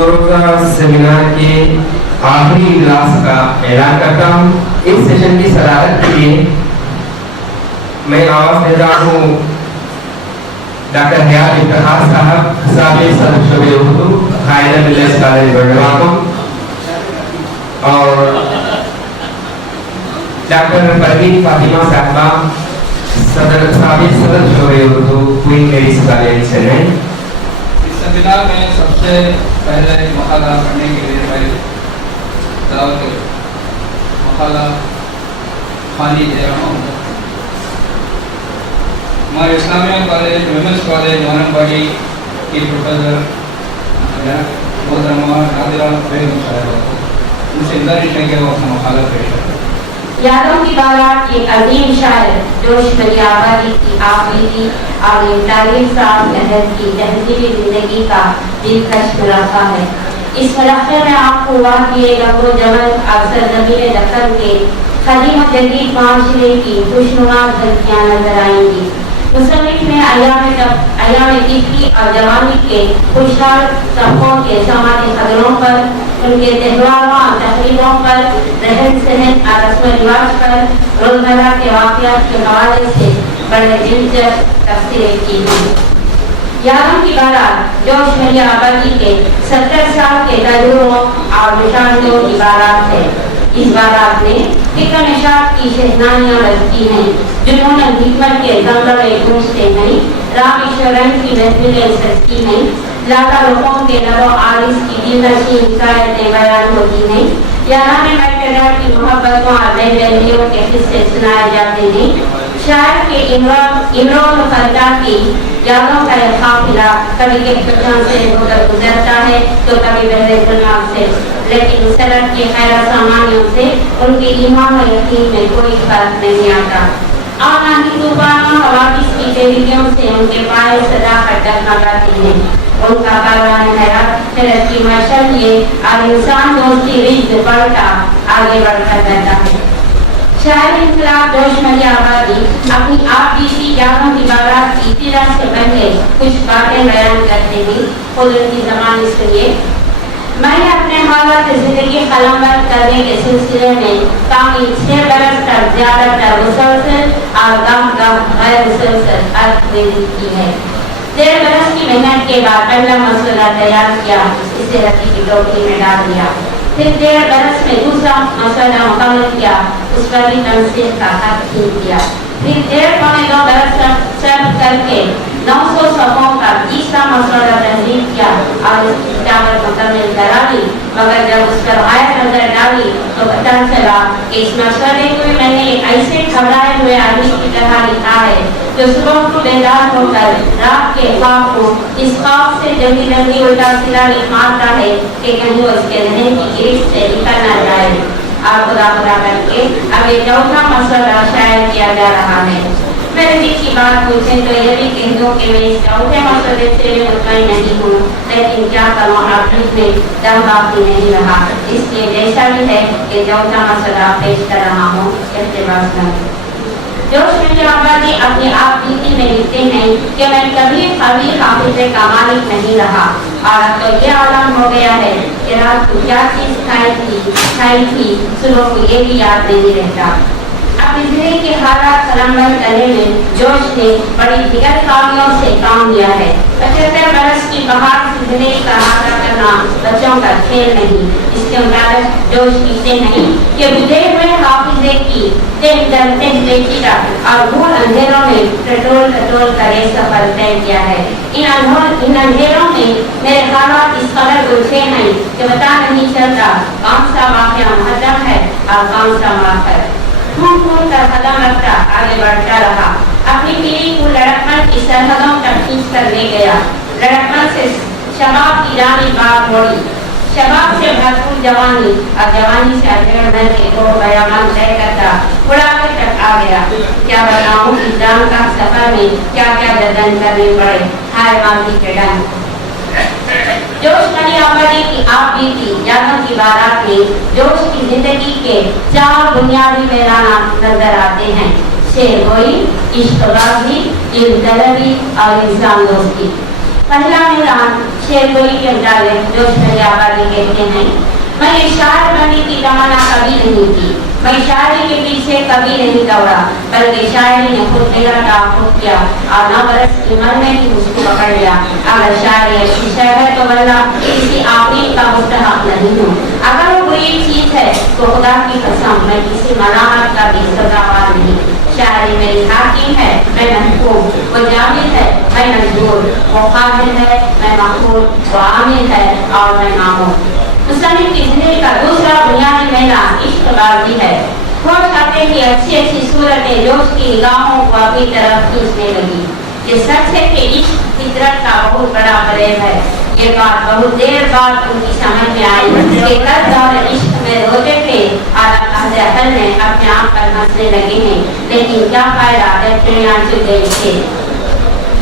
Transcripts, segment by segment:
दो रोज़ा सेमिनार के आखिरी इजलास का ऐलान करता हूँ। इस सेशन की सदारत के लिए मैं आवाज़ दे रहा हूँ डॉक्टर हयात इफ्तिखार साहब, साबिक़ सदर शोबे उर्दू, कायदा मिल्लत कॉलेज बर्डवाको, और डॉक्टर परवीन फातिमा साहबा, साबिक़ सदर शोबे Urdu, Queen Mary's college Chennai. इस सेमिनार में सबसे पहले मकाला पढ़ने के लिए मैं मकाला खानी दे रहा हूँ। हमारे इस्लामिया कॉलेज, वुमेंस कॉलेज वानमबाड़ी की प्रोफेसर मोहतरमा नादिरा बेगम साहिबा को उनसे गुजारिश है कि वो अपना मकाला पेश करें। यादों की बारात के अजीम शायर जोश भरी आबादी की आखिरी और तारीफ साहब महल की तहजीबी जिंदगी का दिलकश मुलाका है। इस मलखे में आपको वाक़िए गबरो जमल और सरज़मीन दक्कन के कदीम और जदीद माशरे की खुशनुमा झलकियाँ नजर आएंगी। मुसन्निफ ने अयाम तिफली और जवानी के खुशहाल तबकों के समाजी खदरों पर, उनके त्योहारों और तकरीबों पर, रहन सहन और रस्म रिवाज पर, रोजमर्रा के वाक़यात के हवाले से बड़े दिलचस्प तफसीरें की हैं। यादों की बारात जोश भरी आबादी के 70 साल के तजुर्बों और निशानियों की बारात है। इस बारात ने फिक्र निशात की शहनाइयाँ बजती हैं, जिन्होंने हिकमत के जंगल गूंजते नहीं, रामेश्वरम की महफिलें सजती नहीं, लाता लोगों के नरो आरिस की दिलनशी हिकायतें बयान होती नहीं, या रामे मैकेडा की मोहब्बतों और बेबेलियों के किस्से सुनाए जाते नहीं। शायर के इमरान फरदा की यादों का यह काफिला कभी के फिक्रों से होकर गुजरता है तो कभी बहरे दुनिया से, लेकिन मुसरत के खैर सामानियों से उनके ईमान और यकीन में कोई फर्क नहीं आता। आनाही तूफानों हवाकिस की तेरियों से उनके पाए सदा कर डगमगाती हैं। उनका कारवान हयात फिरत की मशल ये और इंसान दोस्ती रिश्त बढ़ता आगे बढ़ता रहता है। शायर इनकलाब जोश भरी आबादी अपनी आप बीती यादों की बारात की इब्तिदा से पहले कुछ बातें बयान करते हैं। खुद उनकी ज़बानी सुनिए। मैंने अपने हालात ज़िंदगी कलमबंद करने के सिलसिले में कामी 6 बरस तक ज़्यादातर मुसलसल और गम गैर मुसलसल अर्थ की है। 1.5 बरस की मेहनत के बाद पहला मसला तैयार किया, इसे रद्दी की टोकरी में डाल दिया। फिर 1.5 बरस में दूसरा मसला मुकम्मल किया, उस पर भी तंसीह का हक किया। फिर 1.5-2 बरस सर्व करके 900 सफ़ों का तीसरा मसला तहरीर किया और उसकी किताबत मुकम्मल करा ली। मगर जब उस पर आयत नजर डाली तो पता चला कि इस मसले को मैंने ऐसे घबराए हुए आदमी की तरह लिखा है जो सुबह को बेदार होकर रात के ख्वाब को इस ख्वाब से जल्दी जल्दी उल्टा सीधा मारता है कि कहीं वो इसके जहन की गिरफ्त से निकल न जाए। और खुदा करके अब ये चौथा मसला शायद किया जा रहा है। मेरे दिल की बात पूछें तो ये भी कह दूँ कि मैं इस चौथे मसले से मुतमईन नहीं हूँ, लेकिन क्या करूँ आखिर में दम बाकी नहीं रहा। इसलिए जैसा भी है कि चौथा मसला पेश कर रहा हूँ, इत्तेबास करें। जोश भरी आबादी अपनी आप बीती में लिखते हैं कि मैं कभी हाफिज़े का मालिक नहीं रहा और अब तो ये आलम हो गया है कि रात को क्या चीज़ खाई थी सुबह को ये भी याद नहीं रहता। अपनी जिंदगी के हालात कलमबंद करने में जोश ने बड़ी दिगर कामियों से काम लिया है। 75 बरस की बहार से जिंदगी का हाथा करना बच्चों का खेल नहीं। इसके मुताबिक जोश कहते नहीं कि बुझे हुए हाफिजे की बेचीदा और भूल अंधेरों में टटोल कर सफर तय किया है। इन अंधेरों में मेरे हालात इस कदर उलझे हैं कि पता नहीं चलता कौन सा वाक़या मुक़द्दम है और कौन सा मुअख्खर। घूम कर कदम रखता आगे बढ़ता रहा, अपनी पीढ़ी को लड़कपन की सरहदों तक खींच कर ले गया। लड़कपन से शबाब की जानी बात मोड़ी, शबाब से भरपूर जवानी और जवानी से अजगर के दो बयान तय करता बुढ़ापे तक आ गया। क्या बताऊं इस जान का सफर में क्या क्या जतन करने पड़े, हाय मांगी के डन। जोश भरी आबादी की आप बीती यादों की बारात में जोश की जिंदगी के 4 बुनियादी पैराना नजर आते हैं: शेर गोई, इश्कबाजी, इल्म तलबी और इंसान दोस्ती। पहला मैदान शेरगोई के मुताबिक जोश भरी आबादी कहते हैं। मैं शायर बनने की तमन्ना कभी नहीं की, मैं शायरी के पीछे कभी नहीं दौड़ा, बल्कि शायरी ने खुद मेरा ताक़ुब किया और 9 बरस की उम्र में ही मुझको पकड़ लिया। अगर शायरी अच्छी शय है तो वल्ला किसी आमीन का मुस्तहक नहीं हूँ। अगर वो बुरी चीज़ है तो खुदा की कसम मैं किसी मलामत का भी सज़ावार नहीं। शायरी मेरी हाकिम है, मैं महफूज, वो जामिल है, मैं मंजूर, वो काबिल है, मैं मक़बूल, वो आमिल है और मैं मामूल। मुसन्निफ़ की ज़िंदगी का दूसरा बुनियादी मैदान इश्क़बाज़ी है। वो चाहते कि अच्छी सूरतें जोश की निगाहों को अपनी तरफ खींचने लगी। ये सच है कि इश्क फितरत का बहुत बड़ा फरेब है। ये बात बहुत देर बाद उनकी समझ में आई कि कल दौर इश्क में रोते थे और अहले अहल में अपने आप पर हंसने लगे हैं, लेकिन क्या फायदा जब चिड़िया चुग गई थे।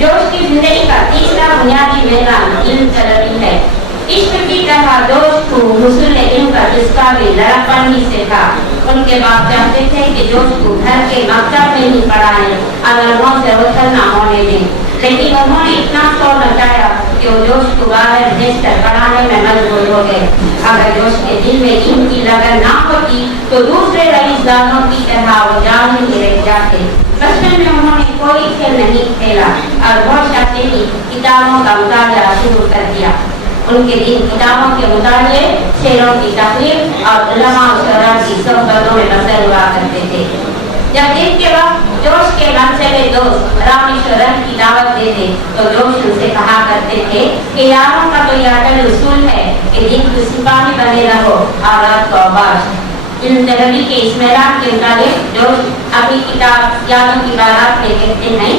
जोश की जिंदगी का तीसरा बुनियादी मैदान इल्म तलबी है। इश्क की तरह दोस्त को हुस्न इल्म का जिसका भी लड़कपन ही से था। उनके बाप चाहते थे कि जोश को घर के मकतब में ही पढ़ाएं, अगलों से रोशन न होने दें, लेकिन उन्होंने इतना शोर मचाया कि वो जोश को बाहर भेजकर पढ़ाने में मजबूर हो गए। अगर जोश के दिल में इल्म की लगन ना होती तो दूसरे रईसदारों की तरह वो जाहिल ही रह जाते। बचपन में उन्होंने कोई खेल नहीं खेला और बहुत चाहते ही किताबों का मुताला शुरू कर दिया। उनके दिन किताबों के मुताले, शेरों की तकलीफ और उलमा और शरा की सोहबतों में बसर हुआ करते थे। जब दिन के वक्त जोश के मनसबे दोस्त रामी शोहरत की दावत देते तो जोश उनसे कहा करते थे कि यारों का तो यह अटल उसूल है कि दिन को सिपाही बने रहो और रात को आवाज। इल्म तलबी के इस मैदान के मुताबिक जोश अपनी किताब यादों की बारात में कहते हैं,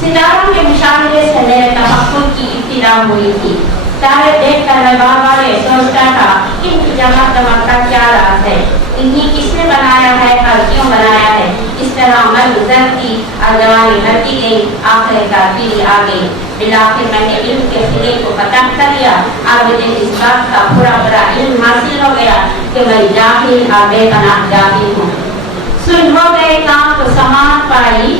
सितारों के मुशाहिदे से मेरे तफक्कुर की इब्तिदा हुई थी। तारे देखकर मैं बार-बार ये सोचता था कि इनकी चमक का क्या राज है, इन्हें किसने बनाया है और क्यों बनाया है। इस तरह उम्र गुजरती और जवानी बढ़ती गई, आखिरकार पीढ़ी आ गई। बिलाखिर मैंने इल्म के सिरे को पता कर लिया और मुझे इस बात का पूरा इल्म हासिल हो गया कि मैं जाहिल और बेपनाह जाहिल हूँ। सुन हो गए काम तो समात पाई,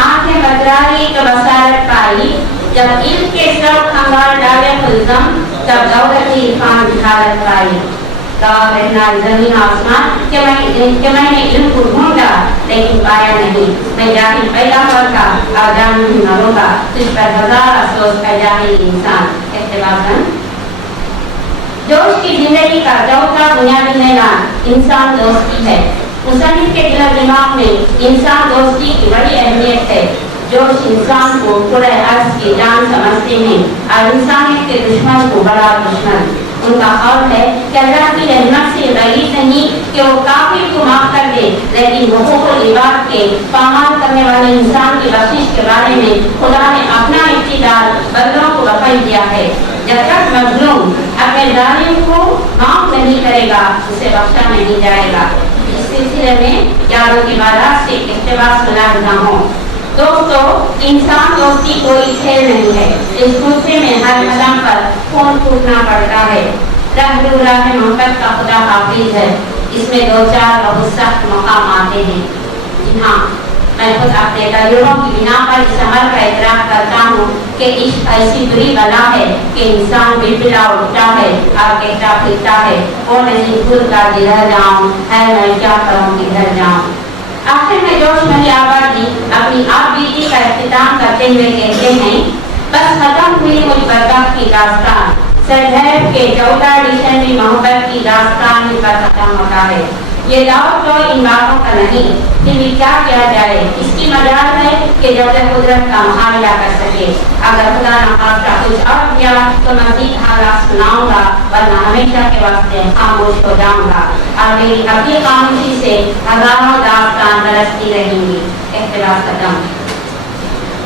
आंखें बदरारी तो बसारत पाई, जब इल्म के सब खंगाल डाले खुल्दम तब दौलती इरफान बिहारत पाई। गवाह रहना जमीन आसमान कि मैंने इल्म को ढूंढा लेकिन पाया नहीं। मैं जाहिल पैदा हुआ था और जान भी मरूंगा, तुझ पर हजार अफसोस है जाहिल इंसान। इख्तिलाफन जोश की जिंदगी का चौथा बुनियादी मैदान इंसान दोस्ती है। मुसन्निफ़ के दिल दिमाग में इंसान दोस्ती की बड़ी अहमियत है। जोश इंसान को पूरे अर्ज़ की जान समझते हैं और इंसानियत के दुश्मन को बड़ा दुश्मन। उनका ख्वाब है कि अल्लाह की रहमत से गरीब नहीं कि वो काफिर को माफ कर दे, लेकिन हुकूक़ुल इबाद के पामाल करने वाले इंसान की बख्शिश के बारे में खुदा ने अपना इख्तियार बंदों को बख्श दिया है। जब तक मज़लूम अपने जालिम को माफ नहीं करेगा उसे बख्शा नहीं जाएगा। इस सिलसिले में यारों की बारात से इक़्तिबास सुना रहा हूँ। दोस्तों, इंसान दोस्ती कोई खेल नहीं है। इस गुस्से में हर कदम पर खून फूटना पड़ता है। राह मोहब्बत का खुदा हाफिज है। इसमें 2-4 बहुत सख्त मकाम आते हैं। जी हाँ, मैं खुद अपने तजुर्बों की बिना पर इस अमल का इकरार करता हूँ कि इश्क ऐसी बुरी बला है कि इंसान बिलबिला उठता है और कहता फिरता है, ओ नसीब खुद का जिधर जाऊँ है, मैं क्या करूँ किधर जाऊँ। आखिर में जोश भरी आबादी अपनी आप बीती का इख्तिताम करते हुए कहते हैं, बस खत्म हुई मुझ बर्बाद की दास्तान। सरहद के 14 एडिशन में मोहब्बत की दास्तान का खत्म होता है। ये दावत तो इन बातों का नहीं, फिर भी क्या किया जाए। इसकी मजाल है कि जब कुदरत का मुकाबला कर सके। अगर खुदा न खास्ता कुछ और किया तो मज़ीद हालात सुनाऊंगा, वरना हमेशा के वास्ते खामोश हो जाऊंगा और मेरी अपनी खामोशी से हजारों दास्तान बरसती रहेंगी। इख्तिलाफ खत्म।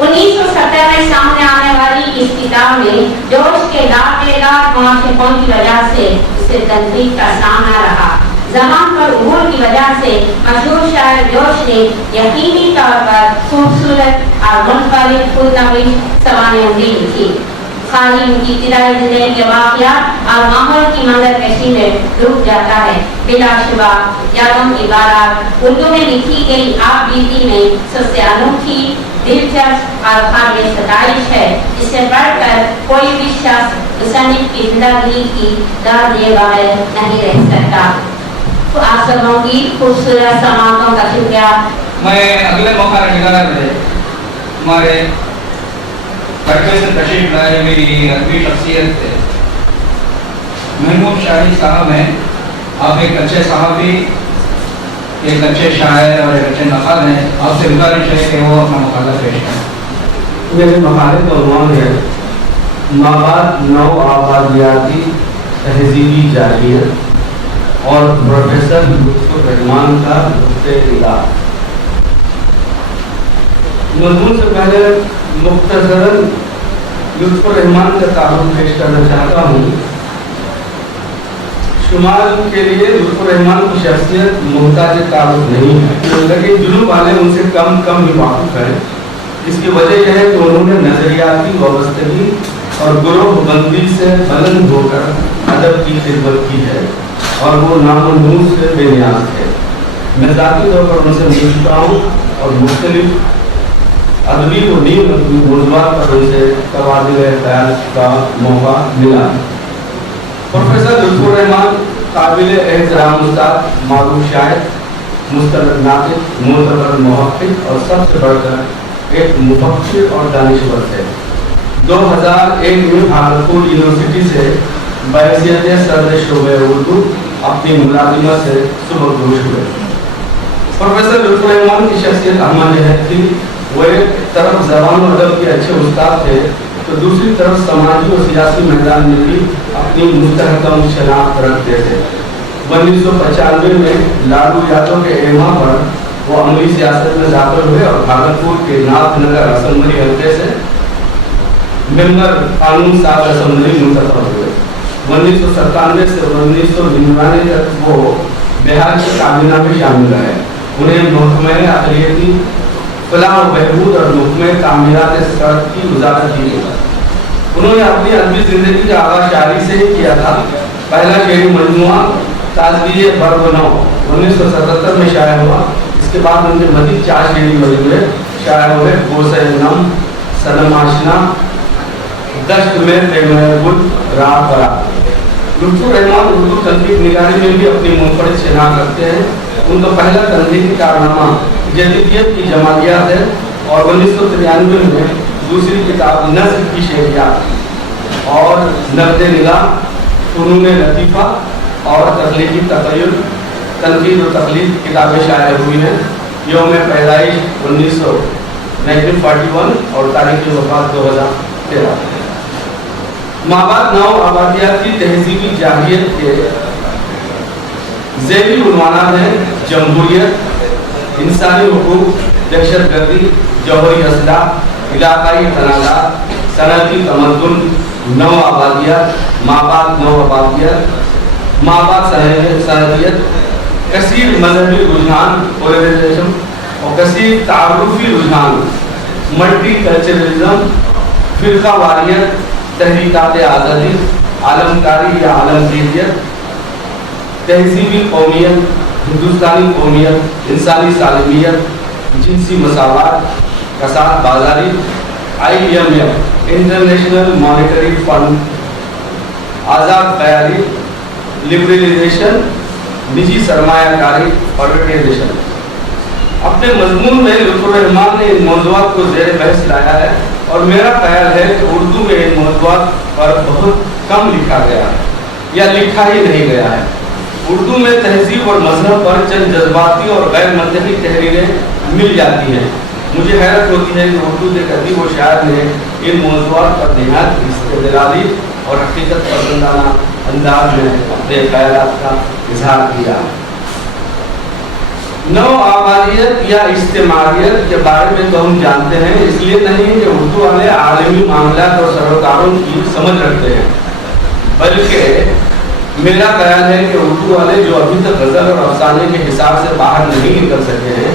1970 में सामने आने वाली इस किताब में जोश के लाख मुआशिकों की वजह से उसे तनकीद का सामना रहा। ज़बान पर उबूर की वजह से मशहूर शायर जोश ने यकीनी तौर पर खूबसूरत और मुनफरिद खुदनवीश सवानें लिखी। खाली उनकी इब्तिदाई ज़िंदगी के वाक़यात और माहौल की मंजरकशी में डूब जाता है। बिलाशुबा यादों की बारात उर्दू में लिखी गई आप बीती में सबसे अनोखी दिलचस्प और काबिल सताइश है। इससे बढ़कर कोई भी शख्स मुसन्निफ की जिंदगी की दाद दिए बगैर नहीं रह सकता। तो आप सबों की खूबसूरत समातों का शुक्रिया। मैं अगले मौका निकाल रहे हमारे बड़े से तशरीफ लाए मेरी अदबी शख्सियत थे महमूद शाही साहब हैं। आप एक अच्छे सहाफ़ी, एक अच्छे शायर और एक अच्छे नक़ाद हैं। आपसे गुजारिश है कि वो अपना मकाला पेश करें। मेरे मकाले का उन्वान है माबाद नौ आबादियाती तहजीबी जाहिलियत और प्रोफेसर लुत्फ़ुर रहमान का नुक्ते निगाह। मज़मून से पहले मुख्तसरन लुत्फ़ुर रहमान का तारुफ पेश करना चाहता हूँ। शुमार के लिए लुत्फ़ुर रहमान की शख्सियत मुहताज तारुफ नहीं है, लेकिन जुनूब वाले उनसे कम ही वाक़िफ़ हैं। इसकी वजह यह है कि उन्होंने नज़रियाती वाबस्तगी और ग्रोह बंदी से बुलंद होकर अदब की खिदमत की है और वो नामनूस से बेनियाज है। मैं ज़ाती तौर पर उनसे मिल चुका हूँ और मुख्तलिफ अदबी व नीम अदबी मौज़ूआत पर उनसे तबादले ख़याल का मौका मिला। प्रोफेसर लुत्फ़ुर रहमान काबिल एहतराम उस्ताद, मारूफ शायर, मुस्तनद नातिक़, मोतबर मुहक़्क़िक़ और सबसे बढ़कर एक मुफक्किर और दानिशवर थे। 2001 में भागलपुर यूनिवर्सिटी से बहैसियत सदर शोबे उर्दू अपनी मुलाजिमत से सुबकदोश हुए। प्रोफेसर लुत्फ़ुर रहमान की शख्सियत अहम थी। वो एक तरफ ज़बान और अदब के अच्छे उस्ताद थे तो दूसरी तरफ समाजी और सियासी मैदान में भी अपनी मुस्तहकम शनाख्त रखते थे। 1995 में लालू यादव के एमा पर वो अमली सियासत में दाखिल हुए और भागलपुर के नाथनगर असम्बली हल्के से मेंबर कानून साज असम्बली मुंतखब हुए। 1997 से 1999 तक वो बिहार के काबीना में शामिल रहे। उन्हें महकमे अक़लियती फलाह व बहबूद और महकमे तामीरात सड़क की वज़ारत दी गई। उन्होंने अपनी अदबी ज़िंदगी का आगाज़ शायरी से ही किया था। पहला शेरी मजमुआ ताज़वीए बर्ग नौ 1977 में शाया हुआ। इसके बाद उनके मज़ीद 4 शेरी मजमूए शाया हुए। गोसे नम, सनम आशना, दश्त में गुल, राह बरा। लुत्फ़ुर रहमान उर्दू तनक़ीद निगारी में भी अपनी मुनफरिद शनाख्त रखते हैं। उनका पहला तनक़ीदी कारनामा जदीदियत की जमालियात है और 1993 में दूसरी किताब नज़्म की शेरियात और नक़्द निगाह, फ़ुनून लतीफ़ा और तख़लीक़ी तख़य्युल, तनक़ीद व तक़लीद किताबें शाया हुई हैं। यौम पैदाइश 1941 और तारीख़ वफ़ात 2013। माबाद नौ आबादियाती तहजीबी जाहिलियत के ज़ैली उन्वानात हैं जमहूरियत, इंसानी हुकूक, दहशतगर्दी, जौहरी असलाह, इलाक़ाई तनाज़ात, सनअती तमद्दुन, नौ आबादियात, माबाद नौ आबादियत, माबाद सनअतियत, कसीर मजहबी रुझान पोलराइजेशन और कसीर तारुफ़ी रुझान, मल्टी कल्चरलिज्म, फ़िरका वारियत, तहरीकात आज़ादी, आलमकारी या आलमगीरियत, तहजीबी कौमियत, हिंदुस्तानी कौमियत, इंसानी सालमियत, जिनसी मसावात, कसाद बाजारी, IMF इंटरनेशनल मॉनेटरी फंड, आज़ाद ख़याली, लिबरलाइजेशन, निजी सरमायाकारी, प्राइवेटाइजेशन। अपने मजमून में लुत्फ़ुर रहमान ने इन मौज़ूआत को ज़ेर बहस लाया है और मेरा ख्याल है कि उर्दू में इन मौज़ूआत पर बहुत कम लिखा गया है या लिखा ही नहीं गया है। उर्दू में तहज़ीब और मज़हब पर चंद जज्बाती और गैर मंतकी तहरीरें मिल जाती हैं। मुझे हैरत होती है कि उर्दू के अदीब व शायर ने इन मौज़ूआत पर निहायत इस्तेदलाली और हकीकत पसंदाना अंदाज में अपने ख़यालात का इजहार किया। नौ आबादियत या इज्तिमाइयत के बारे में तो हम जानते हैं, इसलिए नहीं कि उर्दू वाले आलमी मामलात और सरोकारों की समझ रखते हैं, बल्कि मेरा ख्याल है कि उर्दू वाले जो अभी तक गज़ल और अफसाने के हिसाब से बाहर नहीं निकल सके हैं,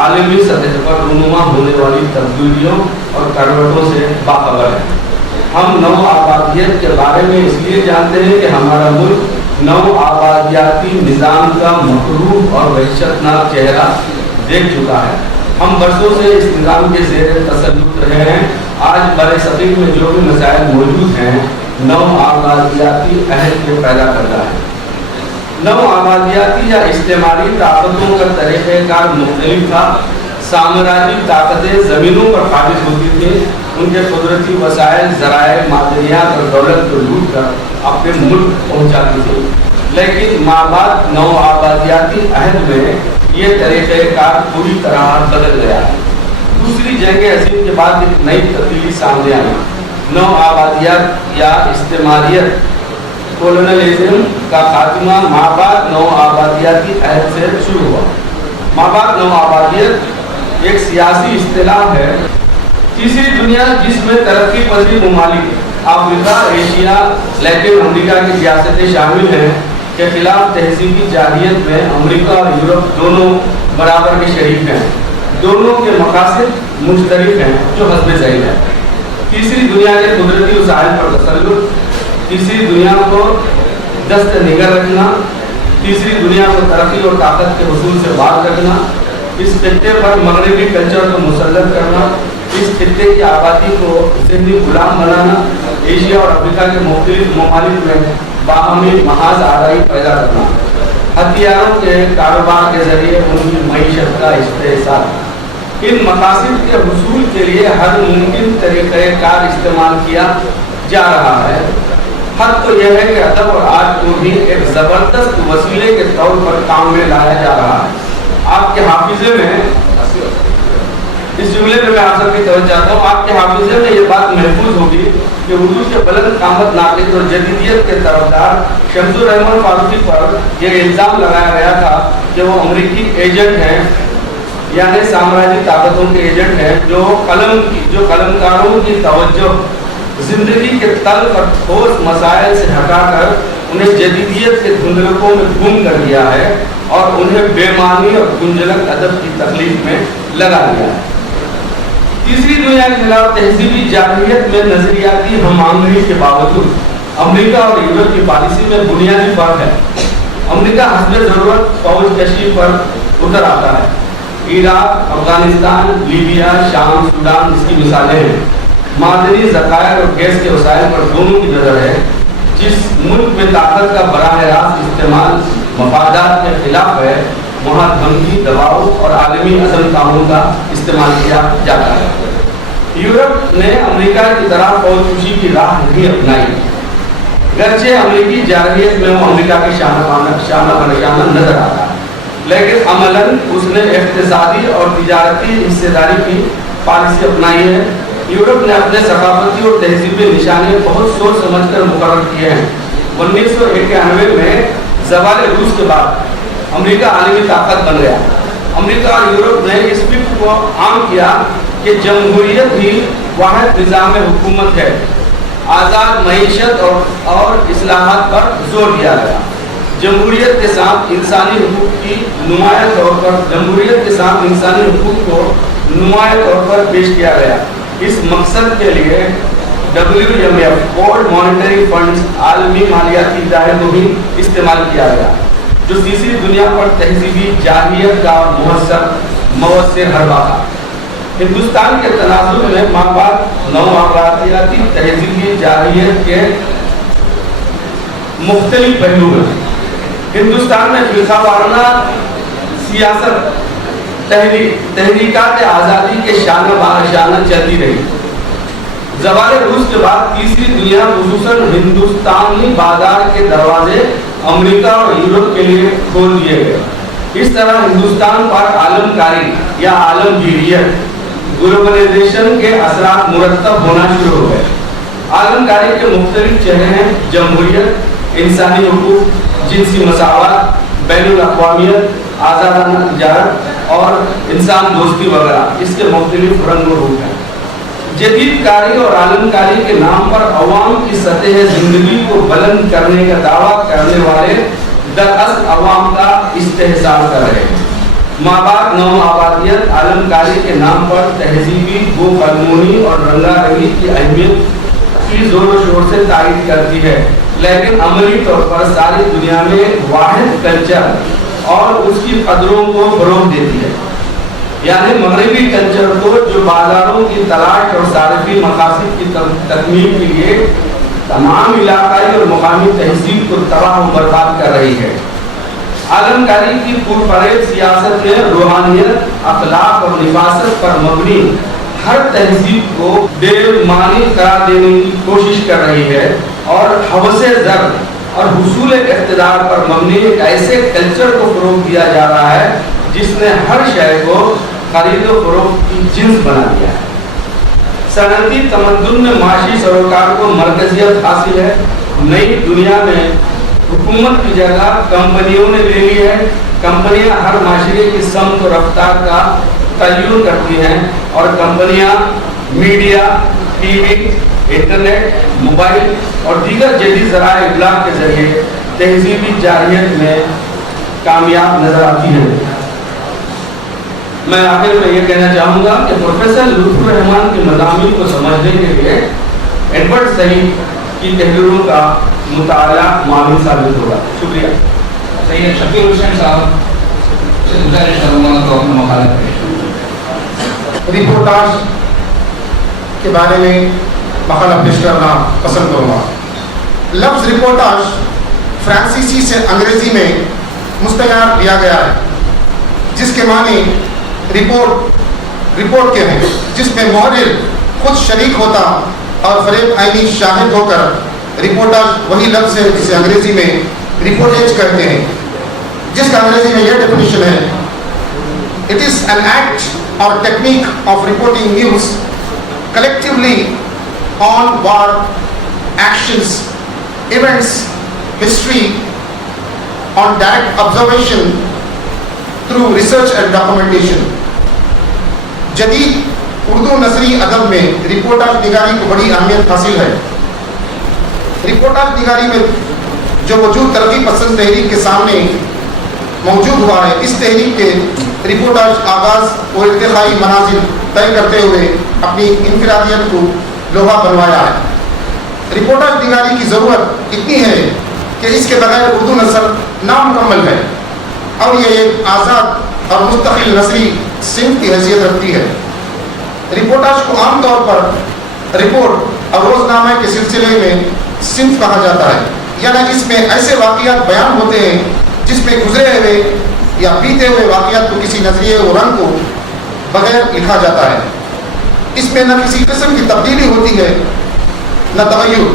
आलमी सतह पर रूनुमा होने वाली तब्दीलियों और करवटों से बाखबर है। हम नौ आबादियत के बारे में इसलिए जानते हैं कि हमारा मुल्क नौ आबादियाती निज़ाम का मकरूह और वहशतनाक चेहरा देख चुका है। हम बरसों से इस निज़ाम के ज़ेर तसल्लुत रहे हैं। आज बड़े सग़ीर में जो भी मसाइल मौजूद हैं नौ आबादियाती अहद के पैदा करता है। नौ आबादियाती या इस्तेमाली ताकतों का तरीक़ाकार मुख्तलिफ था। साम्राज्यिक ताकतें ज़मीनों पर काबिज होती थी, उनके कुदरती वसाइल ज़राए मादनियात और दौलत को लूट कर अपने मुल्क पहुँचाती थी। लेकिन माबाद नौ आबादियाती अहद में ये तरीक़ाकार पूरी तरह बदल गया है। दूसरी जंग अज़ीम के बाद एक नई तब्दीली सामने आई। नौ आबादियात या इस्तेमालियत कोलोनलिज्म का खात्मा माबाद नौ आबादियाती अहद से शुरू हुआ। माबाद नौ आबादियत एक सियासी इस्तिलाह है। तीसरी दुनिया जिसमें तरक्की पजीर ममालिक अफ्रीका, एशिया, लैटिन अमेरिका की रियासतें शामिल हैं के खिलाफ तहजीबी जाहिलियत में अमेरिका और यूरोप दोनों बराबर के शरीक हैं। दोनों के मकासद मुश्तरक हैं जो हस्ब ज़ैल है। तीसरी दुनिया के कुदरती वसाइल पर तसल्लुत, तीसरी दुनिया को दस्त निगर रखना, तीसरी दुनिया को तरक्की और ताकत के हुसूल से बात रखना, इस खित्ते पर मगरबी कल्चर को मुसल्लत करना, इस खित्ते की आबादी को ज़हनी गुलाम बनाना, एशिया और अफ्रीका के मुख्तलिफ ममालिक में बाहमी महाज आदाई पैदा करना, हथियारों के कारोबार के ज़रिए उनकी मईशत का इस्तेहसाल। इन मकासद के हुसूल के लिए हर मुमकिन तरीक़ाकार इस्तेमाल किया जा रहा है। हद तो यह है कि अदब और आर्ट को भी एक ज़बरदस्त वसीले के तौर पर काम में लाया जा रहा है। आपके हाफिज़े में इस जुमले में मैं आप सबकी तवज्जो चाहता हूँ, आपके हाफिज़े में ये बात महफूज होगी कि उर्दू के बुलंद कामत नाक़िद और जदीदियत के तरफदार शम्सुर रहमान फारूकी पर यह इल्ज़ाम लगाया गया था कि वो अमरीकी एजेंट हैं, यानी साम्राज्यिक ताकतों के एजेंट हैं जो कलमकारों की तवज्जो ज़िंदगी के तल्ख़ और ठोस मसाइल से हटाकर उन्हें जदीदियत के धुंधलकों में गुम कर दिया है और उन्हें बेमानी और गुंजलक अदब की तकलीफ में लगा दिया है। तीसरी दुनिया के खिलाफ तहजीबी जाहिलियत में नजरियाती हमांगनी के बावजूद अमेरिका और यूरोप की पॉलिसी में बुनियादी फर्क है। अमेरिका हस्ब ज़रूरत फौज कशी पर उतर आता है। इराक, अफगानिस्तान, लीबिया, शाम, सूडान इसकी मिसालें हैं। मादनी ज़खायर और गैस के वसाइल पर दोनों की नज़र है। जिस मुल्क में ताकत का बराह रास्त इस्तेमाल मफादात के खिलाफ है वहाँ धमकी, दबाव और आलमी अज़म कानून का इस्तेमाल किया जाता है। यूरोप ने अमेरिका की तरह फौजकुशी की राह नहीं अपनाई, गरचे अमरीकी जाहिलियत में वो अमेरिका के शाना बनशाना नजर आता है, लेकिन अमलन उसने इक़्तिसादी और तिजारती हिस्सेदारी की पॉलिसी अपनाई है। यूरोप ने अपने सकाफती और तहजीबी निशाने बहुत सोच समझ कर मुकर्रर किए हैं। 1991 में ज़वाल रूस के बाद अमेरिका आलमी ताकत बन गया। अमेरिका और यूरोप ने इस फिक्र को आम किया कि जमहूरियत ही वाहिद निज़ाम हुकूमत है। आज़ाद मईशत और इस्लाहात पर जोर दिया गया। जमहूरियत के साथ इंसानी हुकूक की नुमाया तौर पर नुमाया तौर पर पेश किया गया। इस मकसद के लिए WMF वर्ल्ड मॉनेटरी फंड आलमी मालियाती इदारे को भी इस्तेमाल किया गया, जो तीसरी दुनिया पर तहजीबी जाहिलियत का मवस्सिर हरबा था। हिंदुस्तान के तनाजुर में माबाद नौ आबादियाती तहजीबी जाहिलियत के मुख्तलिफ पहलू हैं। हिंदुस्तान में फिरकावाराना सियासत तहरीकात आज़ादी के शाना बाशाना चलती रही। ज़वाल रूस के बाद तीसरी दुनिया खुसूसन हिंदुस्तानी बाजार के दरवाजे अमेरिका और यूरोप के लिए खोल दिए गए। इस तरह हिंदुस्तान पर आलमकारी या आलमगीरियत ग्लोबलाइजेशन के असरात मुरतब होना शुरू हो गए। आलमकारी के मुख्तलिफ चेहरे हैं: जमहूरियत, इंसानी हुकूक, जिनसी मसावत, बैनुल अक़वामियत, आज़ादाना तिजारत और इंसान दोस्ती वगैरह। इसके मुख्तलिफ रंग और रूप हैं। जदीदकारी और आलमकारी के नाम पर अवाम की सतह ज़िंदगी को बुलंद करने का दावा करने वाले दरअसल अवाम का इस्तेहसाल कर रहे हैं। माबाद नौ आबादियत आलमकारी के नाम पर तहजीबी गोफलमोनी और रंगारंगी की अहमियत की जोर शोर से तारीफ करती है, लेकिन अमली तौर पर सारी दुनिया में वाहिद कल्चर और उसकी कदरों को फरोग देती है। यानी मगरबी कल्चर को जो बाजारों की तलाश और सार्फी मकासद की तकमील के लिए तमाम इलाकाई और मुकामी तहजीब को तबाह और बर्बाद कर रही है। आलमकारी की पुरफरेब सियासत ने रूहानियत, अखलाक और निफासत पर मबनी हर तहजीब को बेमानी करार देने की कोशिश कर रही है और हवसे ज़र और हुसूल इक़्तिदार पर मबनी एक ऐसे कल्चर को फ़रोग़ दिया जा रहा है जिसने हर शय को खरीद व फरोख्त की जिन्स बना दिया है। सनती तमद्दुन में माशी सरोकार को मरकजियत हासिल है। नई दुनिया में हुकूमत की जगह कंपनियों ने ले ली है। कंपनियां हर माशरे की समत और रफ्तार का तयन करती हैं और कंपनियां मीडिया, टीवी, इंटरनेट, मोबाइल और दीगर जदीद ज़राए इब्लाग के जरिए तहजीबी जारियत में कामयाब नजर आती हैं। मैं आखिर में ये कहना चाहूँगा कि प्रोफेसर लुत्फ़ुर रहमान के मज़ामीन को समझने के लिए एडवर्ड सईद की तहरीरों का मुताला मालूम साबित होगा। शुक्रिया। सैयद शकील हुसैन साहब से गुजारिश करूँगा तो अपना मकाला करें। रिपोर्टाज के बारे में मकाला पेश करना पसंद करूँगा। लफ्ज़ रिपोर्टाज फ्रांसीसी से अंग्रेज़ी में मुस्तयार लिया गया है, जिसके माने रिपोर्ट के हैं, जिसमें मुहर्रिर खुद शरीक होता और फरेब आईनी शाहिद होकर। रिपोर्टाज वही लफ्ज़ है जिसे अंग्रेज़ी में रिपोर्टेज कहते हैं, जिसका अंग्रेज़ी में यह डेफिनेशन है, इट इज़ एन एक्ट और technique of reporting news collectively on war actions, events, history, on direct observation through research and documentation. जदीद उर्दू नसरी अदब में रिपोर्टाज निगारी को बड़ी अहमियत हासिल है। रिपोर्टाज निगारी में जो वजूद तरक्की पसंद तहरीक के सामने मौजूद हुआ है, इस तहरीक के रिपोर्टाज आगाज़ और इर्तिकाई मनाजिल तय करते हुए अपनी इनफरादियत को लोहा बनवाया है। रिपोर्टाज निगारी की ज़रूरत इतनी है कि इसके बगैर उर्दू नसर नामुकम्मल है और ये एक आज़ाद और मुस्तकिल नसरी सिंफ की हैसियत रखती है। रिपोर्टाज को आमतौर पर रिपोर्ट और रोज़नामे के सिलसिले में सिंफ कहा जाता है, यानी इसमें ऐसे वाक़ियात बयान होते हैं जिसमें गुजरे हुए या बीते हुए वाक़ियात को किसी नज़रिए और रंग को बगैर लिखा जाता है। इसमें न किसी किस्म की तब्दीली होती है न तगय्युर,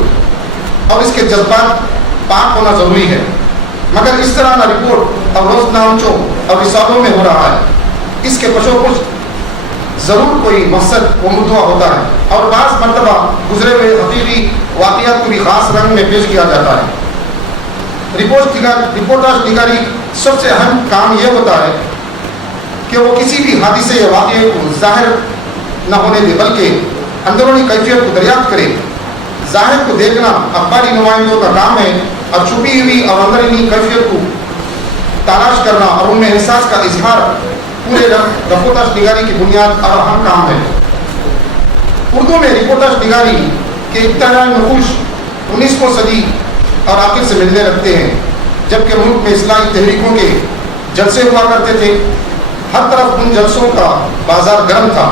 और इसके जज्बात पाक होना ज़रूरी है। मगर इस तरह न रिपोर्ट और रोज़नामचों और रिसालों में हो रहा है। इसके पशोपुश ज़रूर कोई मकसद व मुद्दा होता है और बाज़ मरतबा गुजरे हुए हकीकी वाक़ियात को भी ख़ास रंग में पेश किया जाता है। रिपोर्टाज निगारी सबसे अहम काम यह होता है कि वो किसी भी हादिसे या वाक़े को ज़ाहिर न होने दे, बल्कि अंदरूनी कैफियत को दरियाफ्त करे। ज़ाहिर को देखना अखबारी नुमाइंदों का काम है और छुपी हुई और अंदरूनी कैफियत को तलाश करना और उनमें एहसास का इजहार पूरे रिपोर्टाज निगारी की बुनियाद और अहम काम है। उर्दू में रिपोर्टाज निगारी के इब्तिदाई नक़ूश 19वीं सदी और आखिर से मिलने लगते हैं, जबकि मुल्क में इस्लामी तहरीकों के जलसे हुआ करते थे। हर तरफ उन जलसों का बाजार गर्म था।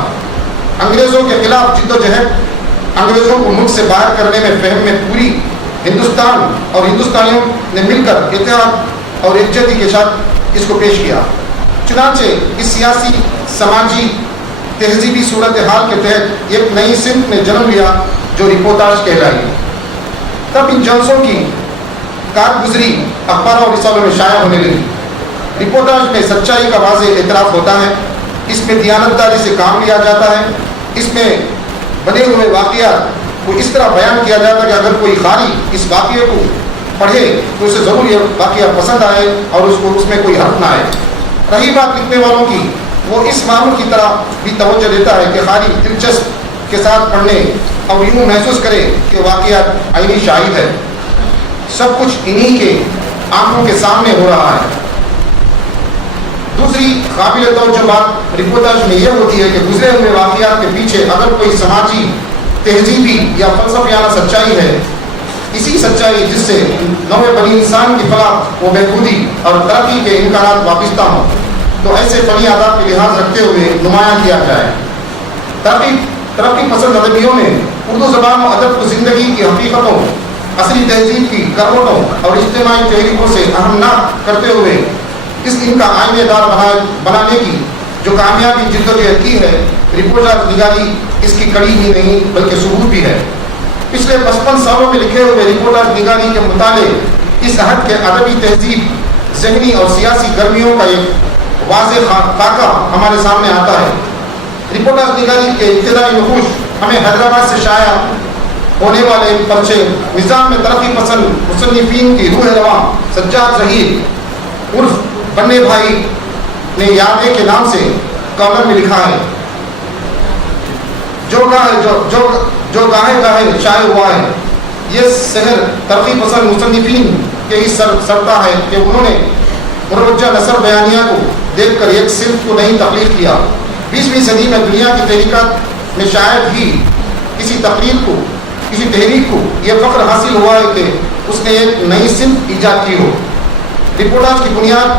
अंग्रेज़ों के खिलाफ जिद्दोजहद अंग्रेज़ों को मुल्क से बाहर करने में फहम में पूरी हिंदुस्तान और हिंदुस्तानियों ने मिलकर इत्तेहाद और एकजुटती के साथ इसको पेश किया। चुनांचे इस सियासी, समाजी, तहजीबी सूरत हाल के तहत एक नई सिंफ ने जन्म लिया जो रिपोर्टाज कहलाई। तब इन जलसों की कारगुजरी अखबारों और रिसालों में शाया होने लगी। रिपोर्टाज में सच्चाई का वाज़ेह एतराफ़ होता है, इसमें दियानतदारी से काम लिया जाता है, इसमें बने हुए वाक़ियात को इस तरह बयान किया जाता है कि अगर कोई ख़ारी इस वाक़े को पढ़े तो उसे ज़रूर ये वाक़या पसंद आए और उसको उसमें कोई हर्फ ना आए। रही बात लिखने वालों की, वो इस मामूल की तरह भी तवज्जो देता है कि ख़ारी दिलचस्प के साथ पढ़ने और यूँ महसूस करे कि वाक़ियात आईनी शाहिद है। सब कुछ इन्हीं के आंखों के सामने हो रहा है। दूसरी काबिल तवज्जो बात रिपोर्टाज में यह होती है कि गुजरे हुए वाक़ियात के पीछे अगर कोई समाजी, तहजीबी या फ़लसफ़ियाना सच्चाई है, इसी सच्चाई जिससे नौए बनी इंसान की फलाह व बहबूदी और तरक्की के इम्कानात वापिस्ता हों, तो ऐसे फनी आदाब के लिहाज रखते हुए नुमायां किया जाए। तरक्की पसंद अदबियों ने उर्दू ज़बान और अदब को ज़िंदगी की हकीकतों, असली तहजीब की करवटों और इज्तिमाई तहरीकों से अहम ना करते हुए इनका आईनेदार बनाने की जो कामयाबी जिद्दोजहद की है, रिपोर्टर निगारी इसकी कड़ी ही नहीं बल्कि सबूत भी है। पिछले 55 सालों में लिखे हुए रिपोर्टर निगारी के मुताले इस अहद के अदबी तहजीब, ज़हनी और सियासी गर्मियों का एक वाज़ेह खाका हमारे सामने आता है। रिपोर्टर निगारी के इब्तिदाई नकूश हमें हैदराबाद से शाया होने वाले पर्चे निज़ाम में तरक्की पसंद मुसन्निफीन की रूह रवां सज्जाद ज़हीर उर्फ बन्ने भाई ने यादें के नाम से कॉलम में लिखा है, जो गाहे गाहे शाये हुआ है। ये शहर तरक्की पसंद मुसन्निफीन के ही सरता है कि उन्होंने मुरवज्जा नसर बयानिया को देखकर एक सिर्फ को नहीं तख्लीक किया। 20वीं सदी में दुनिया की तहरीकात में शायद ही किसी तहरीक को यह फ़ख्र हासिल हुआ है कि उसने एक नई सिंफ ईजाद की हो। रिपोर्टाज की बुनियाद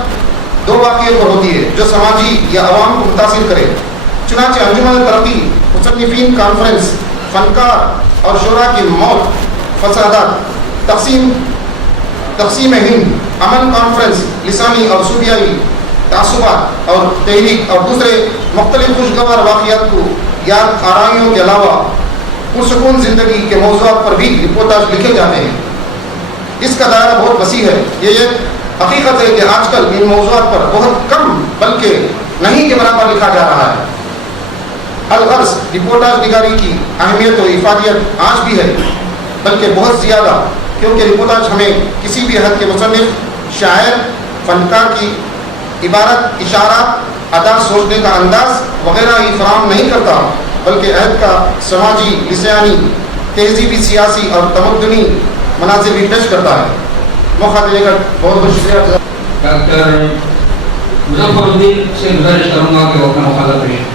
दो वाक़ये पर होती है जो समाजी या अवाम को मुतासिर करे। चुनांचे अंजुमन तरक्की मुसन्निफीन कॉन्फ्रेंस, फनकार और शुरा की मौत, फसादात, तक़सीम हिंद, अमन कॉन्फ्रेंस, लिसानी और सूबियाई तासुबात और तहरीक और दूसरे मुख्तलिफ खुशगवार वाक़यात को याद आराइयों के अलावा पुरसुकून ज़िंदगी के मौज़ूआत पर भी रिपोर्टाज लिखे जाते हैं। इसका दायरा बहुत वसी है। ये हकीकत है कि आजकल इन मौज़ूआत पर बहुत कम बल्कि नहीं के बराबर लिखा जा रहा है। अलगर्ज़ रिपोर्टाज निगारी की अहमियत और इफादियत आज भी है, बल्कि बहुत ज़्यादा, क्योंकि रिपोर्टाज हमें किसी भी हद के मुसन्निफ, शायर, फनकार की इबारत, इशारात, अदा, सोचने का अंदाज वगैरह ही फराहम नहीं करता, बल्कि अहद का समाजी, लिसानी, तहजीबी, सियासी और तमद्दुनी मनाज़िर भी पेश करता है। मौका देने का बहुत बहुत शुक्रिया। डॉक्टर मुजफ्फरुद्दीन से गुजारिश करूँगा कि वो अपना मौका पेश करें।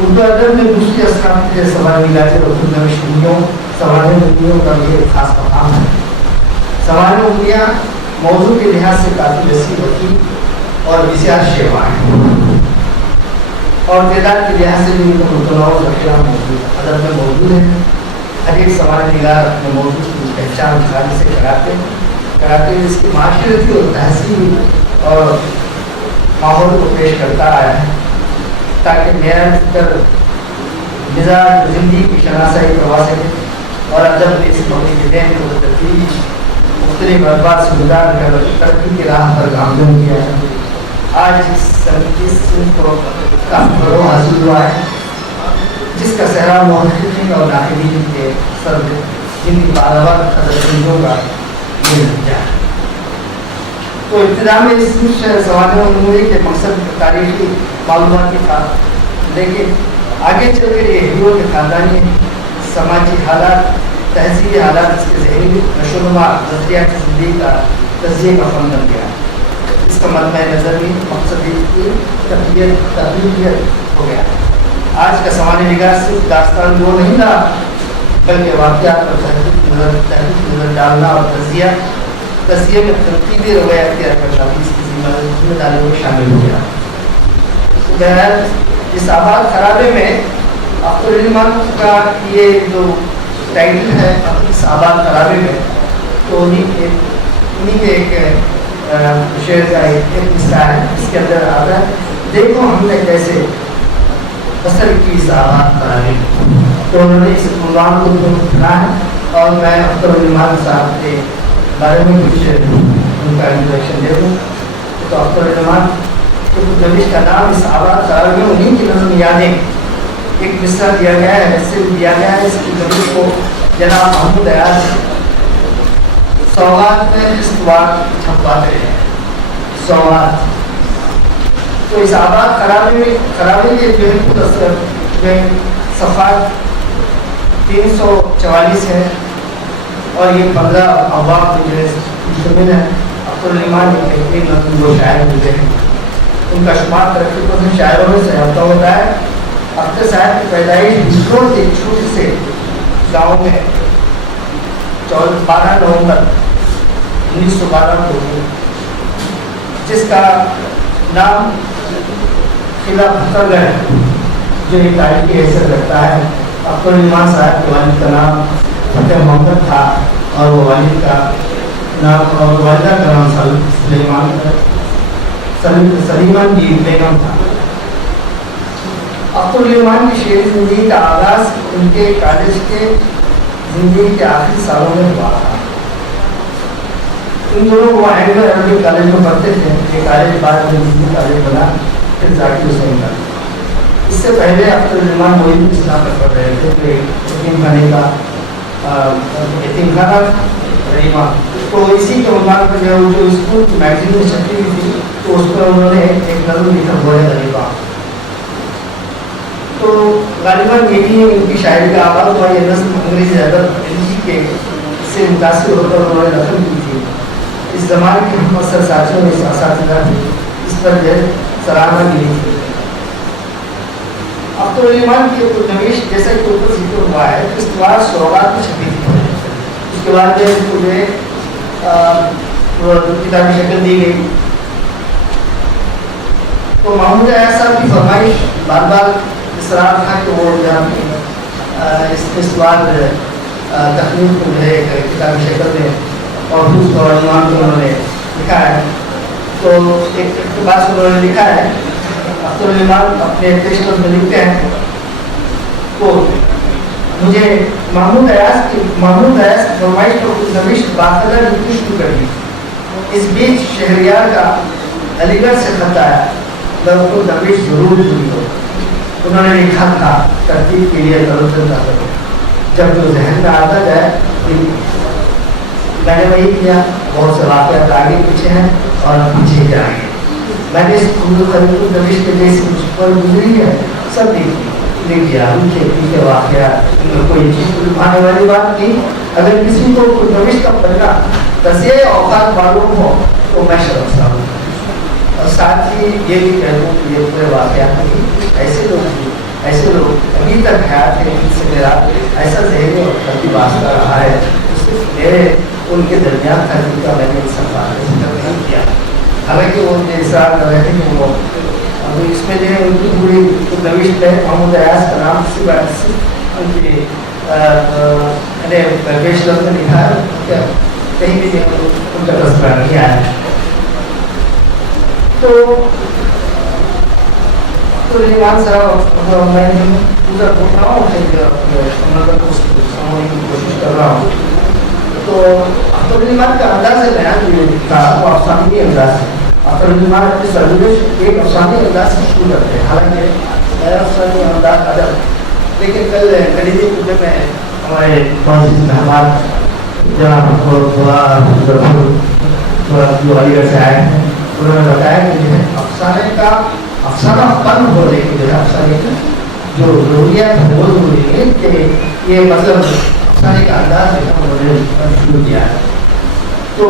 उर्दू अदब में दूसरी असनाफ के सवाल मिलाते और नवशूरियों सवाल उंगलियों का भी एक खास मकाम है। सवाल उंगलियाँ मौजू के लिहाज से काफ़ी वसी होती और विशाल शेवा है और तादाद के लिहाज से भी मुतनाव ज़ख़ीरा अदब में मौजूद है। हर एक सवाल निगार अपने मौजू की पहचान खाने से कराते हुए इसकी माशरती और तहसील और माहौल को पेश करता आया है, ताकि मेरा फिक्र मिजाज ज़िंदगी की शनासाई करवा सके और अदब में इस मौके के देन को तरतीब मुख्तलिफ अरबाज से गुजार कर तरक्की की राह पर गामजन किया है। आज इस सिंह को काफ़ी बड़ो हासिल हुआ है, जिसका सहरा मुहक़्क़ीक़ीन और नाक़दीन के सर जिनकी बारबार अदरबंदों का ये नतीजा है। तो इब्तिदा में इस सवाल उमूरी के मकसद तारीख़ी मालूमात के साथ, लेकिन आगे चल कर ये हीरो के ख़ानदानी समाजी हालात, तहसीली हालात, इसके ज़हनी नशोनुमा नज़रियात ज़िंदगी का तज़किये का फ़न बन गया। इसका मद्दे नज़र भी मकसद की तकलीफ़ियत हो गया। आज का सवाल निगाह सिर्फ दास्तान वो नहीं रहा, बल्कि वाक़यात पर तहक़ीक़ नज़र डालना और तज़किया में तनक़ीदी रवैया अख्तियार करना भी इसकी ज़िम्मेदारियों में शामिल हो गया। तो बहरहाल इस आबाद खराबे में अख्तरुल का ये जो टाइटल है इस आबाद खराबे में, तो उन्हीं के एक शेर का एक हिस्सा है। इसके अंदर आता है, देखो हमने कैसे बसर की इस आबाद खराबे में। तो उन्होंने इस उन्वान को चुना है और मैं अख्तरुल साहब के बारे में कुछ उनका इंट्रोडक्शन दे दूँ। तो अख्तरुल तो नविश का नाम इस आबाद खराबे में उन्हीं की नज़म यादें एक मिसरा दिया गया है, ऐसे दिया गया है। इसकी नविश को जनाब महमूद अयाज सौगात में इस बार छपवाते हैं। सौगात तो इस आबाद खराबे के बेहद में सफ़ात 344 है और ये 15 अवाब मुश्तमिल है। अब्दुल-रहीमान एक बेहतरीन नज़म वो शायर हुए हैं, उनका शुमार तरक्की पसंद शायरों में से होता है। अख्तर साहब की पैदाइश दूसरों के छोटे से गाँव में 12 नवंबर 1912 को हुई, जिसका नाम किला फतेहगढ़ जो एक तारीखी हैसियत रखता है। अब्दुल रहमान साहब के वालिद का नाम फतेह मोहम्मद था और वो वालिद का नाम और वालिदा का नाम सलीमान की बेगम था। अब्दुल रहमान की शेरी जिंदगी का आगाज उनके कॉलेज के जिंदगी के आखिरी सालों में हुआ था। इन दोनों को एंग्लो अरबिक कॉलेज में पढ़ते थे। ये कॉलेज बाद में दिल्ली कॉलेज बना, फिर जाकिर हुसैन का। इससे पहले अब्दुल रहमान मोइनुद्दीन इस्लाम में पढ़ रहे थे, तो यतीम खाने का यतीम खाना रहीमा। तो इसी के उन्मान पर जो स्कूल की मैगजीन में छपी हुई थी, तो उस पर उन्होंने एक नज़म लिखा गोया गरीबा। तो गालिबन ये भी उनकी शायरी का आवाज़ हुआ। ये नस्ल अंग्रेजी अदब के से मुतासिर होकर उन्होंने नकल की थी। इस ज़माने के हम अक्सर साथियों ने इस पर जो सराहना की थी। अब्दुल रहमान की नवीश जैसा कि ऊपर जिक्र हुआ है, इस बार सौगात में छपी थी। उसके बाद जो किताबी शक्ल दी गई। तो महमूद अयाज साहब की फरमाइश बार बार इसरार था कि वो इस बार तकनीक को जो है किताबी शक्ल में और दूसरा रहमान को उन्होंने लिखा है। तो एक बात उन्होंने लिखा है, अब्दुल रहमान अपने टेस्ट में लिखते हैं, तो मुझे महमूद अयाज की फरमाइश पर कुछ नविश बाकायदा लिखनी शुरू कर दी। इस बीच शहरियार का अलीगढ़ से खत आया, मैं उनको नविश जरूर दूंगी हो। उन्होंने लिखा था तरतीब के लिए जरूरत ना करो, जब जो जहन में आता जाए। मैंने वही किया। बहुत से वाक़यात आगे पीछे हैं और पीछे के आगे। मैंने इस नविश के जैसे मुझ पर गुजरी है सब लिख दिया। उनके वाक़यात कोई चीज़ आने वाली बात नहीं। अगर किसी को कोई नविश का पढ़ना तसे औकात मालूम हो तो मैं शर्मसा हूँ। और साथ ही ये भी कह दूँ कि ये पूरे वाक़यात नहीं, ऐसे लोग अभी तक हयात है, इनसे मेरा ऐसा जहनी और कभी वास्ता रहा है, उससे मेरे उनके दरमियान था जिनका मैंने सब नहीं किया। हालांकि वो मुझे इसरार कर रहे थे कि वो अब इसमें जो है उनकी पूरी नविश में महमूद अयाज का नाम उनकी पेश लफ्ज़ में लिखा है, कहीं भी उनका तस्वीर नहीं आया। तो रहमान साहब मैं पूरा बोल रहा हूँ, समझने की कोशिश कर रहा हूँ। तो अब्दुल रहमान का अंदाज़ है बयान जो था वो अफसानी अंदाज़ है। अब्दुल रहमान अपनी सर्विस एक अफसानी अंदाज़ से शुरू करते हैं, हालांकि अफसानी अंदाज अदब। लेकिन कल करीबी कुतुब में हमारे बहुत मेहमान जो अलीगढ़ से आए हैं, उन्होंने बताया कि जो है अफसाना फन हो, लेकिन जो है अफसाने की जो ज़रूरियात है वो ज़रूरी है कि ये मतलब अफसाने का अंदाज है उन्होंने शुरू किया है। तो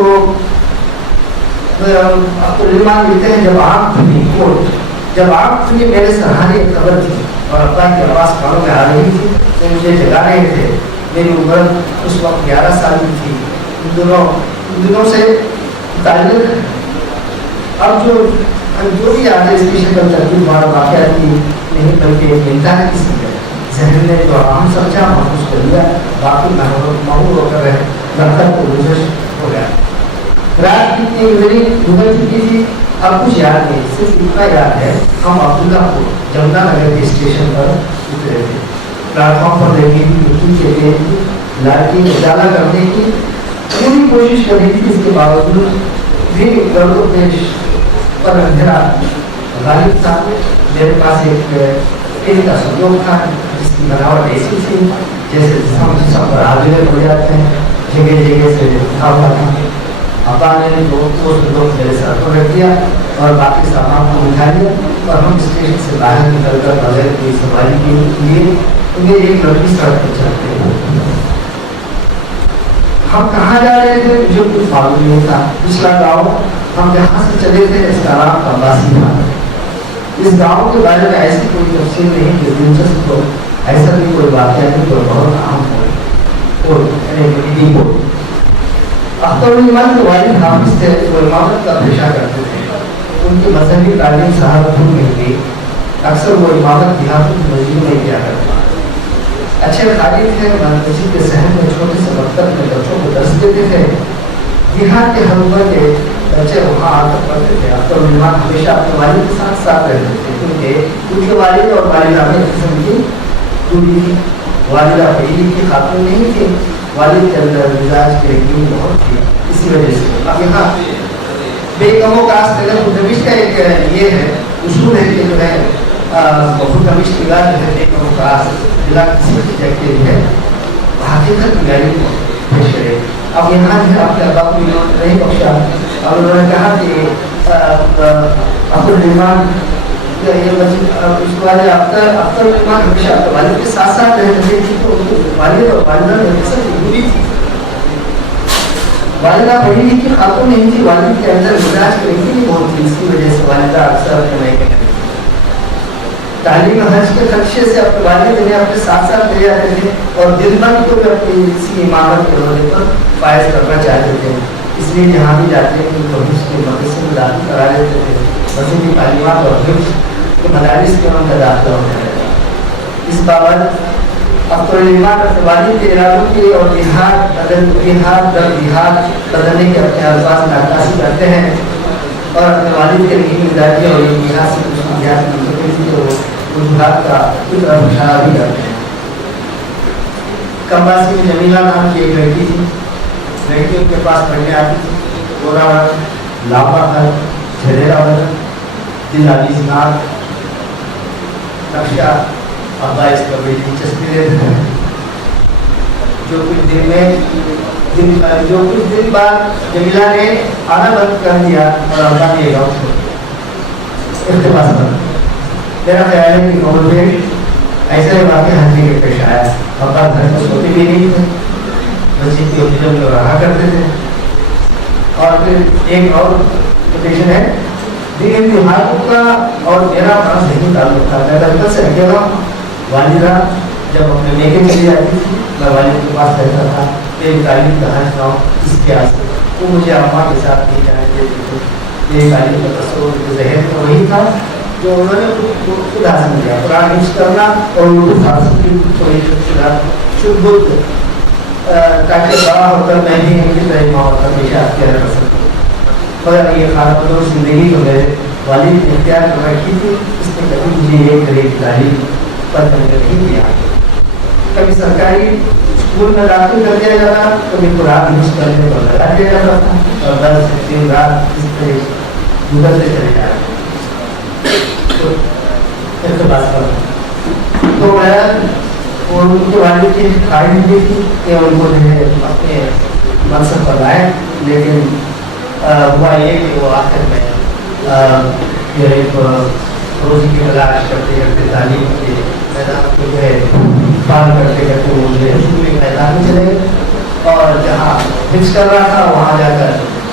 अब्दुल रहमान लिखते हैं, जब आँख खुली मेरे सहारे खबर थी और अब्बा की आवाज़ कानों में आ रही थी तो मुझे जगा रहे थे। मेरी उम्र उस वक्त 11 साल की थी। इन दिनों से ताल्लुक़ अब जो भी याद है इसकी शक्ल तरकीब और वाक़यात की नहीं, बल्कि मिलता है किसी में जहन ने जो आम समझा महसूस कर लिया, बाकी महूर होकर रहे दफ्तर को गुजर हो गया। रात कितनी गुजर चुकी थी अब कुछ याद नहीं, सिर्फ इतना याद है हम अब्दुल्लापुर जमुनानगर के स्टेशन पर उतरे थे। प्लेटफॉर्म पर लगी हुई मिट्टी के तेल लाइटें उजाला करने की पूरी कोशिश कर रही थी, इसके बावजूद भी गर्दों पेश पर अंधेरा गालिब था। मेरे पास एक तेल का संयोग था जिसकी बनावट ऐसी थी जैसे हम सब आगे हो जाते हैं, जगह जगह से उठा हुआ था। अब्बा ने दोस्त मेरे सर पर रख दिया और बाकी सामान को उठा लिया और हम स्टेशन से बाहर निकलकर बगैर कोई सवारी के लिए उन्हें एक लंबी सड़क पर चलते हैं। हम कहाँ जा रहे थे मुझे कुछ मालूम नहीं था। पिछला गाँव हम जहाँ से चले थे इसका नाम कब्बासी था। इस गाँव के बारे में ऐसी कोई तफसील नहीं कि दिलचस्प हो, ऐसा भी कोई वाक़या नहीं कोई बहुत आम हो। अब्दुल रहमान के वालिद हाफिज थे, वो इमामत का पेशा करते थे। उनकी मजहबी तालीम सहारनपुर में हुई। अक्सर वो इमामत देहात की मस्जिद में किया करता। अच्छे खालिद थे, मस्जिद के शहर में छोटे से मकतब में बच्चों को दर्स देते थे। देहात के हलवा के बच्चे वहाँ आकर पढ़ते थे। अब तो मेहमान हमेशा अपने वालिद के साथ साथ रहते थे, क्योंकि उनके वालिद और वालिदा में एक किस्म की दूरी थी। वालिदा पढ़ी लिखी खातून नहीं थी, वालिद के अंदर मिजाज की रंगीन बहुत थी, इसी वजह से। अब यहाँ बेगमों का खुदमिश का एक ये है उसूल है कि जो है खुदमिश की बात जो है बेगमों का जिला किसी चीज़ के लिए हकीकत की गाड़ी पेश करे। अब यहाँ जो है आपके अब्बा को नहीं बख्शा और उन्होंने कहा कि अब्दुल रहमान ये उसके बाद अब्दुल रहमान हमेशा अपने वालिद के साथ साथ रहते थे, तो उनके वालिद और वालिदा में अक्सर दूरी थी। वालिदा पढ़ी लिखी खातून नहीं थी, वालिद के अंदर मिजाज की रंगीनी बहुत थी, इसकी वजह से वालिदा अक्सर अपने मायके में तालीम हज के खदशे से अपने वालिद ने अपने साथ साथ ले जाते थे और दिल भर को भी अपनी इसी इमामत के रोज़े पर फायज करना चाहते थे। इसलिए जहाँ भी जाते हैं उनको उसके मदरसे में दाखिल करा लेते थे। मज़हबी तालीमात और हिफ्ज़ के मदारिस में उनका दाखिला होता है। इस बाबत अब्दुल रहमान अपने वालिद के इरादों की और जिहाद बदलने के अपने अल्फाज में अक्कासी करते हैं और अपने वालिद के रंगीन मिजाजी और इतिहास से कुछ इतिहास वजूहात का इशारा भी करते हैं। कमबासी में जमीला नाम की एक लड़की थी। लड़की उनके पास पढ़ने आती थी। गोरा वर्ग, लावा वर्ग, झरेरा वर्ग, दिल अजीज नाग, नक्शा अब्बा इसका बड़ी दिलचस्पी लेते हैं। जो कुछ दिन बाद जमीला ने आना बंद कर दिया और अब्बा ने गाँव छोड़ इसके पास बंद। मेरा ख्याल है कि गाँव में ऐसे वाक़े हंसी के पेश आया। अब्बा घर में सोते भी नहीं थे, मस्जिद के उजल में रहा करते थे। और फिर एक और कोटेशन है, दीन दिहातों का और मेरा बड़ा सही ताल्लुक था। मैं बचपन से अकेला, वालिदा जब अपने मेके चली जाती थी मैं वालिद के पास रहता था। मेरी तालीम कहाँ सुनाऊँ इसके आगे वो मुझे अम्मा के साथ नहीं जाने देती थी। मेरी तालीम का तस्वीर जहन में वही था जो उन्होंने खुद हासिल किया। कुरान हिफ्ज़ करना और उर्दू फारसी शुद्ध ताकि बड़ा होकर मैं भी इनकी तरह होकर हमेशा अख्तियार कर सकूँ। मगर ये खानदान ज़िंदगी जो मेरे वालिद ने इख्तियार कर रखी थी, इसने कभी मुझे एक गरीब तालीम पर नहीं दिया। कभी सरकारी स्कूल में दाखिल कर दिया जाता, कभी कुरान हिफ्ज़ करने पर लगा दिया जाता था और 10 से 3 रात इस तरह गुजरते चले जा रहे। तो मैं और उनके वालिद की ख्वाहिश भी थी कि उनको जो है अपने मनसब पर लाए, लेकिन हुआ ये कि वो आखिर में एक रोज़ी की तलाश करते करते तालीम के मैदान को जो है पार करते करते वो जो है स्कूली मैदान में चले गए और जहाँ हिफ्ज़ कर रहा था वहाँ जाकर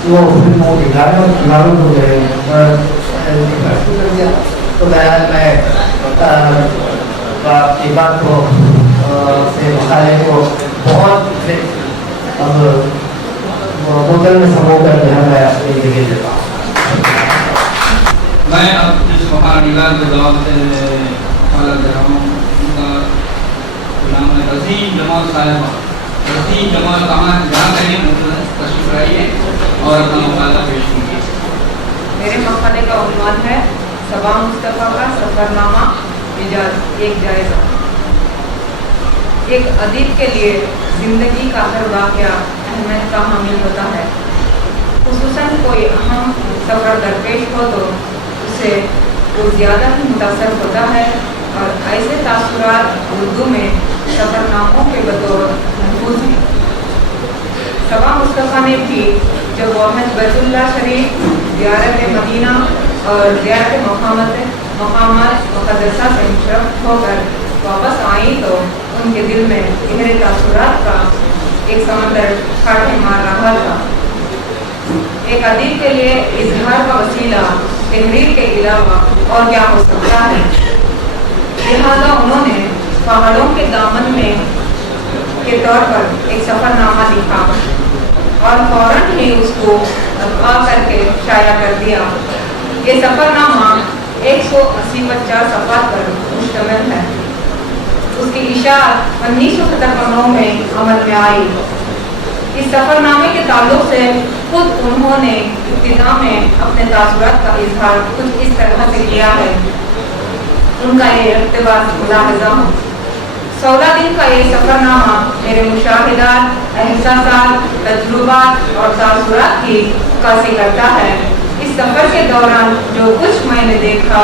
वो फिल्मों के गानों को जो है कर दिया। तो मैं आपकी बात को से मसाले को बहुत अब बोतल में समो कर जो है मैं अपनी जगह देता हूँ। मैं अब इस महानिगार के जवाब से हवाला दे रहा हूँ। उनका नाम है रज़ीम जमाल साहिबा। रज़ीम जमाल कहाँ जहाँ कहीं तशरीफ लाइए और अपना मकाला पेश कीजिए। मेरे मकाले का उन्वान है सबा मुस्तफ़ा का सफ़रनामा इजाज़ एक जायज़ा। एक अदीब के लिए ज़िंदगी का हर वाक़या अहमियत का हामिल होता है। खुसूसन कोई अहम सफ़र दरपेश हो तो उससे वो ज़्यादा ही मुतासर होता है और ऐसे तासुरात उर्दू में सफ़रनामों के बतौर महफूज हैं। सबा मुस्तफ़ा ने भी जब वह हज बैतुल्लाह शरीफ, ज़ियारत मदीना और ज़ियारत मक़ामात मुक़द्दसा से मुशर्रफ होकर वापस आई तो उनके दिल में गहरे तासुरात का एक समंदर छाटे मार रहा था। एक अदीब के लिए इजहार का वसीला तहरीर के अलावा और क्या हो सकता है। लिहाजा उन्होंने पहाड़ों के दामन में के तौर पर एक सफ़रनामा लिखा और फौरन ही उसको अगवा करके शाया कर दिया। ये सफ़रनामा 180 सफ़ात पर मुश्तमिल है। उसकी इशाअत 1957 में अमल में आई। इस सफ़रनामे के ताल्लुक से खुद उन्होंने इब्तिदा में अपने तासुरात का इजहार कुछ इस तरह से किया है। उनका ये इक़्तिबास मुलाहिज़ा हो। 16 दिन का ये सफ़रनामा मेरे मुशाहिदात, एहसासात, तजुर्बात और तासुरात की अक्कासी करता है। इस सफ़र के दौरान जो कुछ मैंने देखा,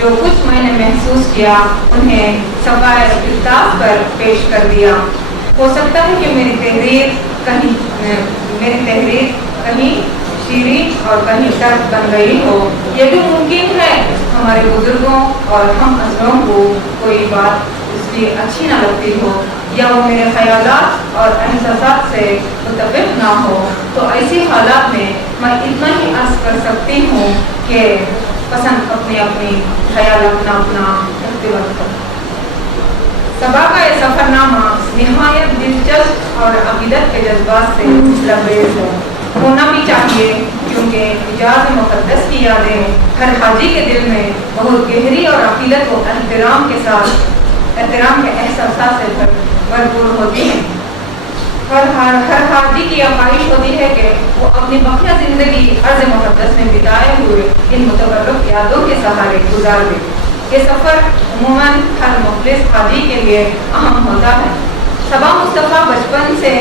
जो कुछ मैंने महसूस किया, उन्हें सफ़ाए किताब पर पेश कर दिया। हो सकता है कि मेरी तहरीर कहीं शीरीन और कहीं दर्द बन गई हो। ये भी मुमकिन है हमारे बुजुर्गों और हम अज़लों को कोई बात उसकी अच्छी ना लगती हो, या वो मेरे ख़यालात और एहसासात से मुतफ़िक़ ना हो। तो ऐसी हालात में मैं इतना ही अर्ज़ कर सकती हूँ कि पसंद अपनी अपनी, ख्याल अपना अपना इख्तियार करो। सबा का ये सफ़रनामा निहायत दिलचस्प और अक़ीदत के जज्बात से लबरेज़ है। होना भी चाहिए, क्योंकि हिजाज़ मुक़द्दस की यादें हर हाजी के दिल में बहुत गहरी और अक़ीदत व एहतराम के एहसास से भरपूर होती हैं। हर हाजी की ख्वाहिश होती है कि वो अपनी बकिया ज़िंदगी अर्ज़ मुक़द्दस में बिताए हुए इन मुतबर्रुक यादों के सहारे गुजार दे। ये सफ़र उमूमन हर मुखलिस हाजी के लिए अहम होता है। सबा मुस्तफ़ा बचपन से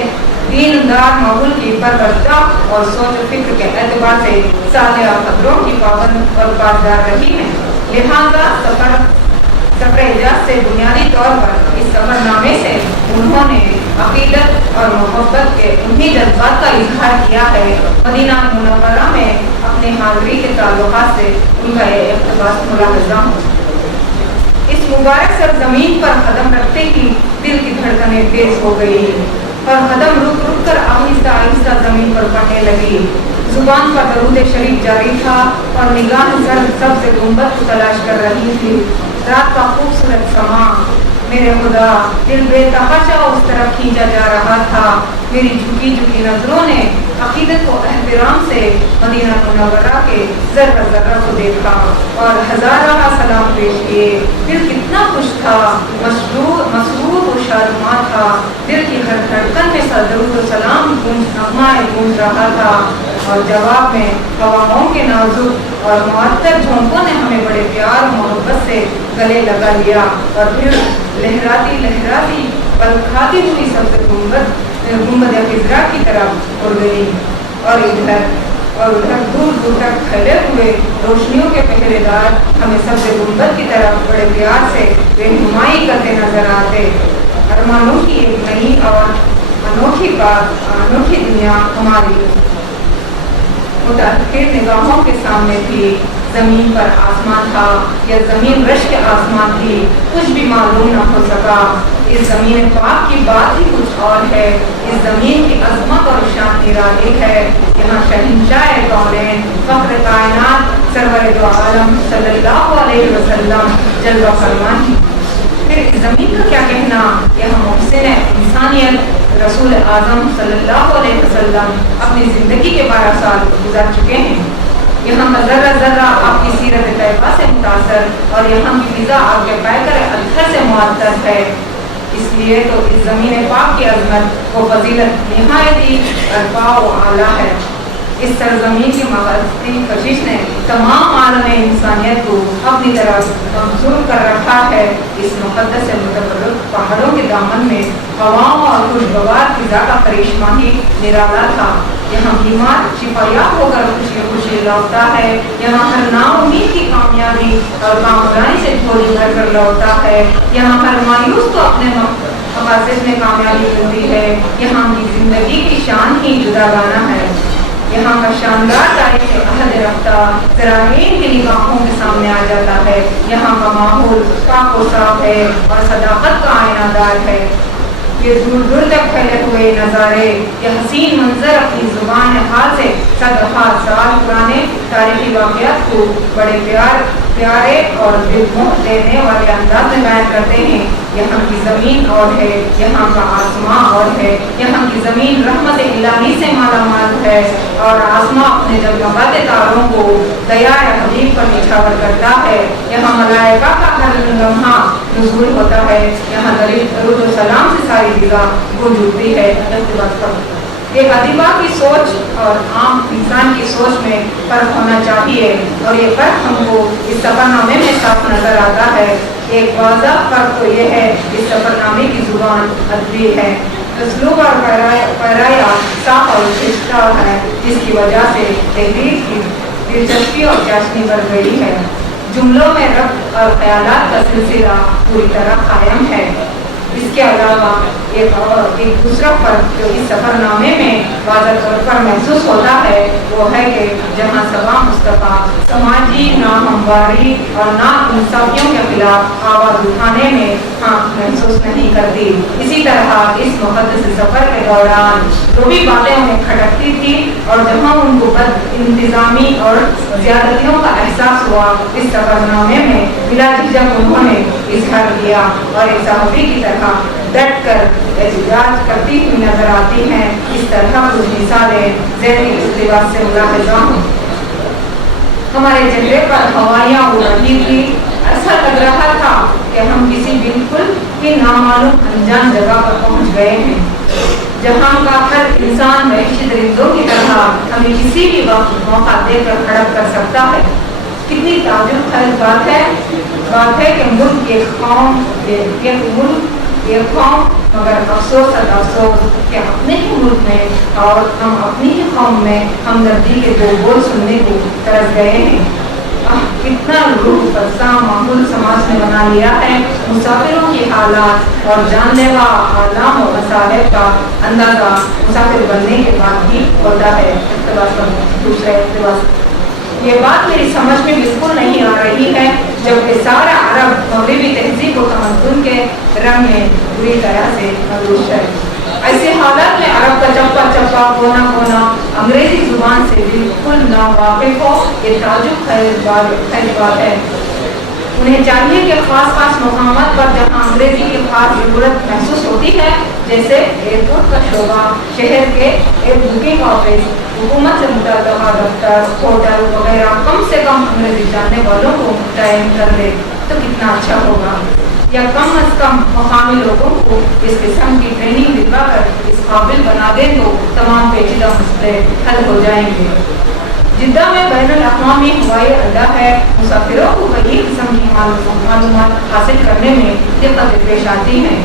दीनदार माहौल की परवरदा और सोच फिक्र के एतबार से सालिया क़दरों की पाबंद और पासदार रही है। लिहाजा सफ़र इजाज़ से बुनियादी तौर पर इस सफ़रनामे से उन्होंने अक़ीदत और मोहब्बत के उन्हीं जज्बात का इजहार किया है। मदीना मुनव्वरा में अपने हाज़री के ताल्लुकात से उनका ये इक़्तिबास मुलाहिज़ा हो। इस मुबारक सरज़मीन पर कदम रखते ही दिल की धड़कनें तेज हो गई और कदम रुक रुक कर आहिस्ता आहिस्ता ज़मीन पर पड़ने लगी। ज़ुबान पर दरूद शरीफ जारी था और निगाह सबसे गुंबद को तलाश कर रही थी। रात का खूबसूरत समा, मेरे खुदा, दिल बेतहाशा उस तरफ खींचा जा रहा था। मेरी झुकी झुकी नजरों ने अक़ीदत व एहतराम से मदीना मुनव्वरा के ज़र्रा ज़र्रा को देखा और हज़ारा सलाम पेश किए। दिल कितना खुश था, मसरूर व शादमां था। दिल की हर धड़कन में दरूद व सलाम गूंज रहा था और जवाब में हवाओं के नाजुक और मुअत्तर झोंकों ने हमें बड़े प्यार और मोहब्बत से गले लगा लिया और फिर लहराती लहराती पल खाती हुई सबसे गुंबद ख़िज़रा की तरफ उड़ गई और उधर दूर दूर तक फैले हुए रोशनियों के पहरेदार हमें सबसे गुंबद की तरफ बड़े प्यार से रहनुमाई करते नजर आते। अरमानों की एक नई और अनोखी दुनिया हमारी मुतअख्खिर निगाहों के सामने थी। ज़मीन पर आसमान था या ज़मीन रश के आसमान थी, कुछ भी मालूम न हो सका। इस ज़मीन पाक की बात ही कुछ और है। इस ज़मीन की अज़मत और शान निराली है। यहाँ शहंशाह कौनैन, फ़ख्र कायनात, सरवर दो आलम सल्लल्लाहु अलैहि वसल्लम जलवा फरमानी। फिर इस ज़मीन का क्या कहना, यहाँ मुहसिन इंसानियत रसूल आज़म सल्लल्लाहु अलैहि वसल्लम अपनी ज़िंदगी के 12 साल गुजार चुके हैं। यहाँ का ज़र्रा ज़र्रा आपकी सीरत तैयबा से मुतासर और यहाँ की फ़िज़ा आपके पैकर अत्थर से मुअत्तर है। इसलिए तो इस ज़मीन पाक की अज़मत व फ़ज़ीलत निहायती अरफ़ा व आला है। इस सरज़मीन की मक़सदी कशिश ने तमाम आलम इंसानियत को अपनी तरफ मंसूर कर रखा है। इस मुक़द्दस मुतबर्रुक पहाड़ों के दामन में हवाओं और खुशगवार फ़िज़ा का करिश्मा ही निराला था। यहाँ बीमार शिफायाब होकर खुशी खुशी लौटता है। यहाँ हर नाउम्मीद की कामयाबी और कामरानी से झोली भर कर लौटता है। यहाँ हर मायूस को अपने मक़ासद में कामयाबी मिलती है। यहाँ की ज़िंदगी की शान ही जुदागाना है। यहाँ का शानदार तारीख़ अहद रफ्ता ज़राईन की निगाहों के सामने आ जाता है। यहाँ का माहौल पाक व साफ है और सदाक़त का आयनादार है। ये दूर दूर तक फैले हुए नज़ारे, ये हसीन मंजर अपनी ज़ुबान हाल से सदहा साल पुराने तारीख़ी वाक़यात को बड़े प्यार प्यारे और दिलमोह देने वाले अंदाज में बयान करते हैं। यहाँ की ज़मीन और है, यहाँ का आसमां और है। यहाँ की ज़मीन रहमत इलाही से मालामाल है और आसमां अपने जगमगाते तारों को दया हबीब पर निछावर करता है। यहाँ मलाइका का हर लम्हा नुज़ूल होता है। यहाँ दरूद और सलाम से सारी फिज़ा गूंज उठती है। एक अदीबा की सोच और आम इंसान की सोच में फ़र्क होना चाहिए और ये फ़र्क हमको इस सफ़रनामे में साफ नज़र आता है। एक वाज़ह फ़र्क तो ये है इस सफ़रनामे की ज़ुबान अदबी है, उसलूब और पैराया साफ और शिष्टा है, जिसकी वजह से तहरीर की दिलचस्पी और चाशनी बढ़ गई है। जुमलों में रब्त और ख्यालात का सिलसिला पूरी तरह कायम है। इसके अलावा एक दूसरा फ़र्क जो इस सफ़रनामे में वाज़ह तौर पर महसूस होता है वो है कि जहाँ सबा मुस्तफ़ा समाजी नाहमवारी और नाइंसाफ़ियों के खिलाफ आवाज़ उठाने में महसूस नहीं करती, इसी तरह इस मुक़द्दस सफ़र के दौरान जो भी बातें उन्हें खटकती थी और जहाँ उनको बद इंतज़ामी और ज़्यादतियों का एहसास हुआ, इस सफ़रनामे में बिला झिझक उन्होंने इजहार किया और एक सहाफ़ी की तरह डट कर एहतजाज करती हुई नजर आती हैं। इस तरह कुछ मिसालें ज़हनी इख्तिलाफ से मुलाहिज़ा हूँ। हमारे चेहरे पर हवाइयाँ उड़ रही थी, ऐसा लग रहा था कि हम किसी बिल्कुल ही नामालूम अनजान जगह पर पहुँच गए हैं, जहाँ का हर इंसान वहशी दरिंदों की तरह हमें किसी भी वक्त मौका देकर खड़ा कर सकता है। कितनी ताजुब खैर बात है कि मुल्क एक कौम मगर अफसोस कि अपने ही मुल्क में और हम अपनी ही कौम में हमदर्दी के दो बोल सुनने को तरस गए हैं। कितना रूह फसा माहौल समाज ने बना लिया है। मुसाफिरों की हालात और जानलेवा आलाम और मसाइब का अंदाज़ा मुसाफिर बनने के बाद ही होता है। दूसरा इक़्तिबास, ये बात मेरी समझ में बिल्कुल नहीं आ रही है जबकि सारा अरब मगरबी तहजीब और तमद्दुन के रंग में बुरी तरह से मदरूस है। ऐसे हालात में अरब का चप्पा चप्पा कोना कोना अंग्रेजी जुबान से बिल्कुल नावाकिफ हो, ये ताजुब खैर बात है। उन्हें चाहिए कि खास मकामात पर जहाँ अंग्रेजी की खास ज़रूरत महसूस होती है, जैसे एयरपोर्ट का शोबा, शहर के एक बुकिंग ऑफिस, हुकूमत से मुतल्लिक़ा दफ्तर, होटल वगैरह कम से कम अंग्रेजी जानने वालों को मुतय्यन कर ले तो कितना अच्छा होगा, या कम अज़ कम मकामी लोगों को इस किस्म की ट्रेनिंग दिलवाकर इस काबिल बना दें तो तमाम पेचीदा मसले हल हो जाएंगे। जिद्दा में बैनुल अक़वामी हवाई अड्डा है। मुसाफिरों को कई किस्म की मालूमात हासिल करने में दिक्कतें पेश आती हैं।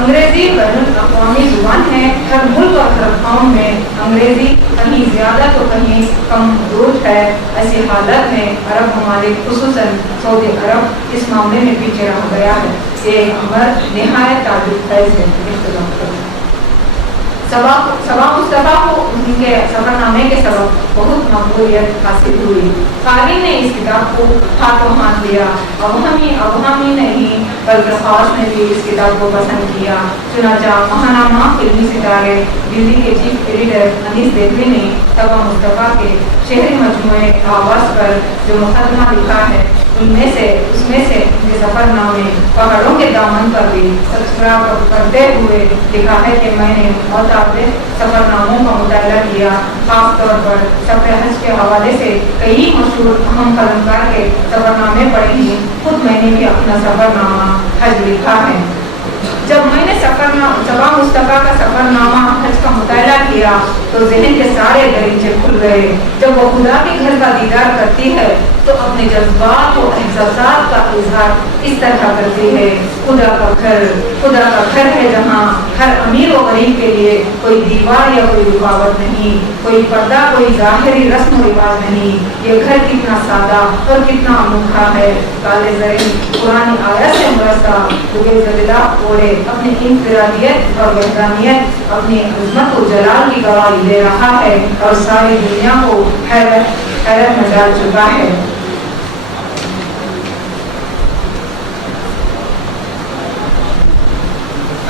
अंग्रेज़ी बैनुल अक़वामी ज़ुबान है। हर मुल्क और हर कौम में अंग्रेज़ी कहीं ज़्यादा तो कहीं कम मदरूज है। ऐसी हालत में अरब ममालिक खुसूसन सऊदी अरब इस मामले में पीछे रह गया है। ये अमर नहायत ताजुब खैज़ है। सबा मुस्तफ़ा को उनके सफ़रनामे के सबब बहुत मकबूलियत हासिल हुई। कारी ने इस किताब को हाथों हाथ लिया। अवहमी नहीं बल्कि ख़ास ने भी इस किताब को पसंद किया। चुनाचा महानामा फिल्मी सितारे दिल्ली के चीफ एडिटर अनीस देवी ने सबा मुस्तफ़ा के शहरी मजमूए आवाज़ पर जो मुकदमा लिखा है उसमें से उनके सफ़रनामे पहाड़ों के दामन पर भी तस्करा करते हुए लिखा है कि मैंने मुताबिक सफ़रनामों का मुताला किया। खास तौर पर सफ़र हज के हवाले से कई मशहूर अहम कलमकार के सफ़रनामे पढ़े हैं। खुद मैंने भी अपना सफ़रनामा हज लिखा है। जब मैंने सबा मुस्तफ़ा का सफ़रनामा हज का मुताला किया तो ज़हन के सारे दरीचे खुल गए। जब वो खुदा के घर का दीदार करती है तो अपने जज्बात और एहसासात का इजहार इस तरह करती है। खुदा का घर है जहाँ हर अमीर और गरीब के लिए कोई दीवार या कोई रुकावट नहीं, कोई पर्दा, कोई ज़ाहिरी रस्म रिवाज नहीं। ये घर कितना सादा और कितना अनोखा है। काले ज़रीन पुरानी आयत से मुरस्सा जलिला ओढ़े अपनी इंफरादियत और वहदानियत, अपनी अज़मत और जलाल की गवाही दे रहा है और सारी दुनिया को हैरत में डाल चुका है।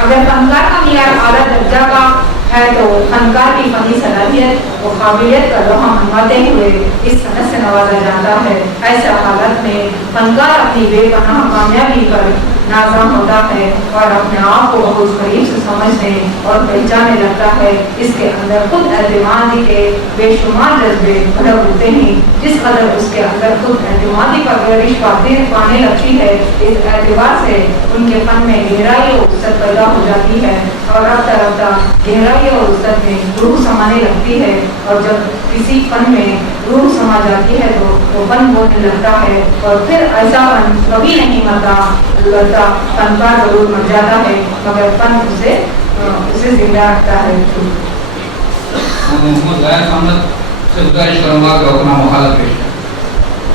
अगर फनकार का मियार आला दर्जा का है तो फनकार की फनी सलाहियत और काबिलियत का लोहा मनवाते हुए इस सनत से नवाजा जाता है। ऐसा हालत में फनकार अपनी बेपनाह कामयाबी पर नाज़ाम होता है और अपने आप को बहुत करीब से समझने और पहचानने लगता है। इसके अंदर खुद एतमादी के बेशुमार जज्बे भड़क उठते हैं। जिस कदर उसके अंदर खुद एतमादी पर गहरी स्वाधीन पाने लगती है, इस एतबार से उनके फन में गहराई और वसअत पैदा हो जाती है और रफ्ता रफ्ता गहराई और वसअत में रूह समाने लगती है। और जब किसी फन में रूह समा जाती है तो वो फन बोलने लगता है और फिर ऐसा फन कभी नहीं मरता, अलबत्ता फनकार जरूर मर जाता है मगर फन उसे जिंदा रखता है। मोहम्मद गायब अहमद से गुजारिश करूंगा कि अपना मकाला पेश करें।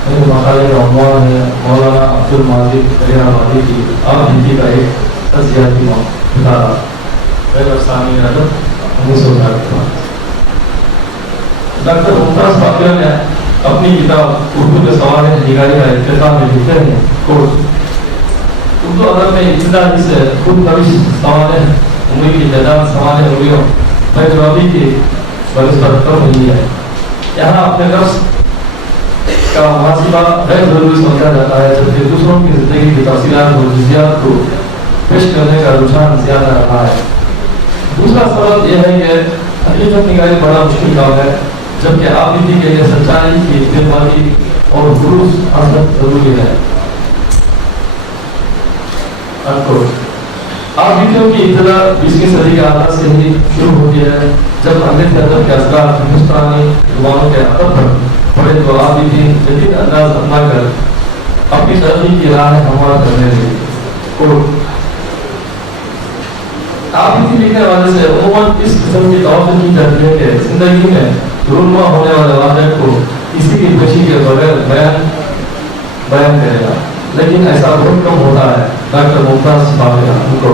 मेरे मकाले का उन्वान है मौलाना अब्दुल माजिद फरीदाबादी की आप हिंदी का एक तज़कियाती मुताला सामी अदब 1960 के बाद। डॉक्टर मुमताज़ फातिमा ने अपनी किताब उर्दू के सवाल निगारी का इख्तिताम में लिखते हैं कोर्स उर्दू अदब में इब्तिदा से खुद नविश सवाल उम्र की जदाद सवाल उंगलियों जवाबी की बनस्पत कम हुई है। यहाँ अपने नफ्स का मुहासिबा गैर ज़रूरी समझा जाता है, जबकि दूसरों की ज़िंदगी की तफसीलात और जुज़ियात को पेश करने का रुझान ज़्यादा रहा है। दूसरा सबब यह है कि हकीकत निगारी बड़ा मुश्किल काम है, जबकि आबिदी के लिए सच्चाई की दिलवाली और दुरुस्त हसरत जरूरी है। आबिदियों की इब्तिदा 20वीं सदी के आधा से ही शुरू होती है, जब अंग्रेज़ी अदब के असरार हिंदुस्तानी जुबानों के अदब पर पड़े तो आबिदी जदीद अंदाज अपना कर अपनी तरक्की की राह हमवार करने लगे। आबिदी लिखने वाले से उम्मन इस किस्म की तवज्जो की जाती है कि जिंदगी में रूनुमा होने वाले वाक़े को किसी की खुशी के बगैर बयान करेगा, लेकिन ऐसा बहुत कम होता है। डॉक्टर मुमताज़ फातिमा उनको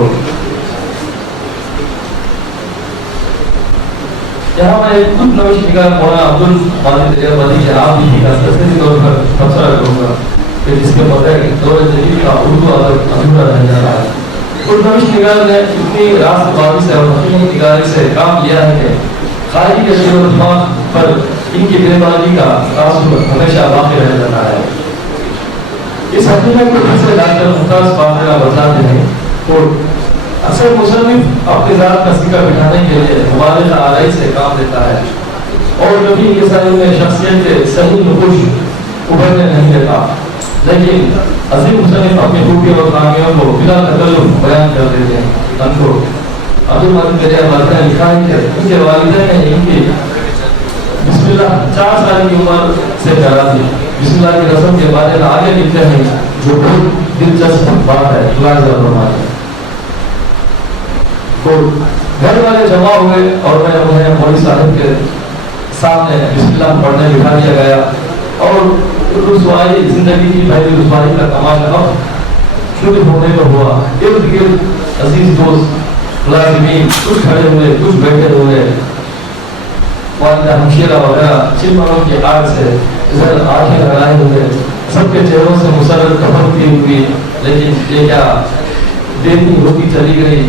यहाँ मैं खुद नविश निगार मौलाना अब्दुल माजिद फरीदाबादी के आप भी का तस्वीरी तौर पर तबसरा करूँगा कि जिसके बगैर दौर जदीद का उर्दू अदब अधूरा रह जाता है। खुद नविश निगार ने इतनी रास्तबाजी से और हकीकी निगारी से काम लिया है कि खाली के दिल और दिमाग पर इनकी बेबानी का तासुर हमेशा बाकी रह जाता है। इस हकीकत को जैसे डॉक्टर मुमताज़ फातिमा बताते हैं तो अक्सर मुसन्निफ अपने ज़ात का सिक्का बिठाने के लिए मुबालिग़ आराई से काम लेता है और कभी इनके साथ में शख्सियत के सही नुकुश उभरने नहीं देता, लेकिन अजीम मुसन्निफ अपनी खूबी और खामियों को बिना तकल्लुफ़ बयान कर देते हैं। उनको अब्दुल माजिद फरीदाबादी ने लिखा है कि उनके वालिदैन ने इनकी बिस्मिल्लाह 4 साल की उम्र से प्यारा थी। बिस्मिल्लाह की रस्म के बारे में आगे लिखते हैं जो बहुत दिलचस्प बात है। तो घर वाले जमा हुए और मैं उन्हें मौलवी साहब के सामने बिस्मिल्लाह पढ़ने बिठा दिया गया और रुसवाई जिंदगी की पहली रुसवाई का तमाशा अब शुरू होने को हुआ। इर्द गिर्द अजीज दोस्त मुलाजिमीन कुछ खड़े हुए, कुछ बैठे हुए, वालिदा हमशीरा वगैरह चिल्मरों की आग से इधर आंखें लगाए हुए, सबके चेहरों से मुसर्रत कफन की हुई, लेकिन ये क्या देती होती चली गई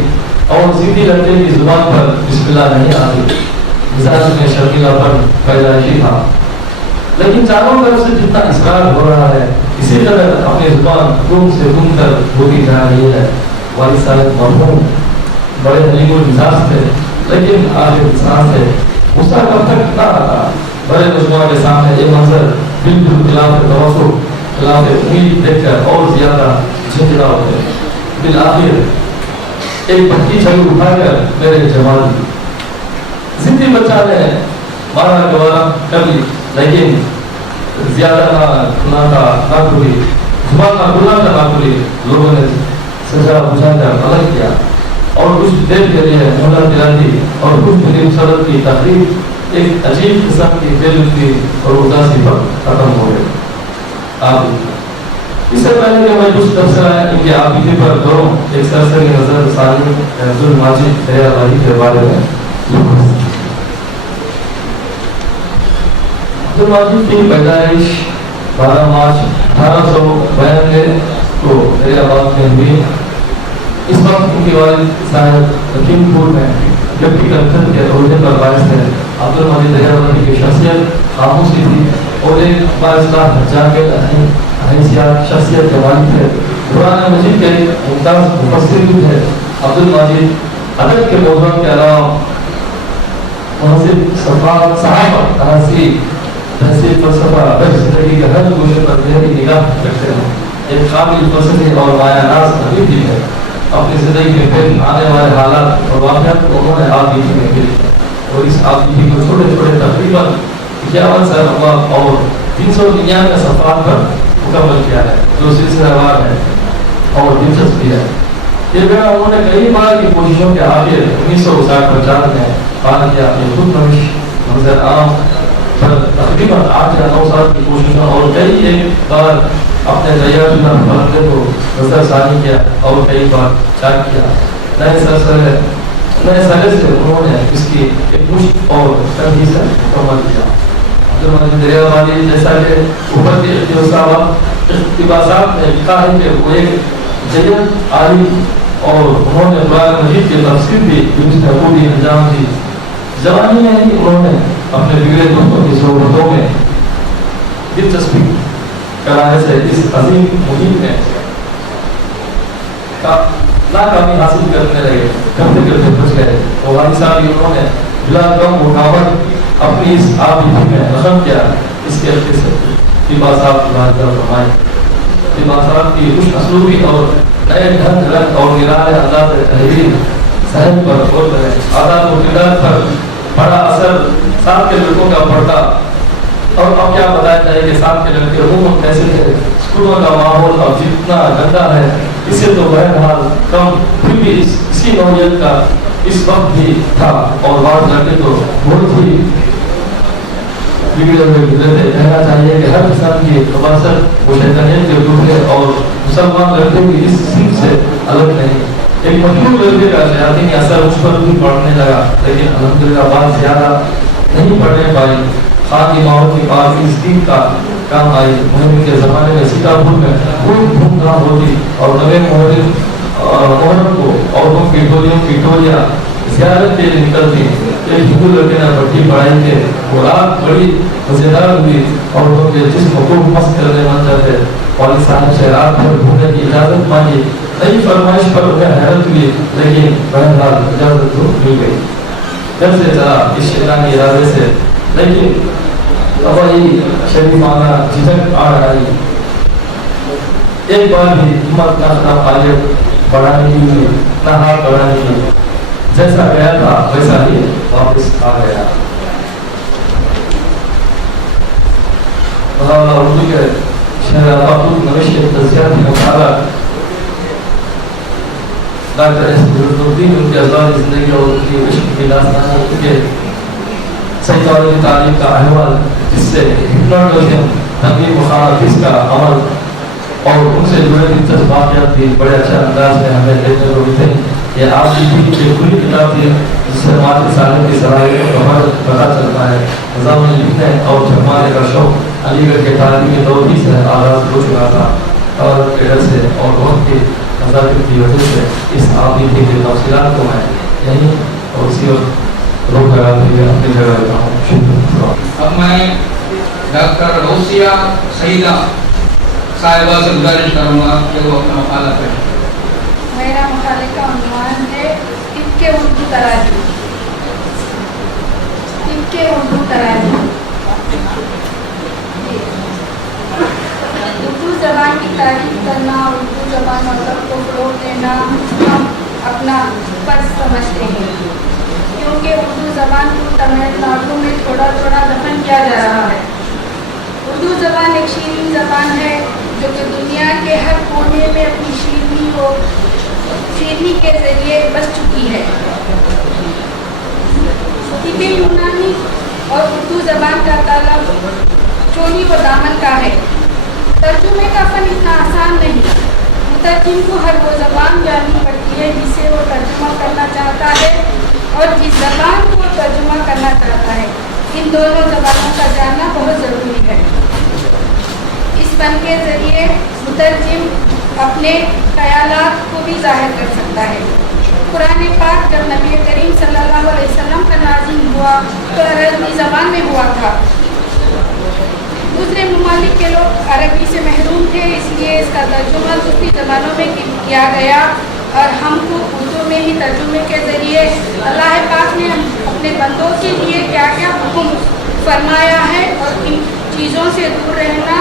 और सीधी लड़के की जुबान पर बिस्मिल्लाह नहीं आ रही। मिजाज में शर्मीलापन पैदाइशी था, लेकिन चारों तरफ से जितना इसरार हो रहा है इसी तरह अपनी जुबान गुम से गुम कर होती जा रही है। वालिद साहब मरहूम बड़े हलीमुल मिजाज थे, लेकिन आखिर इंसान थे। गुस्सा कब तक ना आता, बड़े दुश्मनों के सामने ये मंजर बिल्कुल खिलाफ तवक्को खिलाफ उम्मीद देखकर और ज्यादा झंझला होते। बिल आखिर एक भट्टी छड़ी उठाकर मेरे जवान जिंदी बच्चा ने मारा गवारा कर ली, लेकिन ज्यादा ना खुली जुबान ना खुली। लोगों ने सजा बुझाकर अलग किया और कुछ देर के लिए मोहल्ला दिला दी और कुछ मेरी सदर की तकरीब एक अजीब किस्म की बेलुत्फी और उदासी पर खत्म हो गई। आप इससे पहले कि मैं कुछ तबसरा इनके आबिदी पर करूं, एक सरसरी नजर सानी अब्दुल माजिद फरीदाबादी के बारे में। अब्दुल माजिद की पैदाइश 12 मार्च 1892 को फरीदाबाद में हुई। इस वक्त उनके वालिद साहब लखीमपुर में व्यक्तिगत खत के अहदे पर बायस है। अब्दुल मजीद दरियावादी की शख्सियत खामोशी थी और एक बाइस्ता जाके हैसियत शख्सियत के वालिद थे। कुरान मजीद के मुमताज मुफस्सिर भी थे। अब्दुल मजीद अदब के मौज़ूअ के अलावा मुहसिब सहाबा तहसीब तहसीब फलसफा बस जिंदगी के हर गोशे पर गहरी निगाह रखते हैं। एक काबिल फलसफी और मायानाज़ नबी भी है। अपनी ज़िंदगी में पेश आने वाले हालात और वाक़यात को उन्होंने आदमी में गिरी और इस आदमी को छोटे छोटे तकरीबन 51 सफ़ा और 399 सफ़ात पर मुकम्मल किया है, जो सिलसिलेवार है और दिलचस्प है। ये बेड़ा उन्होंने कई बार की कोशिशों के आखिर 1959 में पार किया। ये खुद नविश मंजर आम पर तकरीबन 8 या 9 साल की कोशिशों और कई एक बार अपने दरियाशुदा फलंदे को नजरसानी किया और कई बार चाक किया। नए सरे से उन्होंने इसकी एक मुश्त और तंगी से मुकम्मल किया। अब्दुल मजीद दरियावादी जैसा कि ऊपर के इक़्तिबासात में लिखा है कि वो एक जय्यद आलिम और उन्होंने कुरान मजीद की तफसीर भी दुरुस्त खूबी अंजाम दी। जवानी में ही उन्होंने अपने बिगड़े दोस्तों की सोहबतों में दिलचस्पी कराने से इस अजीम मुहिम में नाकामी हासिल करने लगे। करते करते बच गए और वाली साहब उन्होंने बिला कम मुकावमत अपनी इस आबिदी में रकम किया। इसके अर्थे से तिबा साहब की कुछ असलूबी और नए ढंग रंग और निराले अंदाज तहरीर सहन पर गौर करें। आदात और किरदार पर बड़ा असर साथ के लड़कों का पड़ता। और अब क्या बताया जाए कि साथ के लड़के रूम कैसे थे। स्कूलों का माहौल अब जितना गंदा है इससे तो बहरहाल कम, फिर भी इसी नौयत का इस वक्त भी था और बाद लड़के तो बहुत ही बिगड़े हुए गुजरे थे। कहना चाहिए कि हर किस्म की खबासत वो शैतानियत के रूप है और मुसलमान लड़के भी इस सिंह से अलग नहीं। एक मशहूर लड़के का शयातीनी असर उस पर भी पड़ने लगा, लेकिन अल्हम्दुलिल्लाह बात ज़्यादा नहीं पड़ने पाई। खान की माहौल की बात इस दिन का काम आई। मुहर्रम के ज़माने में सीतापुर में खूब धूमधाम होती और नवे मुहर्रम को औरतों की टोलियाँ ज़ियारत के लिए निकलती। एक हिंदू लड़के ने भट्टी पढ़ाई के वो रात बड़ी मज़ेदार हुई। औरतों के जिस्म को मस्त करने मंजर है। वाली साहब से रात भर घूमने की इजाज़त मांगी। नई फरमाइश पर उन्हें हैरत हुई, लेकिन बहरहाल इजाज़त तो मिल गई। जब से चला इस शैतानी इरादे से, लेकिन वही शरीफाना झिझक आ रही। एक बार भी हिम्मत न खड़ा पाले बढ़ाने की हुई, न हाथ बढ़ाने की। जैसा गया था वैसा ही वापस आ गया। उर्दू के शहर नविश के तज़कियात में मुताला डॉक्टर एस.नुरुद्दीन उनके अज़वाज ज़िंदगी और उनकी इश्क की दास्तान के सही तौर की तालीम का अहवाल, जिससे हिप्नोटिज्म तकलीफ मुखालिफ का अमल और उनसे जुड़े दिलचस्प वाक़यात भी बड़े अच्छे अंदाज में हमें देखने को मिलते हैं। ये आपकी भी खुली किताब थी जिससे हमारे साले की सलाहियत को हमें पता चलता है। निज़ाम लिखने और छपवाने का शौक़ अलीगढ़ के तालीमी दौर ही से आगाज़ हो चुका था और केडर से और बहुत की मज़ाकिर की वजह से इस आबिदी की तफसीलात को मैं यहीं और इसी वक्त रोक लगाते हुए अपनी जगह लेता हूँ। अब मैं डॉक्टर रोसिया सईदा साहिबा से गुजारिश करूँगा कि वो अपना मकाला करें। मेरा मकाले का उन्वान है इनके उर्दू तराजू। इनके उर्दू तराजू। उर्दू ज़बान की तारीफ करना, उर्दू ज़बान मतलब को फ़रोग़ देना हम अपना फर्ज समझते हैं, क्योंकि उर्दू ज़बान को तमिलनाडु में थोड़ा थोड़ा दफन किया जा रहा है। उर्दू ज़बान एक शीरीन ज़बान है जो कि दुनिया के हर कोने में अपनी शीरनी के ज़रिए बस चुकी है। तिबे यूनानी और उर्दू ज़बान का ताल्लुक चोली व दामन का है। तर्जुमे का फ़न इतना आसान नहीं। मुतरजिम को हर वो ज़बान जाननी पड़ती है जिसे वो तर्जुमा करना चाहता है और जिस ज़बान को तर्जुमा करना चाहता है। इन दोनों ज़बानों का जानना बहुत ज़रूरी है। इस फ़न के ज़रिए मुतरजिम अपने ख़यालात को भी ज़ाहिर कर सकता है। कुरान पाक जब नबी करीम सल्लल्लाहु अलैहि वसल्लम का नाज़िल हुआ तो अरबी ज़बान में हुआ था। दूसरे ममालिक के लोग अरबी से महरूम थे, इसलिए इसका तर्जुमा दूसरी ज़बानों में किया गया और हमको उर्दू में ही तर्जुमे के ज़रिए अल्लाह पाक ने अपने बंदों के लिए क्या क्या हुक्म फरमाया है और इन चीज़ों से दूर रहना,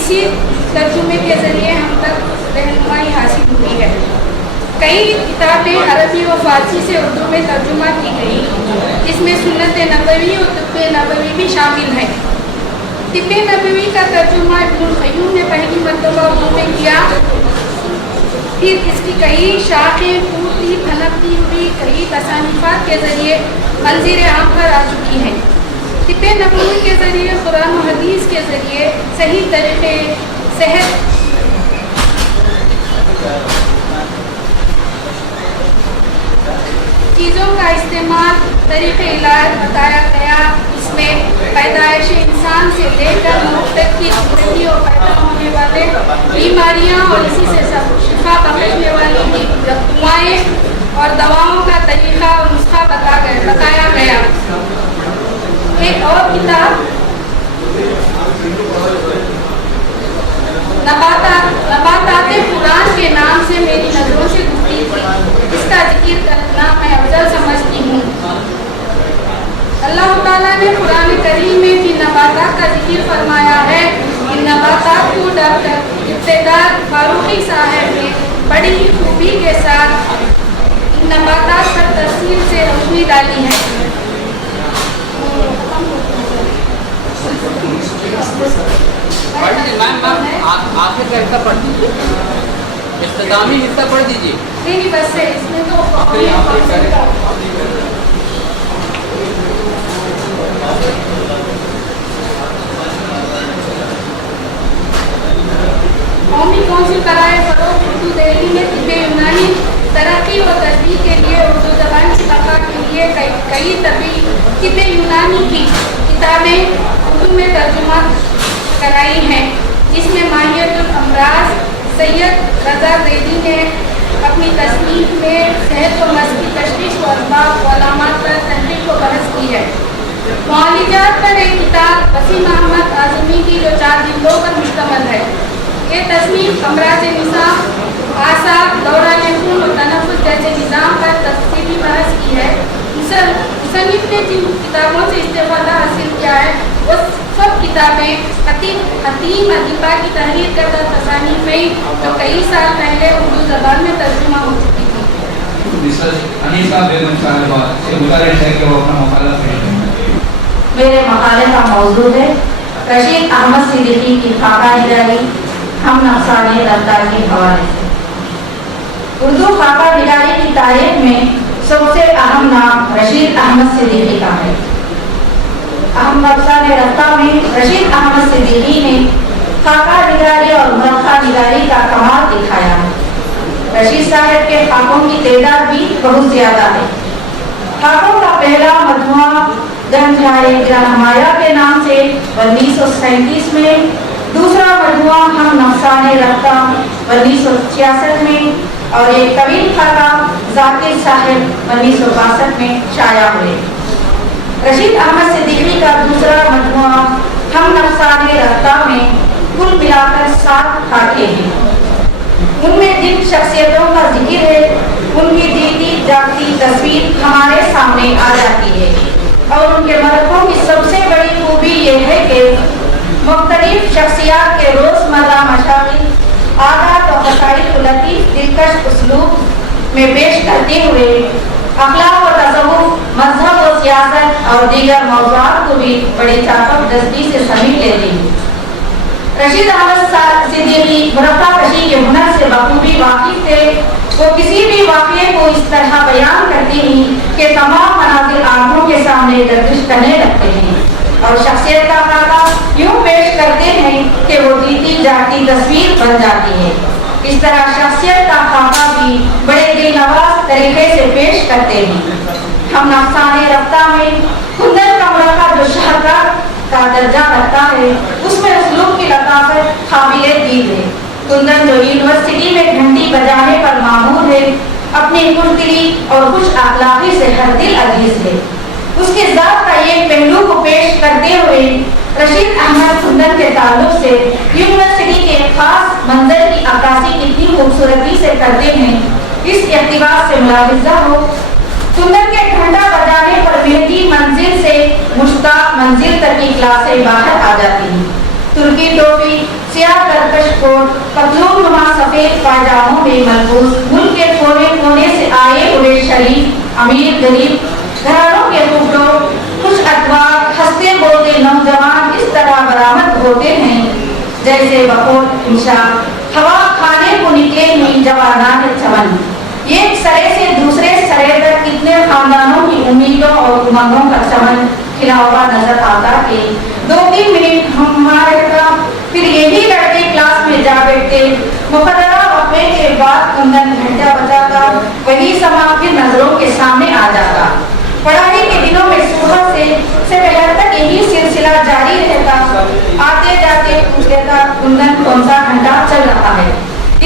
इसी तर्जुमे के ज़रिए हम तक रहनुमाई हासिल हुई है। कई किताबें अरबी व फारसी से उर्दू में तर्जुमा की गई, इसमें सुन्नत नबवी और तिब्ब नबवी भी शामिल है। तिब्ब नबवी का तर्जुमा इब्नुल क़य्यूम ने पहली मरतबा उर्दू में किया, फिर इसकी कई शाखें फूटती फलकती हुई कई तसानीफ़ात के ज़रिए मंज़िर आम पर आ चुकी हैं। तिब्ब नबवी के ज़रिए कुरान और हदीस के ज़रिए सही तरीक़े सेहत चीज़ों का इस्तेमाल तरीक़े इलाज बताया गया। इसमें पैदाइश इंसान से लेकर मौत तक की ज़िंदगी और पैदा होने वाले बीमारियां और इसी से सब शिफा बख्शने वाली दुआएं और दवाओं का तरीक़ा और नुस्खा बताया गया। एक और किताब नबाताते कुरान के नाम से मेरी नज़रों से गुजरी थी, इसका जिक्र करना मैं अफजल समझती हूँ। अल्लाह ताला ने कुरान करीम में भी नबातात का जिक्र फरमाया है। इन नबातात को डॉक्टर इब्तिदार फारूकी साहब ने बड़ी ही खूबी के साथ इन नबातात पर तफसील से रोशनी डाली है। आखिर का हिस्सा पढ़ दीजिए, इख्तितामी हिस्सा पढ़ दीजिए। नहीं बस है, इसमें तो कौमी कौंसिल कराए फरोग उर्दू दिल्ली में तिब्ब यूनानी तरक्की और तजदीद के लिए उर्दू ज़बान की बका के लिए कई तिब्ब यूनानी की किताबें उर्दू में तर्जुमा कराई हैं, जिसमें माहियतुल अमराज सैयद रज़ा ज़ैदी ने अपनी तस्नीफ में सेहत व मर्ज़ की तशख़ीस व असबाब व अलामात पर तहक़ीक़ व बहस की है। मौलिजात पर एक किताब वसीम अहमद आज़मी की जो 4 जिल्दों पर मुश्तमिल है। ये तस्नीफ अमराज निज़ाम, आसाब, दौरान खून और तनफ़ुस जैसे निज़ाम पर तफसीली बहस की है। मुसन्निफ़ ने जिन किताबों से इस्तेफ़ादा हासिल किया है वो सब किताबें हतीम अदीबा की तहरीर करदा तसानीफ़ में जो कई साल पहले उर्दू ज़बान में तर्जुमा हो चुकी थी। मिसेस अनीसा बेगम साहिबा से गुजारिश है कि वो अपना मकाला पेश करें। मेरे मकाले का मौजू है रशीद अहमद सिद्दीकी की खाका निगारी हम नक्शाने रफ्तार के हवाले से। उर्दू खाका निगारी की तारीख में सबसे अहम नाम रशीद अहमद सिद्दीकी का है। अहम नक्शाने रफ्तार में रशीद अहमद सिद्दीकी ने खाका निगारी और मरखा निगारी का कमाल दिखाया है। रशीद साहब के खाकों की तादाद भी बहुत ज़्यादा है। खाकों का पहला मजमुआ गंजाए जहामाया के नाम से 1937 में, दूसरा मजमुआ हम नक्शाने रफ्ता 1966 में और एक तवील खाका जाकिर साहब 1962 में शाया हुए। रशीद अहमद सिद्दीकी का दूसरा मजमुआ हम नक्शाने रफ्ता में कुल मिलाकर 7 खाके हैं। उनमें जिन शख्सियतों का जिक्र है उनकी जीती जागती तस्वीर हमारे सामने आ जाती है और उनके मरक़ों की सबसे बड़ी खूबी यह है कि मुख्तलिफ शख्सियात के रोज़मर्रा मशागिल, आदात और मसाइल को लतीफ़ दिलकश उसलूब में पेश करते हुए अखलाक व तसव्वुफ़, मज़हब व सियासत और दीगर मौज़ूआत को भी बड़ी चाकचक्यता से समेट लेते हैं। रशीद अहमद सिद्दीकी मुरक्का कशी के हुनर से बखूबी वाकिफ थे। वो किसी भी वाक़े को इस तरह बयान करते हैं कि तमाम मनाज़िर आँखों के सामने गर्दिश करने लगते हैं और शख्सियत का खाका यूँ पेश करते हैं कि वो जीती जाती तस्वीर बन जाती है। इस तरह शख्सियत का खाका भी बड़े दिलनवाज तरीके से पेश करते हैं। हम नक्शाने रफ्ता में कुंदन का मुरक्का जो शाहकार का दर्जा रखता है उसमें उसलूब की लताफत काबिल दीद है। कुंदन जो यूनिवर्सिटी में घंटी बजाने पर मामूर है अपनी बुजदिली और खुश अखलाकी से हर दिल अजीज है। उसके ज़ात का एक पहलू को पेश करते हुए रशीद अहमद कुंदन के ताल्लुक से यूनिवर्सिटी के खास मंजर की अक्कासी कितनी खूबसूरती से करते हैं, इस इक़्तिबास से मुलाहिज़ा हो। कुंदन के घंटा बजाने पर मेहदी मंजिल से मुश्ताक मंजिल तक की क्लासें बाहर आ जाती हैं। तुर्की टोपी, सियाह कर्कश कोट, पतलून नुमा सफेद पायजामों में मलबूस मुल्क के कोने कोने से आए हुए शरीफ, अमीर, गरीब घरानों के टुकड़ों, खुश अतवार, हंसते बोलते नौजवान इस तरह बरामद होते हैं जैसे बकोर इंशा हवा खाने को निकले हुई जवानात चमन। एक सरे से दूसरे सरे तक कितने खानदानों की उम्मीदों और उमंगों का चमन खिला हुआ नजर आता है। 2-3 मिनट हमारे का फिर यही लड़के क्लास में जा बैठते। मुकर्ररा वक़्फ़े के बाद कुंदन घंटा बजाता, वही समा फिर नजरों के सामने आ जाता। पढ़ाई के दिनों में सुबह से दोपहर तक यही सिलसिला जारी रहता। आते जाते पूछ लेता कुंदन कौन सा घंटा चल रहा है।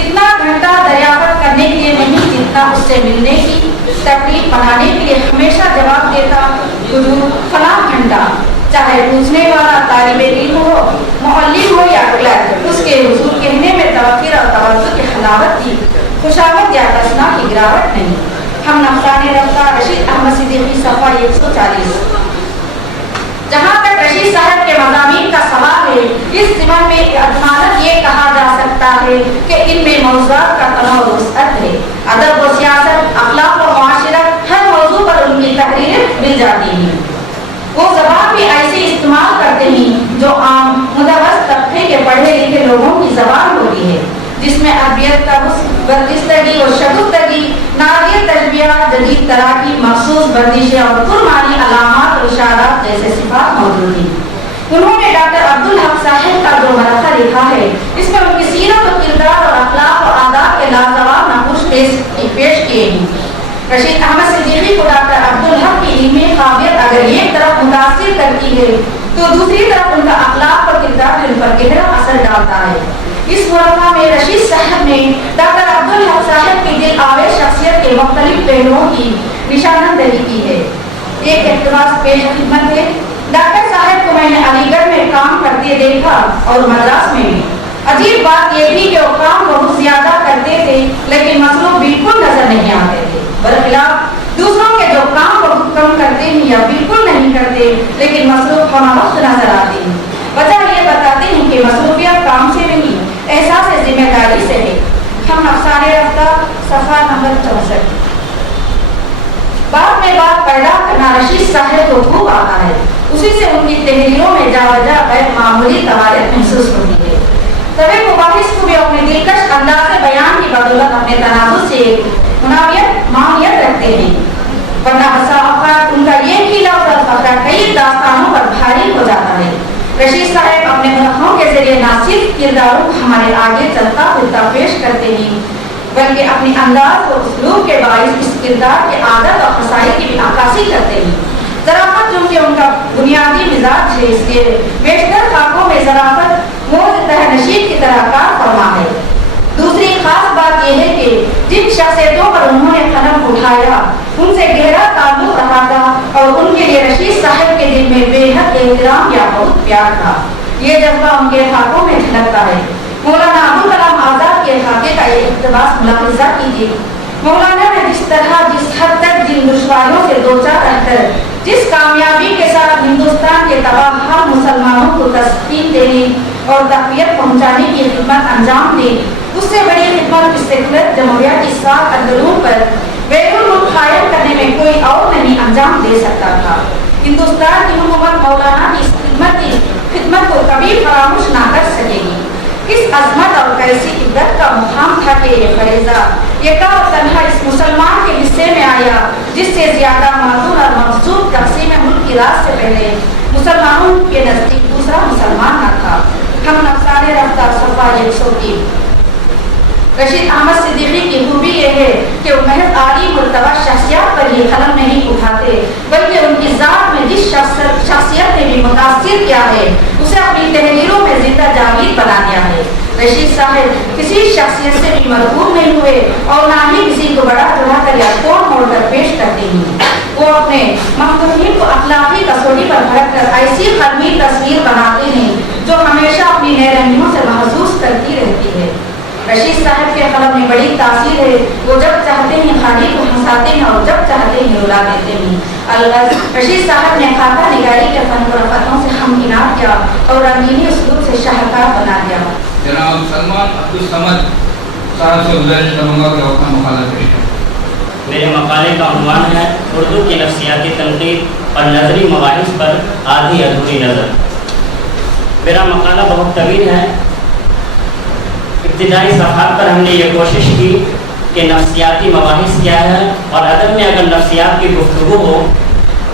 इतना घंटा दरियाफ्त करने के लिए नहीं जितना उससे मिलने की तकलीफ बनाने के लिए हमेशा जवाब देता हुजूर फलां घंटा। चाहे पूछने वाला तालिबे इल्म हो, मुअल्लिम हो या क्लर्क, उसके हुजूर कहने में तवक्कुर और तवज्जुह की हलावत थी, खुशामद या तसना की गिरावट नहीं। हम नफ़साने रफ्ता रशीद अहमद सिद्दीकी सफ़ा 140। जहाँ तक रशीद साहब के मज़ामीन का सवाल है, इस ज़िमन में अजमानत ये कहा जा सकता है कि इनमें मौज़ूआत का तनोव और वसअत है। अदब व सियासत, अखलाक व मुआशरत, हर मौजू पर उनकी तहरीरें मिल जाती हैं। वो ज़बान भी ऐसे इस्तेमाल करते हैं जो आम मुदव्वस तबके के पढ़े लिखे लोगों की ज़बान होती है, जिसमें अरबियत का बर्जिस्तगी और शगुफ्तगी, नादिर तजबियात, जदीद तराकी, मखसूस बर्दिशें और पुरमानी अलामात और इशारात जैसे सिफात मौजूद हैं। उन्होंने डॉक्टर अब्दुल हक साहिब का जो मरखा लिखा है, इसमें उनकी सीरत और किरदार और अखलाक और आदाब के लाजवाब नक़ूश पेश किए हैं। रशीद अहमद सिद्दीकी को डॉक्टर अब्दुल हक की इल्मी काबिलियत अगर एक तरफ मुतासिर करती है, तो दूसरी तरफ उनका अखलाक और किरदार उन पर गहरा असर डालता है। इस मुरक्का में रशीद साहब ने डॉक्टर अब्दुल हक साहब की दिल आवेश शख्सियत के मुख्तलिफ पहलुओं की निशानदही की है। एक इक़्तिबास पेश खिदमत है। डॉक्टर साहब को मैंने अलीगढ़ में काम करते देखा और मद्रास में भी। अजीब बात यह थी कि वो काम बहुत ज्यादा करते थे, लेकिन मसरूफ बिल्कुल नजर नहीं आते थे। बरखिलाफ दूसरों के जो काम बहुत कम करते हैं या बिल्कुल नहीं करते, लेकिन मसरूफ हम वक्त नजर आते हैं। वजह ये बताते हैं कि मसरूफियत काम से नहीं, एहसास जिम्मेदारी से है। हम अफसाने रफ्ता सफ़ा नंबर 64। बात में बात पैदा करना रशीद साहब को खूब आता है। उसी से उनकी तहरीरों में जावजा गैर मामूली तवारियत महसूस होती है। तभी मुबाहिस को भी अपने दिलकश अंदाज़ बयान की बदौलत अपने तनाजुर से मानियत रखते हैं, वरना बसा औक़ात उनका एक ही लफ्ज़ और फ़क़रा कई दास्तानों पर भारी हो जाता है। रशीद साहब अपने मुरक्कों के जरिए न सिर्फ किरदारों को हमारे आगे चलता फिरता पेश करते हैं, बल्कि अपने अंदाज और उसलूब के बाइस इस किरदार के आदत और खसाई की भी अक्कासी करते हैं। ज़राफ़त चूँकि उनका बुनियादी मिजाज है, इसलिए बेशतर खाकों में ज़राफ़त मोज तहनशीब की तरह कार फरमा है। दूसरी खास बात यह है कि जिन शख्सियतों पर उन्होंने कलम उठाया, उनसे गहरा ताल्लुक रहा था और उनके लिए रशीद साहब के दिल में बेहद एहतराम या बहुत प्यार था। ये जज्बा उनके खाकों में झलकता है। मौलाना अबुल कलाम आज़ाद के खाके का ये इक़्तिबास मुलाहिज़ा कीजिए। मौलाना ने जिस तरह जिस हद तक जिन दुश्वारियों से दो चार रहकर जिस कामयाबी के साथ हिंदुस्तान के तबाह मुसलमानों को तस्कीन देने और तक़वियत पहुँचाने की खिदमत अंजाम दी, उससे बड़ी खिदमत इस सेकुलर जमहूरिया की साख अंदरून पर बैरुल मुल्क कायम करने में कोई और नहीं अंजाम दे सकता था। हिंदुस्तान की हुकूमत मौलाना की इस खिदमत को कभी फरामोश ना कर सकेगी। किस अजमत और कैसी इज्जत का मुकाम था कि ये फरेजा एका तन्हा इस मुसलमान के हिस्से में आया, जिससे ज्यादा माजूर और मकसूद तक़सीम मुल्क की रात से पहले मुसलमानों के नज़दीक दूसरा मुसलमान न था। हम नफ़साने रफ्ता सफ़ा 103। रशीद अहमद सिद्दीकी की खूबी यह है कि वो महज आली मुर्तबा शख्सियत पर ही कलम नहीं उठाते, बल्कि उनकी ज़ात में जिस शख्सियत ने भी मुतासिर किया है, उसे अपनी तहरीरों में जिंदा जागीर बना दिया है। रशीद साहब किसी शख्सियत से भी मरहूम नहीं हुए और ना ही किसी को बड़ा चढ़ा कर या तोड़ मोड़ कर पेश करते हैं। वो अपने मखदूमीन को अखलाकी कसौटी पर भरक कर ऐसी खलमी तस्वीर बनाते हैं जो हमेशा अपनी नैरंगियों से महसूस करती रहती है। रशीद साहब के कलम में बड़ी तासीर है। वो जब चाहते हैं खाली को हंसाते हैं और जब चाहते हैं रुला देते हैं। अलगज़ रशीद साहब ने खाका निगारी के फन और रफ़तों से हमकिनार किया और रंगीनी उसलूब से शाहकार बना दिया। जनाब सलमान अब्दुल समद साहब से गुजारिश करूँगा कि अपना मकाला पेश करें। मेरे मकाले का उन्वान है उर्दू की नफ्सियाती तनकीद और नजरी मवाहिस पर आधी अधूरी नज़र। मेरा मकाला बहुत तवील है। इब्तिदाई सफ़हात पर हमने ये कोशिश की कि नफ्सियाती मवाहिस क्या है और अदब में अगर नफ्सियात की गुफ्तगू हो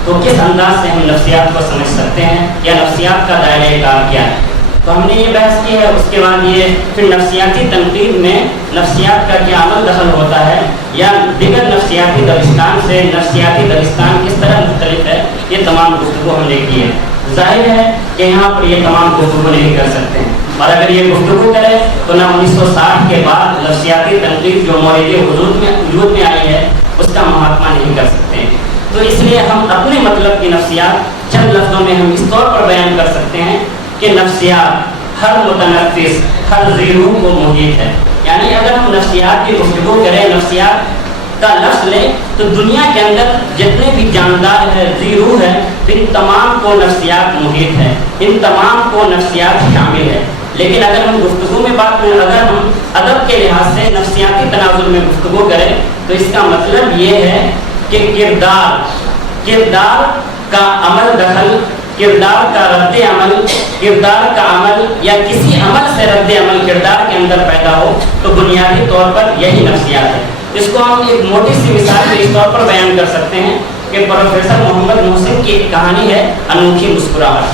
तो किस अंदाज से हम नफ्सियात को समझ सकते हैं या नफ्सियात का दायरा कार क्या है। तो हमने ये बहस की है। उसके बाद ये फिर नफ्सियाती तनकीद में नफ्सियात का क्या अमल दखल होता है या दिगर नफ्सियाती दबिस्तान से नफ्सियाती दबिस्तान किस तरह मुख्तलिफ है, ये तमाम गुफ्तगू हमने की है। जाहिर है कि यहाँ पर ये तमाम गुफ्तगू नहीं कर सकते हैं और अगर ये गुफ्तगू करें तो ना 1960 के बाद नफ्सियाती तनकीद जो मौजूद वजूद में आई है उसका मुहाकमा नहीं कर सकते हैं। तो इसलिए हम अपने मतलब की नफ्सियात चंद लफ्ज़ों में हम इस तौर पर बयान कर सकते हैं कि नफ्सियात हर मुतनफ़िस हर ज़ीरूह को मुहीत है। यानी अगर हम नफ्सियात की गुफ्तगू करें, नफ्सियात का लफ्ज़ लें तो दुनिया के अंदर जितने भी जानदार है, ज़ीरूह है, इन तमाम को नफ्सियात मुहीत है, इन तमाम को नफ्सियात शामिल है। लेकिन अगर हम गुफ्तगू में बात करें, अगर हम अदब के लिहाज से नफ्सियाती तनाजुर में गुफ्तगू करें तो इसका मतलब ये है कि किरदार का अमल दखल, किरदार का रद्द अमल, किरदार का अमल या किसी अमल से रद्द अमल किरदार के अंदर पैदा हो तो बुनियादी तौर पर यही नफ्सियात है। इसको हम एक मोटी सी मिसाल के इस तौर पर बयान कर सकते हैं कि प्रोफेसर मोहम्मद मोहसिन की एक कहानी है अनोखी मुस्कुराहट।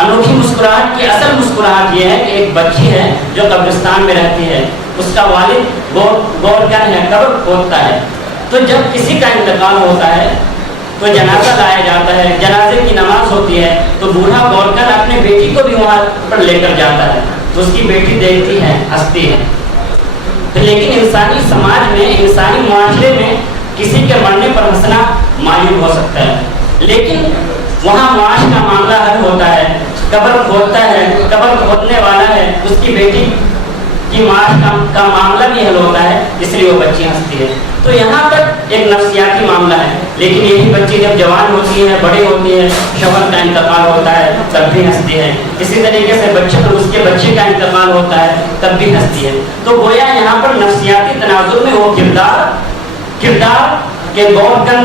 अनोखी मुस्कुराहट की असल मुस्कुराहट ये है कि एक बच्ची है जो कब्रिस्तान में रहती है, उसका वालिद गौरकर है, कब्र खोदता है। तो जब किसी का इंतकाल होता है तो जनाजा लाया जाता है, जनाजे की नमाज होती है तो बूढ़ा गौरकर अपने बेटी को भी वहाँ पर लेकर जाता है। तो उसकी बेटी देखती है, हंसती है। तो लेकिन इंसानी समाज में, इंसानी माशरे में किसी के मरने पर हंसना मायूब हो सकता है, लेकिन वहाँ माश का मामला हल होता है, कब्र खोदता है, कब्र खोदने वाला है, उसकी बेटी की माश का मामला भी हल होता है, इसलिए वो बच्ची हंसती है। तो यहाँ पर एक नफ्सियाती मामला है। लेकिन यही बच्ची जब जवान होती है, बड़ी होती है, शौहर का इंतकाल होता है तब भी हंसती है। इसी तरीके से बच्चे पर उसके बच्चे का इंतकाल होता है तब भी हंसती है। तो गोया यहाँ पर नफ्सियाती तनाजुर में वो किरदार के गौरकन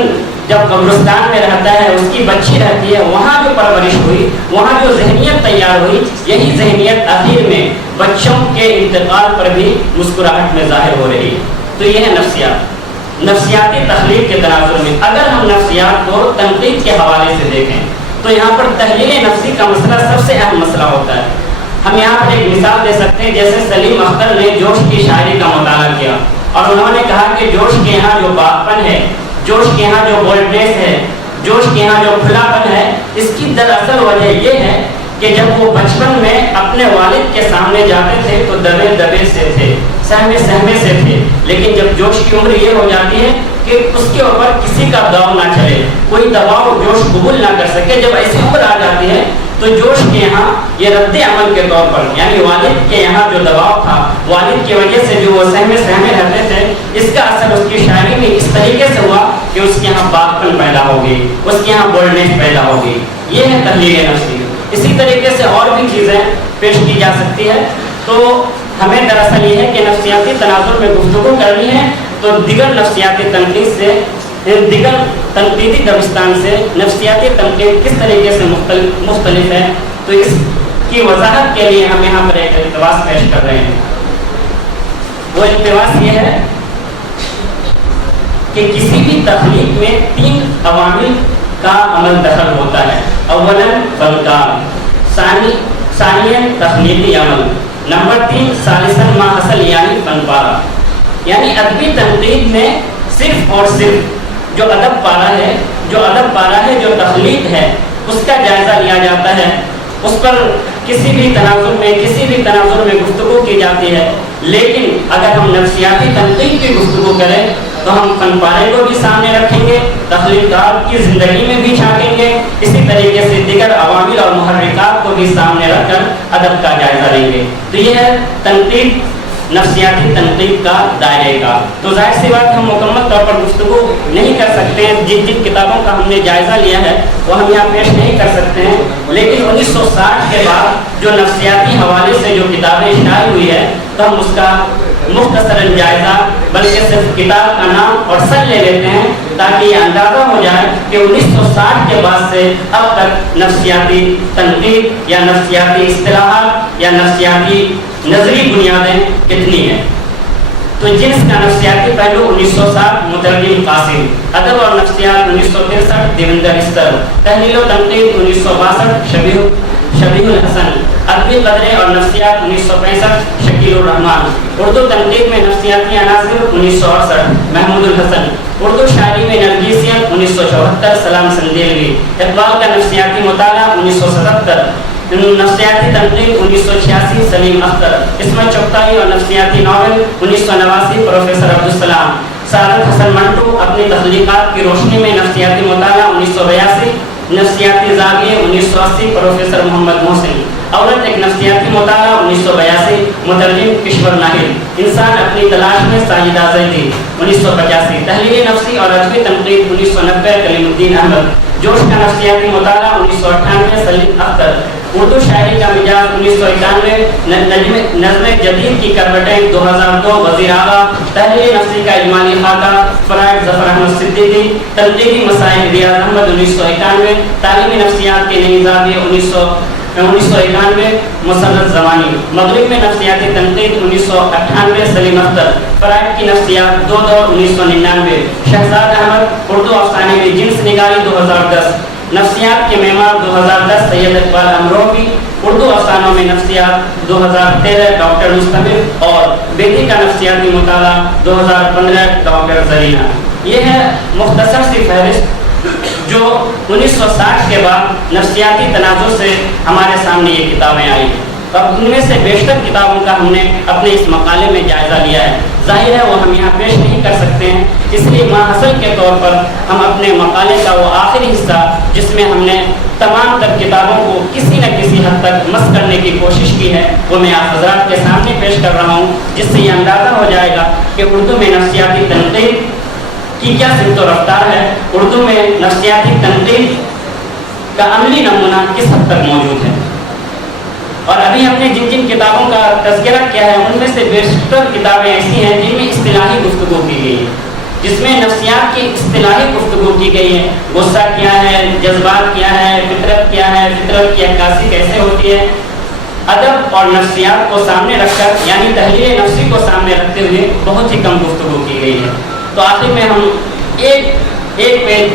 जब कब्रिस्तान में रहता है, उसकी बच्ची रहती है, वहाँ जो परवरिश हुई, वहाँ जो जहनियत तैयार हुई, यही जहनियत आखिर में बच्चों के इंतकाल पर भी मुस्कुराहट में जाहिर हो रही है। तो यह है नफ्सियाती तखलीक के तनाजुर में। अगर हम नफ्सियात को तनकीद के हवाले से देखें तो यहाँ पर तहलील नफ्सी का मसला सबसे अहम मसला होता है। हम यहाँ पर एक मिसाल दे सकते हैं, जैसे सलीम अख्तर ने जोश की शायरी का मुताला किया और उन्होंने कहा कि जोश के यहाँ जो बागपन है, जोश के यहाँ जो बोल्डनेस है, जोश के यहाँ जो खुलापन है, इसकी दरअसल वजह यह है कि जब वो बचपन में अपने वालिद के सामने जाते थे तो दबे से थे, सहमे से थे। लेकिन जब जोश की उम्र ये हो जाती है कि उसके ऊपर किसी का दबाव ना चले, कोई दबाव जोश कबूल ना कर सके, जब ऐसी उम्र आ जाती है तो जोश के यहाँ ये रद्द अमल के तौर पर, यानी वालिद के यहाँ जो दबाव था, वालिद की वजह से जो वो सहमे रहते थे, इसका असर उसकी शायरी में इस तरीके से हुआ कि उसके यहाँ बागपन पैदा हो गई, उसके यहाँ बोल्डनेस पैदा हो गई। ये है तहलील नफ्सी। इसी तरीके से और भी चीज़ें पेश की जा सकती है। तो हमें दरअसल ये है कि नफ्सियाती तनाजुर में गुफ्तगू करनी है तो दिगर नफ्सियाती तनकीद से, दिगर तनकीदी दबिस्तान से नफ्सियाती तनकीद किस तरीके से मुख्तलिफ है, तो इसकी वजाहत के लिए हम यहाँ पर एक इक़्तिबास पेश कर रहे हैं। वो इक़्तिबास ये है कि किसी भी तख्लीक में 3 अवामिल का अमल दखल होता है। अव्वलन फनकार, सानियन तख्लीकी अमल, नंबर 3 सालिसन मा असल यानी फनपारा। यानी अदबी तनकीद में सिर्फ और सिर्फ जो अदब पारा है, जो तख्लीक है, उसका जायज़ा लिया जाता है, उस पर किसी भी तनाजुर में गुफ्तगू की जाती है, लेकिन अगर हम नफ्सियाती तनकीद की गुफ्तगू करें तो हम फनपारे को भी सामने रखेंगे, तख्लीक़ात की ज़िंदगी में भी झांकेंगे, इसी तरीके से दीगर अवामिल और मुहर्रिकात को भी सामने रखकर अदब का जायज़ा लेंगे। तो यह है तनकीद, नफ्सियाती तनकीद का दायरे का। तो जाहिर सी बात हम मुकम्मल तौर पर गुफ्तगू नहीं कर सकते हैं, जिन जिन किताबों का हमने जायज़ा लिया है वो हम यहाँ पेश नहीं कर सकते हैं, लेकिन 1960 के बाद जो नफ्सियाती हवाले से जो किताबें शाये हुई है तो हम उसका मुख्तसरन जायज़ा, बल्कि सिर्फ किताब का नाम और सर ले लेते हैं ताकि ये अंदाज़ा हो जाए कि 1960 के बाद से अब तक नफ्सियाती तनकीद या नफ्सियाती इस्तिलाहात या नफ्सियाती नजरी बुनियादें कितनी हैं। तो जिन्स का नफ्सियाती पहलू 1960 मुतरज्जिम कासिम, अदब और नफ्सियात 1963 देवेंद्र स्तर, तहलील व तनकीद 1962 शबीहुल हसन, अदबी कदरें और नफ्सियात 1965 शकीलुर रहमान, उर्दू तनकीद में नफ्सियाती अनासिर 1968 महमूदुल हसन, उर्दू शायरी में नरगिसियत 1974 सलाम संदेलवी, इकबाल का नफ्सियाती मुताला 1977, नफ्सियाती तनकीद 1986 सलीम अख्तर, इस्मत चुगताई और नफ्सियाती नावल 1989 प्रोफेसर अब्दुल सलाम, सादत हसन मंटू अपनी तख्लीक़ात की रोशनी में नफ्सियाती मुताला 1982, नफ्सियाती ज़ाविये 1980 प्रोफेसर मोहम्मद मोहसिन, औरत एक नफ्सियाती मुताला 1982 मुतरज्जिम किश्वर नाहिल, इंसान अपनी तलाश में साजिदा ज़ैदी 1985, तहलील नफ्सी और अदबी तनकीद 1990 कलीमुद्दीन अहमद, जोश का नफ्सियाती मुताला 1998 सलीम अख्तर, उर्दू शायरी का मिजाज 1991, नज़्म जदीद की करवटें 2002 वज़ीर आला, तहरीर नफ्सी का इजमाली खाका फ़राइद ज़फ़र अहमद सिद्दीकी, तनक़ीदी मसाइल रियाज़ अहमद 1991, तालीमी नफ्सियात के नई ज़ाविये 1991 मुसन्नद ज़मानी, मग़रिब में नफ्सियाती तनक़ीद 1998 सलीम अख्तर, फ़राइद की नफ्सियात 2 दौर 1999, शहज़ाद अहमद, उर्दू अफ़साने में जिन्स निगारी 2010, नफ्सियात के मेमार 2010 सैयद इकबाल अमरोही, उर्दू अफ़सानों में नफ्सियात 2013 डॉक्टर मुस्तमिर और बेटी का नफ्सियाती मुताला 2015 डॉक्टर जरीना। ये है मुख्तसर सी फहरिस्त जो 1960 के बाद नफ्सियाती तनाज़ुर से हमारे सामने ये किताबें आई हैं। अब इनमें से बेशतर किताबों का हमने अपने इस मकाले में जायज़ा लिया है, जाहिर है वो हम यहाँ पेश नहीं कर सकते हैं, इसलिए माहसल के तौर पर हम अपने मकाले का वो आखिरी हिस्सा जिसमें हमने तमाम तर किताबों को किसी न किसी हद तक मस करने की कोशिश की है वो मैं आप हज़रात के सामने पेश कर रहा हूँ, जिससे ये अंदाज़ा हो जाएगा कि उर्दू में नफ्सियाती तनक़ीद की क्या सिमत व रफ्तार है, उर्दू में नफ्सियाती तनक़ीद का अमली नमूना किस हद तक मौजूद है। और अभी हमने जिन जिन किताबों का तज़किरा किया है उनमें से बेशतर किताबें ऐसी हैं जिनमें इस्तिलाही गुफ्तगू की गई है, जिसमें नफ्सियात की इस्तिलाही गुफ्तगू की गई है, गुस्सा क्या है, जज्बात क्या है, फितरत क्या है, फितरत की अक्कासी कैसे होती है, अदब और नफ्सियात को सामने रखकर यानी तहलील नफ्सी को सामने रखते हुए बहुत ही कम गुफ्तगू की गई है। तो आखिर में हम एक पेज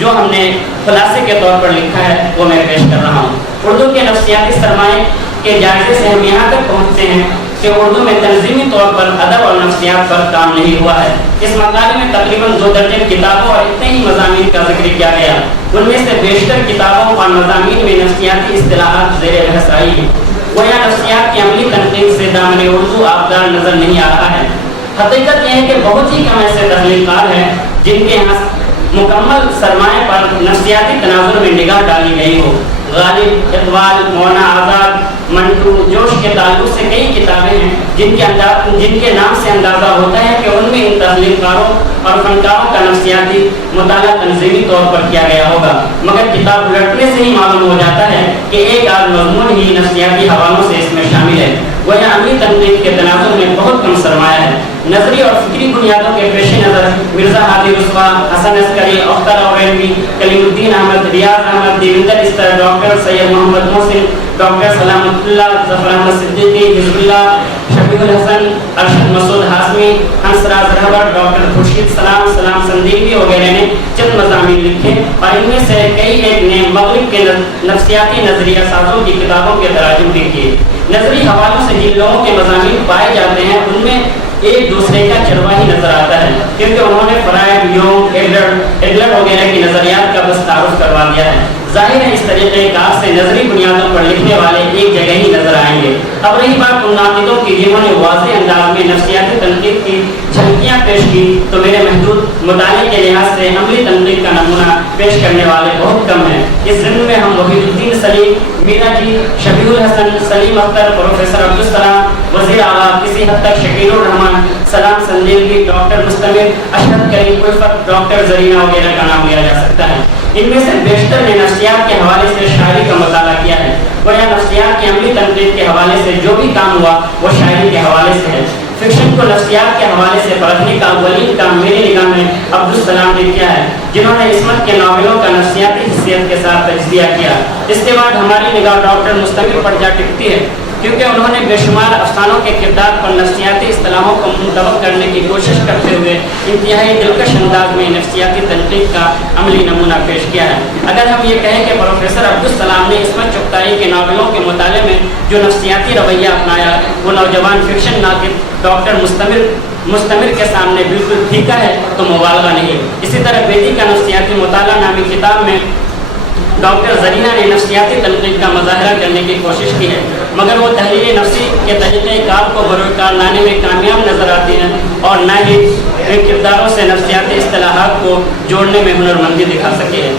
जो हमने खुलासे के तौर पर लिखा है वो मैं पेश कर रहा हूँ। उर्दू के नफ्सियाती सरमाए के जायजे से हम यहाँ तक पहुँचते हैं कि उर्दू में तंजीमी तौर पर अदब और नफ्सियात पर काम नहीं हुआ है। इस मकाले में तकरीबन 2 दर्जन किताबों और इतने ही मज़ामीन का जिक्र किया गया, उनमें से बेशतर किताबों और मज़ामीन में नफ्सियाती इस्तिलाहात ज़ेर बहस आई है। वो यहाँ नफ्सियात की अमली तनक़ीद से दामन उर्दू आबदार नज़र नहीं आ रहा है। हकीकत यह है कि बहुत ही कम ऐसे तख्लीक़ात हैं जिनके यहाँ मुकम्मल सरमाए पर नफ्सियाती तनाज़ुर में निगाह डाली गई हो। गालिब, इकबाल, मौलाना आज़ाद, मंटू, जोश के ताल्लुक़ से कई किताबें हैं जिनके नाम से अंदाज़ा होता है कि उनमें इन तख्लीक़कारों और फ़नकारों का नफ्सियाती मुताला तंज़ीमी तौर पर किया गया होगा, मगर किताब उलटने से ही मालूम हो जाता है कि एक आध मज़मून ही नफ्सियाती हवालों से इसमें शामिल है। वह अमली तनक़ीद के तनाज़ुर में बहुत कम सरमाया है। नजरी और फिक्री बुनियादों के पेश नज़र मिर्ज़ा हादी रुस्वा, हसन अस्करी, अख्तर औरैलवी, कलीमुद्दीन अहमद, रियाज़ अहमद, देवेंद्र स्तर, doctor Syed Mohammad Mohsin, doctor Salamatullah, Zafar Ahmad Siddiqui, Hizbullah, Shabihul Hasan, Arshad Masood Hashmi, Hansraj Rahbar, doctor Khurshid Salam, Salam संदीवी वगैरह ने चंद मज़ामीन लिखे और इनमें से कई एक ने मग़रिब के नफ्सियाती नज़रिया साज़ों की किताबों के तराजुम भी किए। नजरी हवालों से जिन लोगों के मज़ामीन पाए जाते हैं उनमें एक दूसरे का चरवा ही नजर आता है, क्योंकि उन्होंने फ्रायड, यूंग, एडलर वगैरह की नज़रियात का बस तारुफ करवा दिया है। ज़ाहिर है इस तरीक़े कार से नजरी बुनियादों पर लिखने वाले एक जगह ही नजर आएंगे। अब रही बात उन नाक़िदों की जिन्होंने वाज़ेह अंदाज में नफ्सियाती तनक़ीद की झलकियाँ पेश की, तो मेरे महदूद मुताले के लिहाज से अमली तनक़ीद का नमूना पेश करने वाले बहुत कम हैं। इस ज़िम्न में हम वहीदुद्दीन सलीम, मीरा जी, शबीहुल हसन, सलीम अख्तर, प्रोफेसर अब्दुल सलाम, वज़ीर आला, किसी हद तक शकीलुर रहमान, सलाम संजीलवी, डॉक्टर मुस्तमिर, अशरफ करीम उल्फत, डॉक्टर जरीना वगैरह का नाम लिया जा सकता है। इनमें से बेशतर ने नफ्सियात के हवाले से शायरी का मुताला किया है, वरना नफ्सियात की अमली तनक़ीद के हवाले से जो भी काम हुआ वो शायरी के हवाले से है। फिक्शन को नफ्सियात के हवाले से परखने का अव्वलीन काम मेरी निगाह में अब्दुल सलाम ने किया है, जिन्होंने इस्मत के नावलों का नफ्सियाती हिस्सियत के साथ तजज़िया किया। इसके बाद हमारी निगाह डॉक्टर मुस्तमिर पर जा टिकती है, क्योंकि उन्होंने बेशुमार अफसानों के किरदार पर नफ्सियाती इस्तिलाहों को मुंतबक करने की कोशिश करते हुए इंतहाई दिलकश अंदाज में नफ्सियाती तनक़ीद का अमली नमूना पेश किया है। अगर हम ये कहें कि प्रोफेसर अब्दुल सलाम ने इस्मत चुगताई के नावलों के मुताले में जो नफ्सियाती रवैया अपनाया वो नौजवान फिक्शन नाक़िद डॉक्टर मुस्तमिर के सामने बिल्कुल फीका है तो मुबालगा नहीं। इसी तरह बेदी का नफ्सियाती मुताला नामी किताब में डॉक्टर जरीना ने नफ्सियाती तनक़ीद का मुज़ाहरा करने की कोशिश की है, मगर वो तहरीर नफ्सी के तरीक़े कार को बरोकार लाने में कामयाब नज़र आती हैं और न ही इन किरदारों से नफ्सियाती इस्तिलाहात को जोड़ने में हुनरमंदी दिखा सके हैं।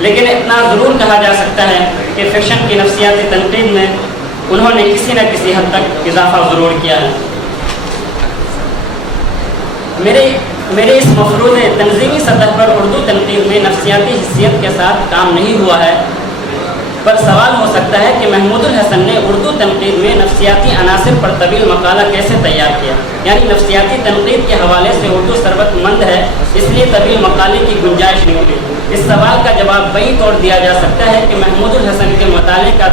लेकिन इतना ज़रूर कहा जा सकता है कि फ़िक्शन की नफ्सियाती तनक़ीद में उन्होंने किसी न किसी हद तक इजाफ़ा ज़रूर किया है। मेरे इस मफरूज़ तंज़ीमी सतह पर उर्दू तनक़ीद में नफ्सियाती हिस्सियत के साथ काम नहीं हुआ है, पर सवाल हो सकता है कि महमूदुल हसन ने उर्दू तनक़ीद में नफ्सियाती अनासिर पर तवील मकाला कैसे तैयार किया, यानी नफ्सियाती तनक़ीद के हवाले से उर्दू सरबतमंद है इसलिए तवील मकाले की गुंजाइश नहीं हुई। इस सवाल का जवाब वही तौर दिया जा सकता है कि महमूदुल हसन के मुताले का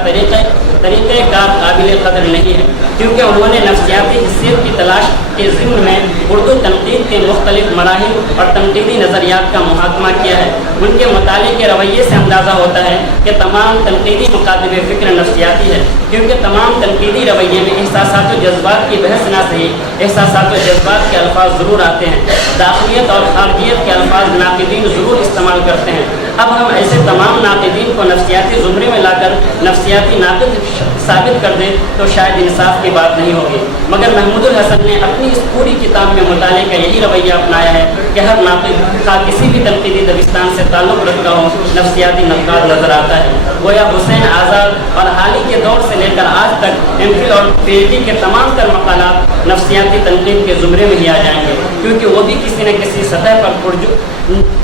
तरीक़ेकार काबिल क़दर नहीं है, क्योंकि उन्होंने नफ्सियाती हिस्सियत की तलाश के ज़िम्न में उर्दू तनक़ीद के मुख्तलिफ मराहिल और तनक़ीदी नज़रियात का मुहाकमा किया है। उनके मुताले के रवैये से अंदाज़ा होता है कि तमाम तनक़ीदी मुकादमे फ़िक्र नफ्सियाती है, क्योंकि तमाम तनक़ीदी रवैये में एहसासात व जज्बात की बहस ना सही एहसासात व जज्बात के अल्फाज ज़रूर आते हैं, दाखिलियत और खारजियत के अल्फाज नाक़िदीन ज़रूर इस्तेमाल करते हैं। अब हम ऐसे तमाम नाक़िदीन को नफ्सियाती ज़ुमरे में लाकर नफ्सियाती नाक़िद साबित कर दें तो शायद इंसाफ की बात नहीं होगी, मगर महमूदुल हसन ने अपनी इस पूरी किताब में मुताले का यही रवैया अपनाया है कि हर नाक़िद का किसी भी तनक़ीदी दबिस्तान से ताल्लुक़ रखता हो नफ्सियाती नक़ाद नज़र आता है। गोया हुसैन आज़ाद और हाल ही के दौर से लेकर आज तक MPhil और PhD के तमाम तर मकालात नफ्सियाती तनक़ीद के ज़ुमरे में ही आ जाएंगे, क्योंकि वो भी किसी न किसी सतह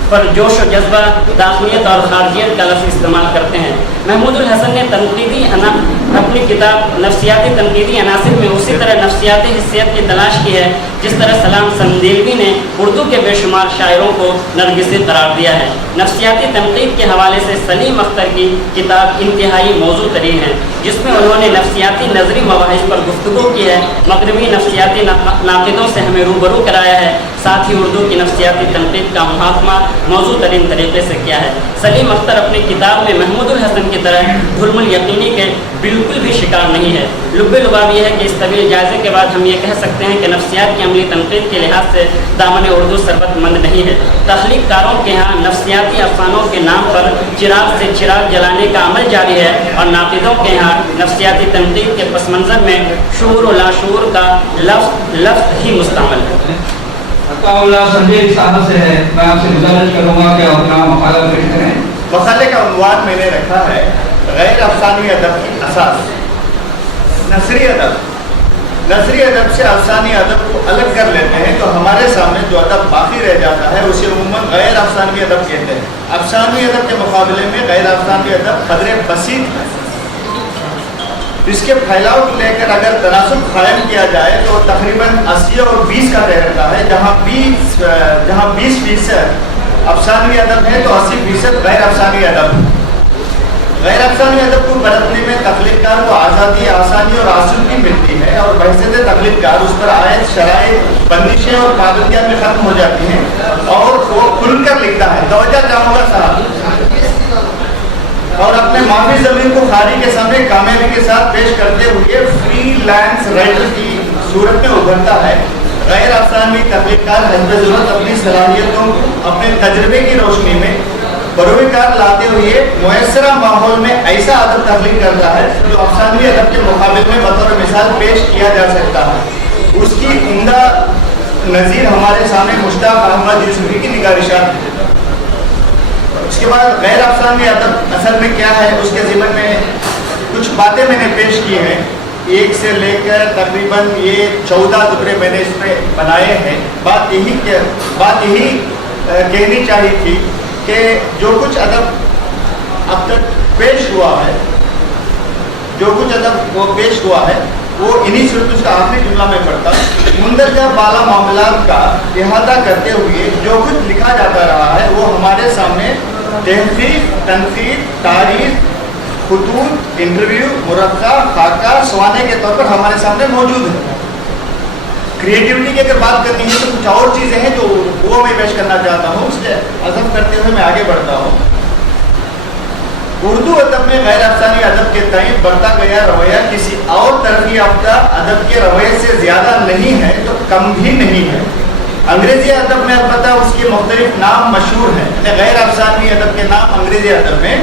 पर जोश व जज्बा, दाखिलियत और खारजियत का लफ्ज़ इस्तेमाल करते हैं। महमूदुल हसन ने अपनी किताब नफ्सियाती तनक़ीदी अनासिर में उसी तरह नफ्सियाती हिस्सियत की तलाश की है जिस तरह सलाम संदेलवी ने उर्दू के बेशुमार शायरों को नरगिसी करार दिया है। नफ्सियाती तनक़ीद के हवाले से सलीम अख्तर की किताब इंतहाई मौजू तरीन है, जिसमें उन्होंने नफ्सियाती नजरी मवाहिज पर गुफ्तगू की है, मगरबी नफ्सियाती नाक़िदों से हमें रूबरू कराया है, साथ ही उर्दू की नफ्सियाती तनक़ीद का मुहाकमा मौजू तरीन तरीके से किया है। सलीम अख्तर अपनी किताब में महमूदुल हसन की तरह धुलमुल यकीनी के बिल्कुल भी शिकार नहीं है। लुब्बे लुबाब यह है कि इस तवील जायज़े के बाद हम ये कह सकते हैं कि नफ्सियात की अमली तनक़ीद के लिहाज से दामन उर्दू सरबतमंद नहीं है। तख्लीक कारों के यहाँ नफ्सियाती अफसानों के नाम पर चिराग से चिराग जलाने का अमल जारी है और नाक़िदों के यहाँ नफ्सियाती तनक़ीद के पस मंज़र में शूर व लाशूर का लफ्ज़ ही मुस्तमल है। संजय साहब से है, मैं आपसे गुजारिश करूँगा कि अपना मकाला पेश करें। मकाले का उन्वान मैंने रखा है गैर अफसानी अदब की असास। नसरी अदब से अफसानी अदब को अलग कर लेते हैं तो हमारे सामने जो अदब बाकी रह जाता है उसे उम्मन गैर अफसानी अदब कहते हैं। अफसानी अदब के मुकाबले में गैर अफसानी अदब कदरे बसीत है। इसके फैलाव को लेकर अगर तनासुब कायम किया जाए तो तकरीबन 80 और 20 का रहता है, जहाँ 20% अफसानी अदब है तो 80% गैर अफसानी अदब। गैर अफसानी अदब को बरतने में तख्लीक़कार को आज़ादी, आसानी और आसूगी मिलती है और बहसीत तख्लीक़कार उस पर आयत, शराइत, बंदिशें और पाबंदियाँ भी ख़त्म हो जाती हैं और वो खुलकर लिखता है। तवज्जो चाहूँगा साहब, और अपने माफी ज़मीन को खारी के सामने कामयाबी के साथ पेश करते हुए फ्रीलांस राइटर की सूरत में उभरता है। गैर अफसानी तख्लीक़कार हस्ब ज़रूरत अपनी सलाहियतों, अपने तजर्बे की रोशनी में बरोकार लाते हुए मुयसरा माहौल में ऐसा अदब तख्लीक करता है जो अफसानवी अदब के मुकाबले में बतौर मिसाल पेश किया जा सकता है। उसकी उम्दा नज़ीर हमारे सामने मुश्ताक अहमद यूसुफी की निगारिशात है। उसके बाद गैर अफसानवी अदब असल में क्या है, उसके ज़िम्मन में कुछ बातें मैंने पेश की हैं। एक से लेकर तकरीबन ये 14 दुबरे मैंने इसमें बनाए हैं। बात यही कहनी चाहिए थी कि जो कुछ अदब अब तक पेश हुआ है, वो इन्हीं सूरतों का आखिरी जुमला में पढ़ता मुंदरजा बाला मामलात का इहाता करते हुए जो कुछ लिखा जाता रहा है वो हमारे सामने तहकीक, तनकीद, तारीफ, खुतूत, इंटरव्यू, मुरक्का, खाका, सवाने के तौर पर हमारे सामने मौजूद है। क्रिएटिविटी की अगर बात करनी है तो कुछ और चीज़ें हैं जो वो मैं पेश करना चाहता हूँ। उसके अदब करते हुए मैं आगे बढ़ता हूँ। उर्दू अदब में गैर अफसानी अदब के तय बढ़ता गया रवैया किसी और तरक्की याफ्ता अदब के रवैये से ज़्यादा नहीं है तो कम भी नहीं है। अंग्रेज़ी अदब में अलबत्ता उसके मुख्तलिफ नाम मशहूर हैं। गैर अफसानी अदब के नाम अंग्रेज़ी अदब में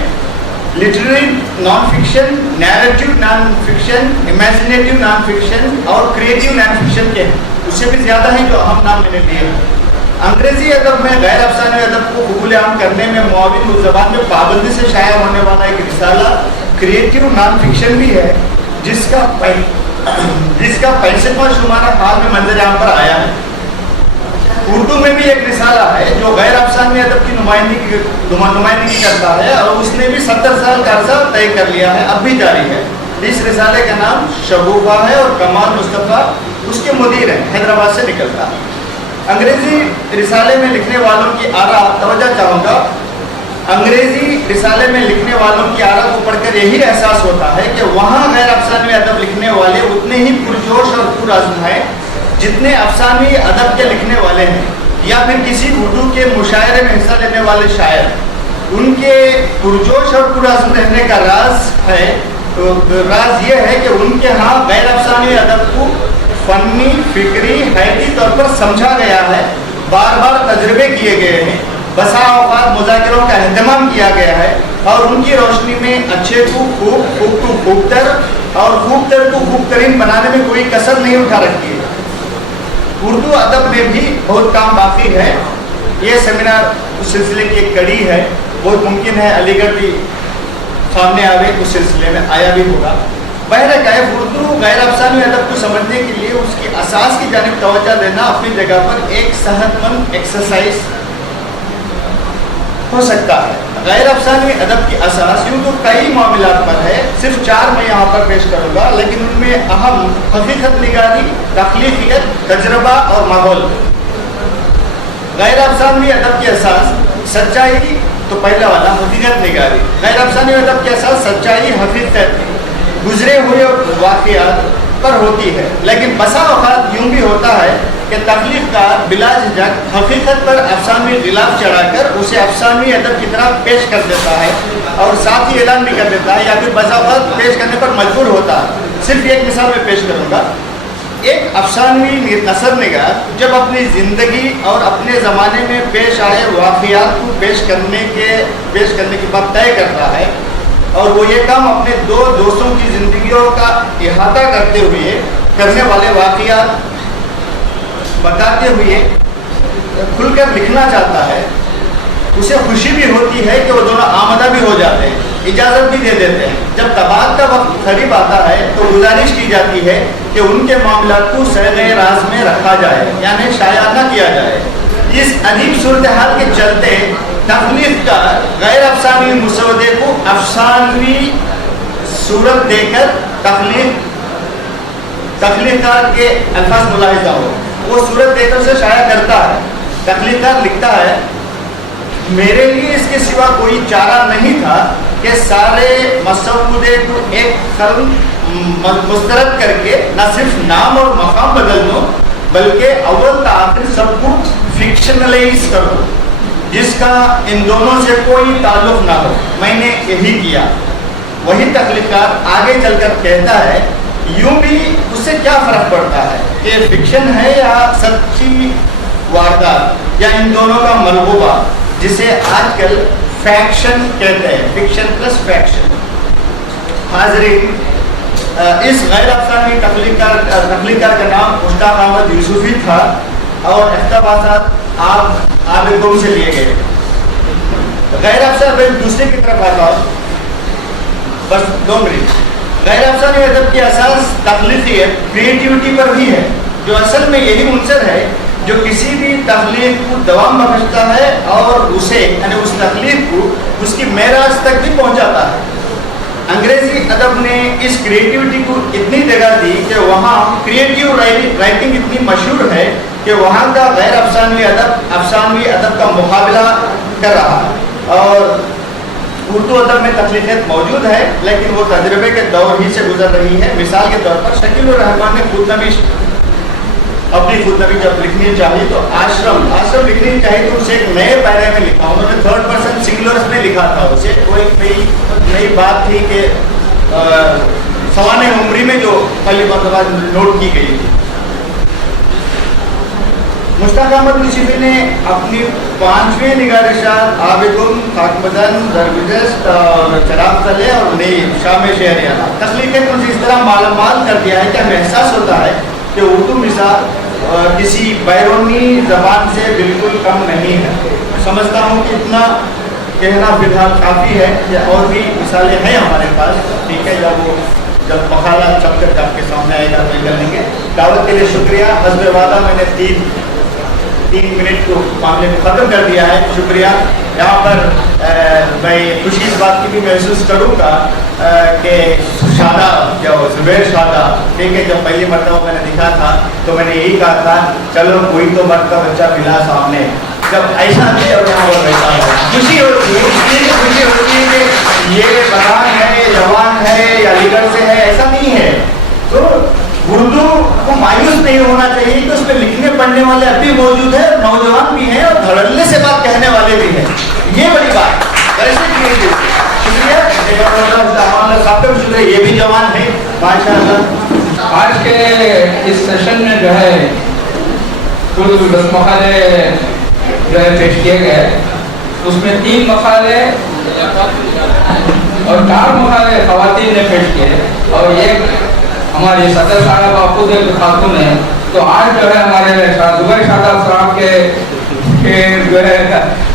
literary non fiction, narrative non fiction, imaginative non fiction और क्रिएटिव नॉन फिक्शन के हैं। उससे भी ज़्यादा हैं जो अहम नाम मैंने दिए हैं। अंग्रेज़ी अदब में गैर अफसानी अदब को कबूल आम करने में मुआविन उस ज़बान में पाबंदी से शाया होने वाला एक रिसाला क्रिएटिव नॉन फिक्शन भी है जिसका 65वां शुमारा हाल में मंजर आम पर आया है। उर्दू में भी एक रिसाला है जो गैर अफसानी अदब की नुमाइंदगी करता है और उसने भी 70 साल का अर्सा तय कर लिया है, अब भी जारी है। इस रिसाले का नाम शगुफा है और कमाल मुस्तफ़ा उसके मुदीर हैं, हैदराबाद से निकलता है। अंग्रेज़ी रिसाले में लिखने वालों की आरा तवज्जो चाहूँगा। अंग्रेज़ी रिसाले में लिखने वालों की आरा को पढ़कर यही एहसास होता है कि वहाँ गैर अफसानी अदब लिखने वाले उतने ही पुरजोश और पुरअज़्म हैं जितने अफसानी अदब के लिखने वाले हैं या फिर किसी उर्दू के मुशायरे में हिस्सा लेने वाले शायर। उनके पुरजोश और पुरअज़्म रहने का राज ये है कि उनके यहाँ गैर अफसानी अदब को फ़नी, फ़िक्री, हैती तौर पर समझा गया है, बार बार तजर्बे किए गए हैं, बसा औक़ात मुज़ाकिरों का अहतमाम किया गया है और उनकी रोशनी में अच्छे को खूब, खूब को खूबतर और खूबतर को खूबतरीन बनाने में कोई कसर नहीं उठा रखी है। उर्दू अदब में भी बहुत काम बाकी है। ये सेमिनार उस सिलसिले की एक कड़ी है, बहुत मुमकिन है अलीगढ़ भी सामने आवे, उस सिलसिले में आया भी होगा। बहरकैफ उर्दू गैर अफसानी अदब को समझने के लिए उसकी असास की जानिब तवज्जो देना अपनी जगह पर एक सेहतमंद एक्सरसाइज हो सकता है। गैर अफसानी अदब की असास यूँ तो कई मामलात पर है, सिर्फ 4 मैं यहाँ पर पेश करूँगा, लेकिन उनमें अहम हकीकत निगारी, तख्लीकियत, तजर्बा और माहौल। गैर अफसानी अदब की असास सच्चाई, तो पहला वाला हकीकत निगारी। गैर अफसानी अदब की असास सच्चाई, हकीकत, गुजरे हुए वाक़ियात पर होती है, लेकिन बसा औक़ात यूँ भी होता है कि तख्लीक़कार बिला झिझक हकीकत पर अफसानवी गिलाफ चढ़ाकर उसे अफसानवी अदब की तरह पेश कर देता है और साथ ही ऐलान भी कर देता है या फिर बसा औक़ात पेश करने पर मजबूर होता है। सिर्फ एक मिसाल में पेश करूँगा। एक अफसानवी नसरनिगार जब अपनी ज़िंदगी और अपने ज़माने में पेश आए वाक़ियात को पेश करने की बात तय करता है और वो ये काम अपने 2 दोस्तों की ज़िंदगियों का इहाता करने वाले वाक़ियात बताते हुए खुलकर लिखना चाहता है, उसे खुशी भी होती है कि वो दोनों आमदा भी हो जाते हैं, इजाज़त भी दे देते हैं। जब तबाद का वक्त करीब आता है तो गुजारिश की जाती है कि उनके मामलात को सैग़े राज में रखा जाए, यानी शाया न किया जाए। इस अजीब सूरत हाल के चलते तख्लीक़कार गैर अफसानी मुसवदे को अफसानवी सूरत देकर तख्लीक़कार के अल्फाज मुलाहिज़ा हो, वो सूरत देकर से शाया करता है। तख्लीक़कार लिखता है, मेरे लिए इसके सिवा कोई चारा नहीं था कि सारे मसौदे को एक कलम मुस्तरद करके न सिर्फ नाम और मकाम बदल दो बल्कि अव्वल ता आखिर सबको फिक्शनलाइज कर दो जिसका इन दोनों से कोई ताल्लुक ना हो। मैंने यही किया। वही तख्लीक़कार आगे चलकर कहता है, यूं भी उससे क्या फ़र्क पड़ता है कि फिक्शन है या सच्ची वारदात या इन दोनों का मलबूबा जिसे आजकल फैक्शन कहते हैं, फिक्शन प्लस फैक्शन। हाजरीन, इस गैर अफसानी तख्लीकार का नाम मुश्ताक अहमद यूसुफी था और इख्तिबासात आप गुम से लिए गए। गैर अफसानी, मैं दूसरे की तरफ आता हूँ, बस 2 मिनट। गैर अफसानी अदब की असास तख्लीकियत, क्रिएटिविटी पर भी है, जो असल में यही मुंसर है जो किसी भी तख्लीक को दवाम बख्शता है और उसे यानी उस तख्लीक को उसकी मेराज तक भी पहुँचाता है। अंग्रेजी अदब ने इस क्रिएटिविटी को इतनी जगह दी कि वहाँ क्रिएटिव राइटिंग इतनी मशहूर है कि वहाँ का गैर अफसानवी अदब का मुकाबला कर रहा है। और उर्दू अदब में तख्लीकियत मौजूद है, लेकिन वो तजर्बे के दौर ही से गुजर रही है। मिसाल के तौर पर शकील उर रहमान ने अपनी खुदनबी जब लिखनी चाहिए तो आश्रम लिखनी चाहिए तो उसे एक नए पैरे में लिखा। उन्होंने 3rd पर्सन सिंगुलर्स में लिखा था। उसे वो एक नई बात थी कि सवाने उम्री में जो पहली मरतबा नोट की गई थी। मुश्ताक अहमद यूसुफी ने अपनी 5वीं निगारिशात आबिगुम, खाकमदन, जरगुजस्त और चराग तले और नई शाम शहरियाना तख्लीकियत मुझे इस तरह मालूमाल कर दिया है कि हमें एहसास होता है कि उर्दू मिसाल किसी बैरूनी ज़बान से बिल्कुल कम नहीं है। समझता हूँ कि इतना कहना फिलहाल काफ़ी है कि और भी मिसालें हैं हमारे पास, ठीक है। जब मकाला छप कर आपके सामने आएगा तो कर लेंगे। दावत के लिए शुक्रिया। हस्ब वादा मैंने 3 मिनट को मामले में ख़त्म कर दिया है, शुक्रिया। यहाँ पर मैं खुशी इस बात की भी महसूस करूँगा कि शादा जो जुबैर शादा, ठीक है, जब पहली मरतबा मैंने दिखा था तो मैंने यही कहा था चलो कोई तो मर्द का बच्चा मिला सामने। जब ऐसा नहीं अब यहाँ पर बैठा है, खुशी होती है, इसलिए खुशी होती है कि ये बगान है, जवान है या अलीगढ़ से है, ऐसा नहीं है। तो उर्दू को मायूस नहीं होना चाहिए कि उसमें लिखने पढ़ने वाले अभी मौजूद है, नौजवान भी हैं और धड़ल्ले से बात कहने वाले भी हैं। ये बड़ी बात वैसे शुक्रिया, ये भी जवान है माशाअल्लाह। आज के इस सेशन में जो है कुल 10 मकाले जो है पेश किए गए, उसमें 3 मकाले और 4 मकाले खवातीन ने पेश किए और एक हमारे सदर साहब खुद एक खातून है। तो आज जो है हमारे जुबैर शादाब साहब के जो है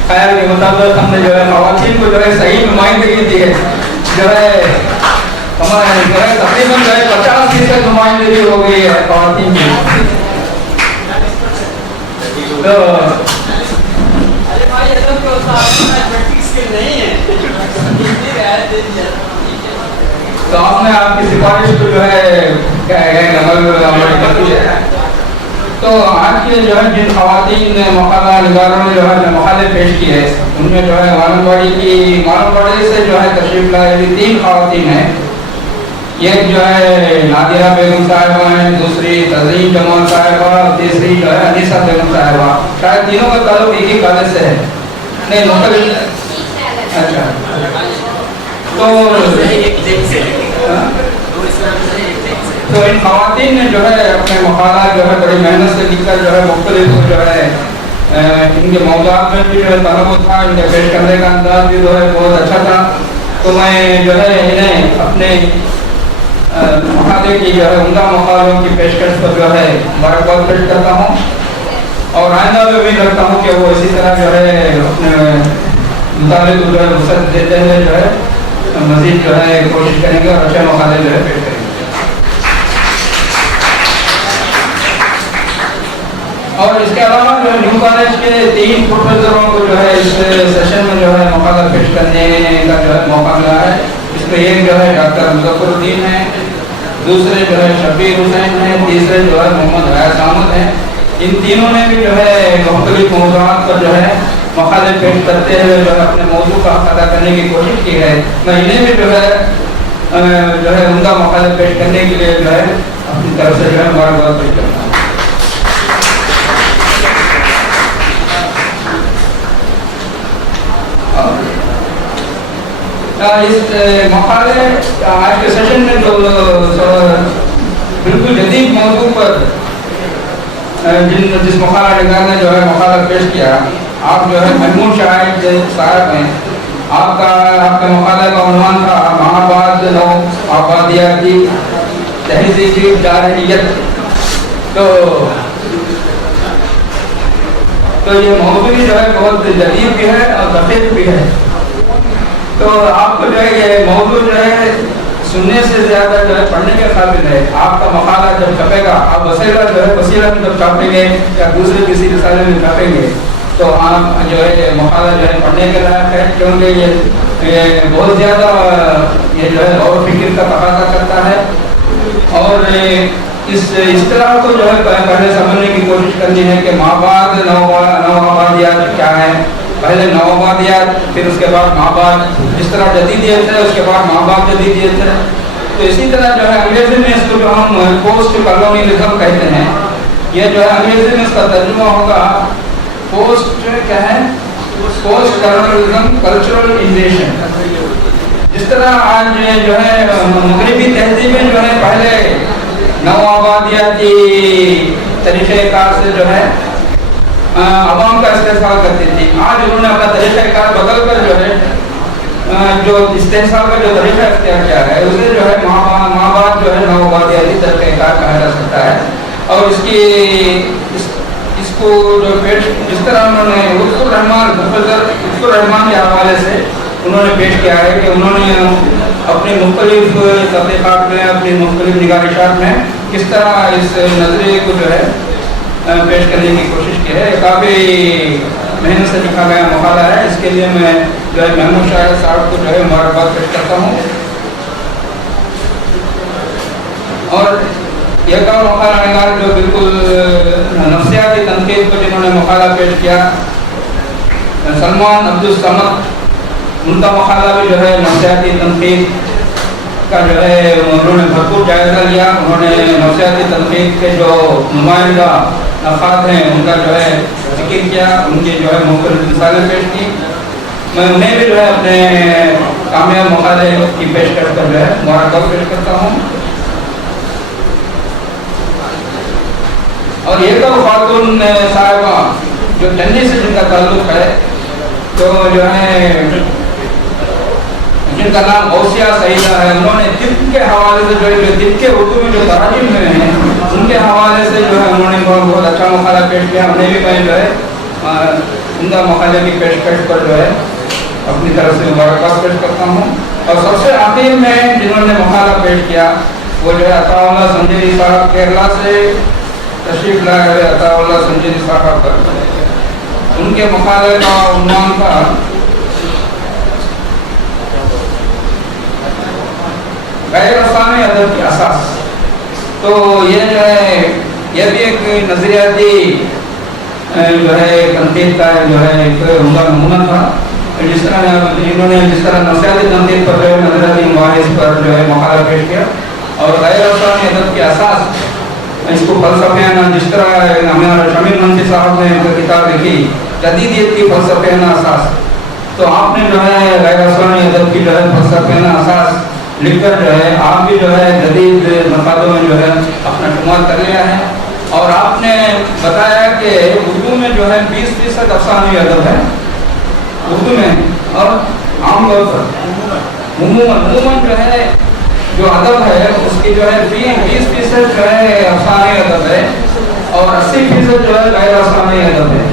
ख्याल के मुताबिक हमने जो है खवातीन को जो है सही नुमाइंदगी दी है। जो है हमारे जो है तकरीबन जो है 50% नुमाइंदगी हो गई है खवातीन की। तो आपने आपकी सिफारिश को जो है तो आज के जो है जिन खवातीन ने मकाला निगारों ने जो है मकाले पेश किए, उनमें जो है मालूमबाड़ी से जो है तशरीफ लाए हुई 3 खवातीन हैं। एक जो है नादिरा बेगम साहिबा हैं, दूसरी तज़ीम जमाल साहिबा, तीसरी जो है अनीसा बेगम साहिबा। शायद तीनों का ताल्लुक एक ही कॉलेज से है, नहीं मुख्तलिफ। अच्छा, तो इन खवातीन ने जो है अपने मकाला जो है बड़ी मेहनत से लिखकर जो है मुख्तलिफ जो है इनके मौज़ूआत में भी जो है तनव्वुर था, इनके पेश करने का अंदाज भी जो है बहुत अच्छा था। तो मैं जो है इन्हें अपने मकाले की जो है उम्दा मकालों की पेशकश पर जो है मुबारकबाद पेश करता हूँ और आइंदा में उम्मीद रखता हूँ कि वो इसी तरह जो है अपने मुताबिक जो है वसत देते हुए जो है मज़ीद जो है कोशिश करेंगे और अच्छे मकाले जो है पेश करेंगे। और इसके अलावा जो न्यू कॉलेज के 3 प्रोफेसरों को जो है इस सेशन में जो है मकाला पेश करने का जो है मौका मिला है। इसमें एक जो है डॉक्टर मुज़फ़्फ़रुद्दीन है, दूसरे जो है शब्बीर हुसैन है, तीसरे जो है मोहम्मद गयास अहमद हैं। इन तीनों ने भी जो है मुख्तलिफ मौज़ूआत पर जो है मकाले पेश करते हुए जो है अपने मौजू का हक अदा करने की कोशिश की है। मैं इन्हें भी जो है उनका मकाले पेश करने के लिए जो है अपनी तरफ से जो है मुबारकबाद पेश करता हूँ। इस मकाले आज के सेशन में जो बिल्कुल जदीद मौजू पर जिस मकाला निगार ने जो है मकाला पेश किया, आप जो है महमूद शाहिद साहब हैं, आपका मकाला का उन्वान था महाबाद नौ आबादियाती तहजीबी जारहियत। तो ये मौजूद जो है बहुत जदीद भी है और दकीक भी है। तो आपको जो है ये मौजूद जो है सुनने से ज़्यादा जो है पढ़ने के काबिल है। आपका मकाला जब छपेगा, आप वसीला जो है वसीला में जब छापेंगे या दूसरे किसी रिसाले में छापेंगे तो आप जो है मकाला जो है पढ़ने के लायक है, क्योंकि ये बहुत ज़्यादा ये जो है और फिक्र का तकाज़ा करता है। और इस तरह को जो है पहले समझने की कोशिश करनी है कि माबाद नवाबादियात क्या है। पहले नवाबादियात, फिर उसके बाद माबाद, जिस तरह जदीदियत है उसके बाद माबाद जदीदियत है। तो इसी तरह जो है अंग्रेजी में इसको जो हम पोस्ट कॉलोनियलिज्म कहते हैं, ये जो है अंग्रेजी में इसका तर्जुमा होगा पोस्ट क्या है, पोस्ट कॉलोनियलिज्म कल्चरल इन्वेजन। जिस तरह आज जो है मगरबी तहजीबें जो है पहले नवाबादियाती तरीक़ेकार से जो है अवाम का इस्तेहसाल करती थी। आज उन्होंने अपना तरीक़ाकार बदल कर जो है जो इस्तेहसाल का जो तरीक़ा इख्तियार किया है उसे जो है माबाद जो है नवाबादियाती तरीक़ाकार कहा जा सकता है। और इसको जो पेश जिस तरह उन्होंने उत्तुर रहमान के हवाले से उन्होंने पेश किया है कि उन्होंने अपने मुख्तलिफ तहक़ीक़ात में, अपनी मुख्तलिफ निगारिशात में किस तरह इस नज़रिए को जो है पेश करने की कोशिश की है। काफ़ी मेहनत से लिखा गया मकाला है। इसके लिए मैं जो है महमूद शाहिद साहब को जो है मुबारकबाद पेश करता हूँ। और यह का मकाला निगार जो बिल्कुल नफ्सियाती तनकीद को जिन्होंने मकाला पेश किया, सलमान अब्दुल समद, उनका मकाला भी जो है नफ्सियाती तनकीद का जो है उन्होंने भरपूर जायज़ा लिया। उन्होंने नफ्सियाती तनकीद के जो नुमाइंदा नफ़ात हैं उनका जो है ज़िक्र किया, उनकी जो है मुख्तलिफ़ मिसालें पेश की। मैं उन्हें भी जो है अपने कामयाब मकाले की पेशकश कर जो है मुबारकबाद पेश करता हूँ। और ये तो खातून साहिबा जो चन्नी से जिनका ताल्लुक़ है, तो जो है जिनका नाम गौसिया सईदा है, उन्होंने तिब के हवाले से जो तिब के उर्दू में जो तराजीम में हैं उनके हवाले से जो है उन्होंने बहुत अच्छा मकाला पेश किया। उन्हें भी मैं जो है उनका मकाले की पेशकश पर जो है अपनी तरफ से मुबारकबाद पेश करता हूँ। और सबसे आखिर में जिन्होंने मकाला पेश किया वो जो है अताउल्लाह संजीरी साहब, केरला से तशरीफ लाए हुए अताउल्लाह संजीरी साहब पर उनके मकाले का उन्वान था गैर अफ़सानी अदब की असास। तो ये जो है ये भी एक नज़रियाती जो है तनकीद का जो है एक उनका नमूना था। जिस तरह इन्होंने जिस तरह नफ्सियाती तनकीद पर जो है नज़रियाती मबाहिस पर जो है मकाला पेश किया और गैर अफ़सानी अदब की असास इसको फ़लसफ़ाना, जिस तरह हमारा शमीर मंसी साहब ने एक किताब लिखी जदीदियत की फ़लसफ़ाना असास, तो आपने जो है गैर अफ़सानी अदब की जो है फ़लसफ़ाना असास लिखकर जो है आप भी जो है जदीद मकालों में जो है अपना शुमार कर लिया है। और आपने बताया कि उर्दू में जो है 20% अफ़सानी अदब है उर्दू में, और आमतौर पर उमूमन जो है जो अदब है उसकी जो है 20% जो है अफ़सानी अदब है और 80% जो है गैर अफ़सानी अदब है।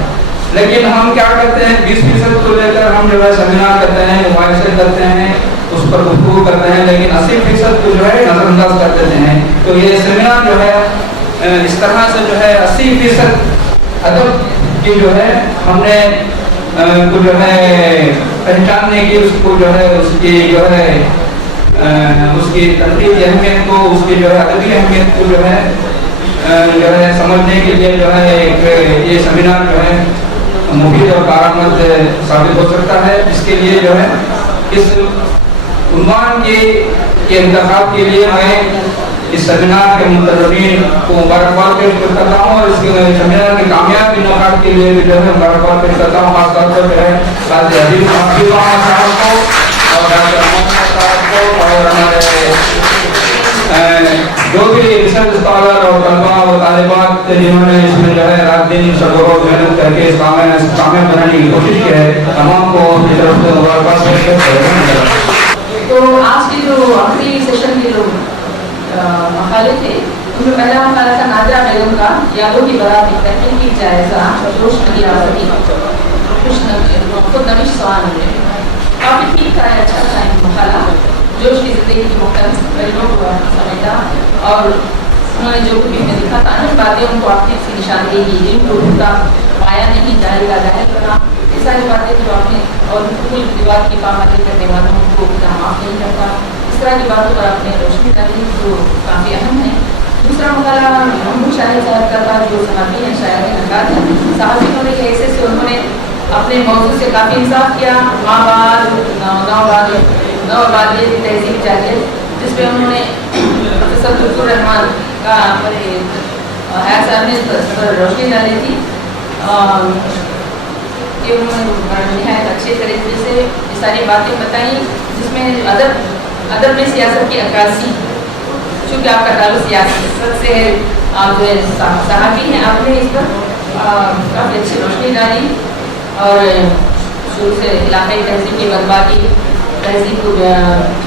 लेकिन हम क्या करते हैं, 20% को लेकर हम जो है सेमिनार करते हैं, मुबाहिसे करते हैं, उस पर गुफ्तगू करते हैं, लेकिन 80% को जो है नज़रअंदाज कर देते हैं। तो ये सेमिनार जो है इस तरह से जो है 80% अदब की जो है हमने को जो है पहचानने की, उसको जो है उसकी जो है उसकी तनकीदी अहमियत को, उसकी जो है अदबी अहमियत को जो है समझने के लिए जो है एक ये सेमिनार जो है मुफीद और कारआमद साबित हो सकता है। इसके लिए जो है इस उन्वान के इंतखाब के लिए मैं इस सेमिनार के मुंतज़मीन को मुबारकबाद पेश करता हूँ और इस सेमिनार के कामयाब इन्नाकात के लिए भी जो है मुबारकबाद पेश करता हूँ। खासतौर पर जो है काज़ी अजीब साहब को और डॉक्टर मोहम्मद साहब को और हमारे जो भी रिसर्च स्कॉलर और तलबा और तालिबात हजरात जिन्होंने इसमें जो है रात दिन सब्र और मेहनत करके इस कामयाब बनाने की कोशिश की है, तमाम को अपनी तरफ से मुबारकबाद देकर तो आज की जो आखिरी सेशन के जो मकाले थे, उनमें पहला मकाला था नादिरा बेगम का यादों की बारात एक तहकीकी जायजा जोश नदी आज़ादी खुद नविश सवाल में काफ़ी ठीक था, अच्छा था मकाला। जोश की ज़िंदगी की मुख्तलिफ पहलुओं को समझा और उन्होंने जो कुछ भी लिखा था अनेक बातें उनको आपने ऐसी निशानदेही की जिनको उनका पाया नहीं जाएगा जाहिर करा, ये सारी बातें जो आपने और कुल विवाद की पाबंदी करने वालों को माफ़ नहीं करता, इस तरह की बातों पर आपने रोशनी डाली जो काफ़ी अहम है। दूसरा मकाला महमूद शाहिद साहब का था जो सहाफ़ी हैं, शायर हैं, नगार हैं। सहाफ़ी होने के हैसियत से उन्होंने अपने मौजू से काफ़ी इंसाफ किया, नौबादी तहजीब जाहिर, जिसमें उन्होंने रहमान का हयात साहब ने रोशनी डाली थी कि उन्होंने नहायत अच्छे तरीके से ये सारी बातें बताई, जिसमें अदब में सियासत की अक्कासी, चूँकि आपका ताल्लुक सियासत से है, आप जो है सहाफ़ी हैं, आपने इस पर काफ़ी अच्छी रोशनी डाली और शुरू से इलाकाई तहजीब की बर्बादी, तहजीब को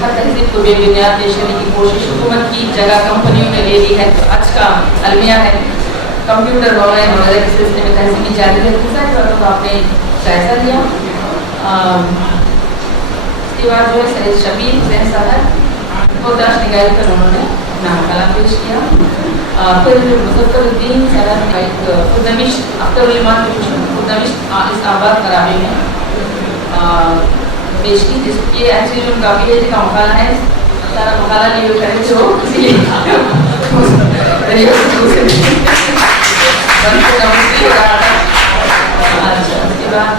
हर तहजीब को बेबुनियाद पेश करने की कोशिश हुकूमत की जगह कंपनियों ने ले ली है। तो आज का अलमिया है कंप्यूटर ऑनलाइन वगैरह के सिलसिले में तहजीबी जारियत की सारी बातों को आपने जायज़ा लिया। इसके बाद जो है सैयद शबीर हुसैन साहब को दाश निगाही कर उन्होंने अपना मकाला पेश किया। फिर मुज़फ़्फ़रुद्दीन साहब का एक खुदनविश अख्तरुल-ईमान खुदनविश इस आबाद करावी में पेश की, जिसकी एक्चुअली उनका पीएचडी का मकाला है, सारा मकाला नहीं खड़े थे वो, इसलिए अच्छा उसके बाद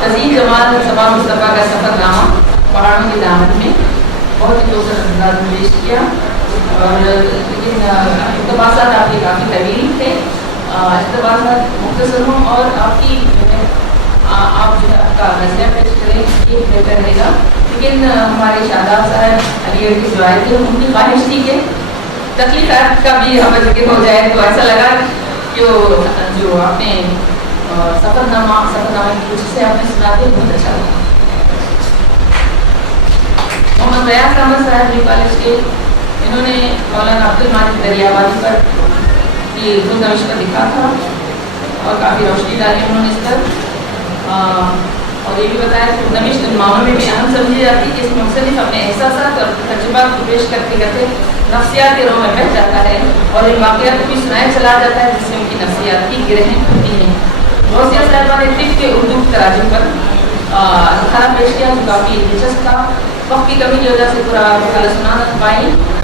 तज़ीन जमाल सबा मुस्तफ़ा का सफ़रनामा पहाड़ों की दामन में बहुत ही खूबसूरत अंदाज में पेश किया और लेकिन इक़्तिबासात आपके काफ़ी तवील थे, इक़्तिबासात मुख्तसर हों और आपकी आप जो है आपका नज़रिया पेश करें ये बेहतर रहेगा। लेकिन हमारे शादाब साहब अलीगढ़ के जो आए थे उनकी ख्वाहिश थी कि तकलीफ़ात का भी हमें जिक्र हो जाए, तो ऐसा लगा कि वो जो आपने सफ़रनामा की कुछ से आपने सुनाते बहुत अच्छा लगा। मोहम्मद रियाज अहमद साहब न्यू कॉलेज के, इन्होंने मौलाना अब्दुल मालिक दरियावादी पर ये खुदनविश पर लिखा था और काफ़ी रोशनी डाली उन्होंने इस पर और ये भी बताया कि खुदनविश इन मामलों में भी अहम समझी जाती है कि इसमें मुख्तलिफ अपने एहसासात और तजुर्बात को पेश करते करते नफ्सियात के रोह में बह जाता है और इन वाक़यात को भी सुनाया चला जाता है, जिससे उनकी नफ्सियाती गिरहें होती हैं। गौसिया साहिबा ने तिब के उर्दू तराजुम पर खाना पेश किया जो काफ़ी दिलचस्प था। वक्त की कमी की वजह से पूरा मकाला सुना न पाई।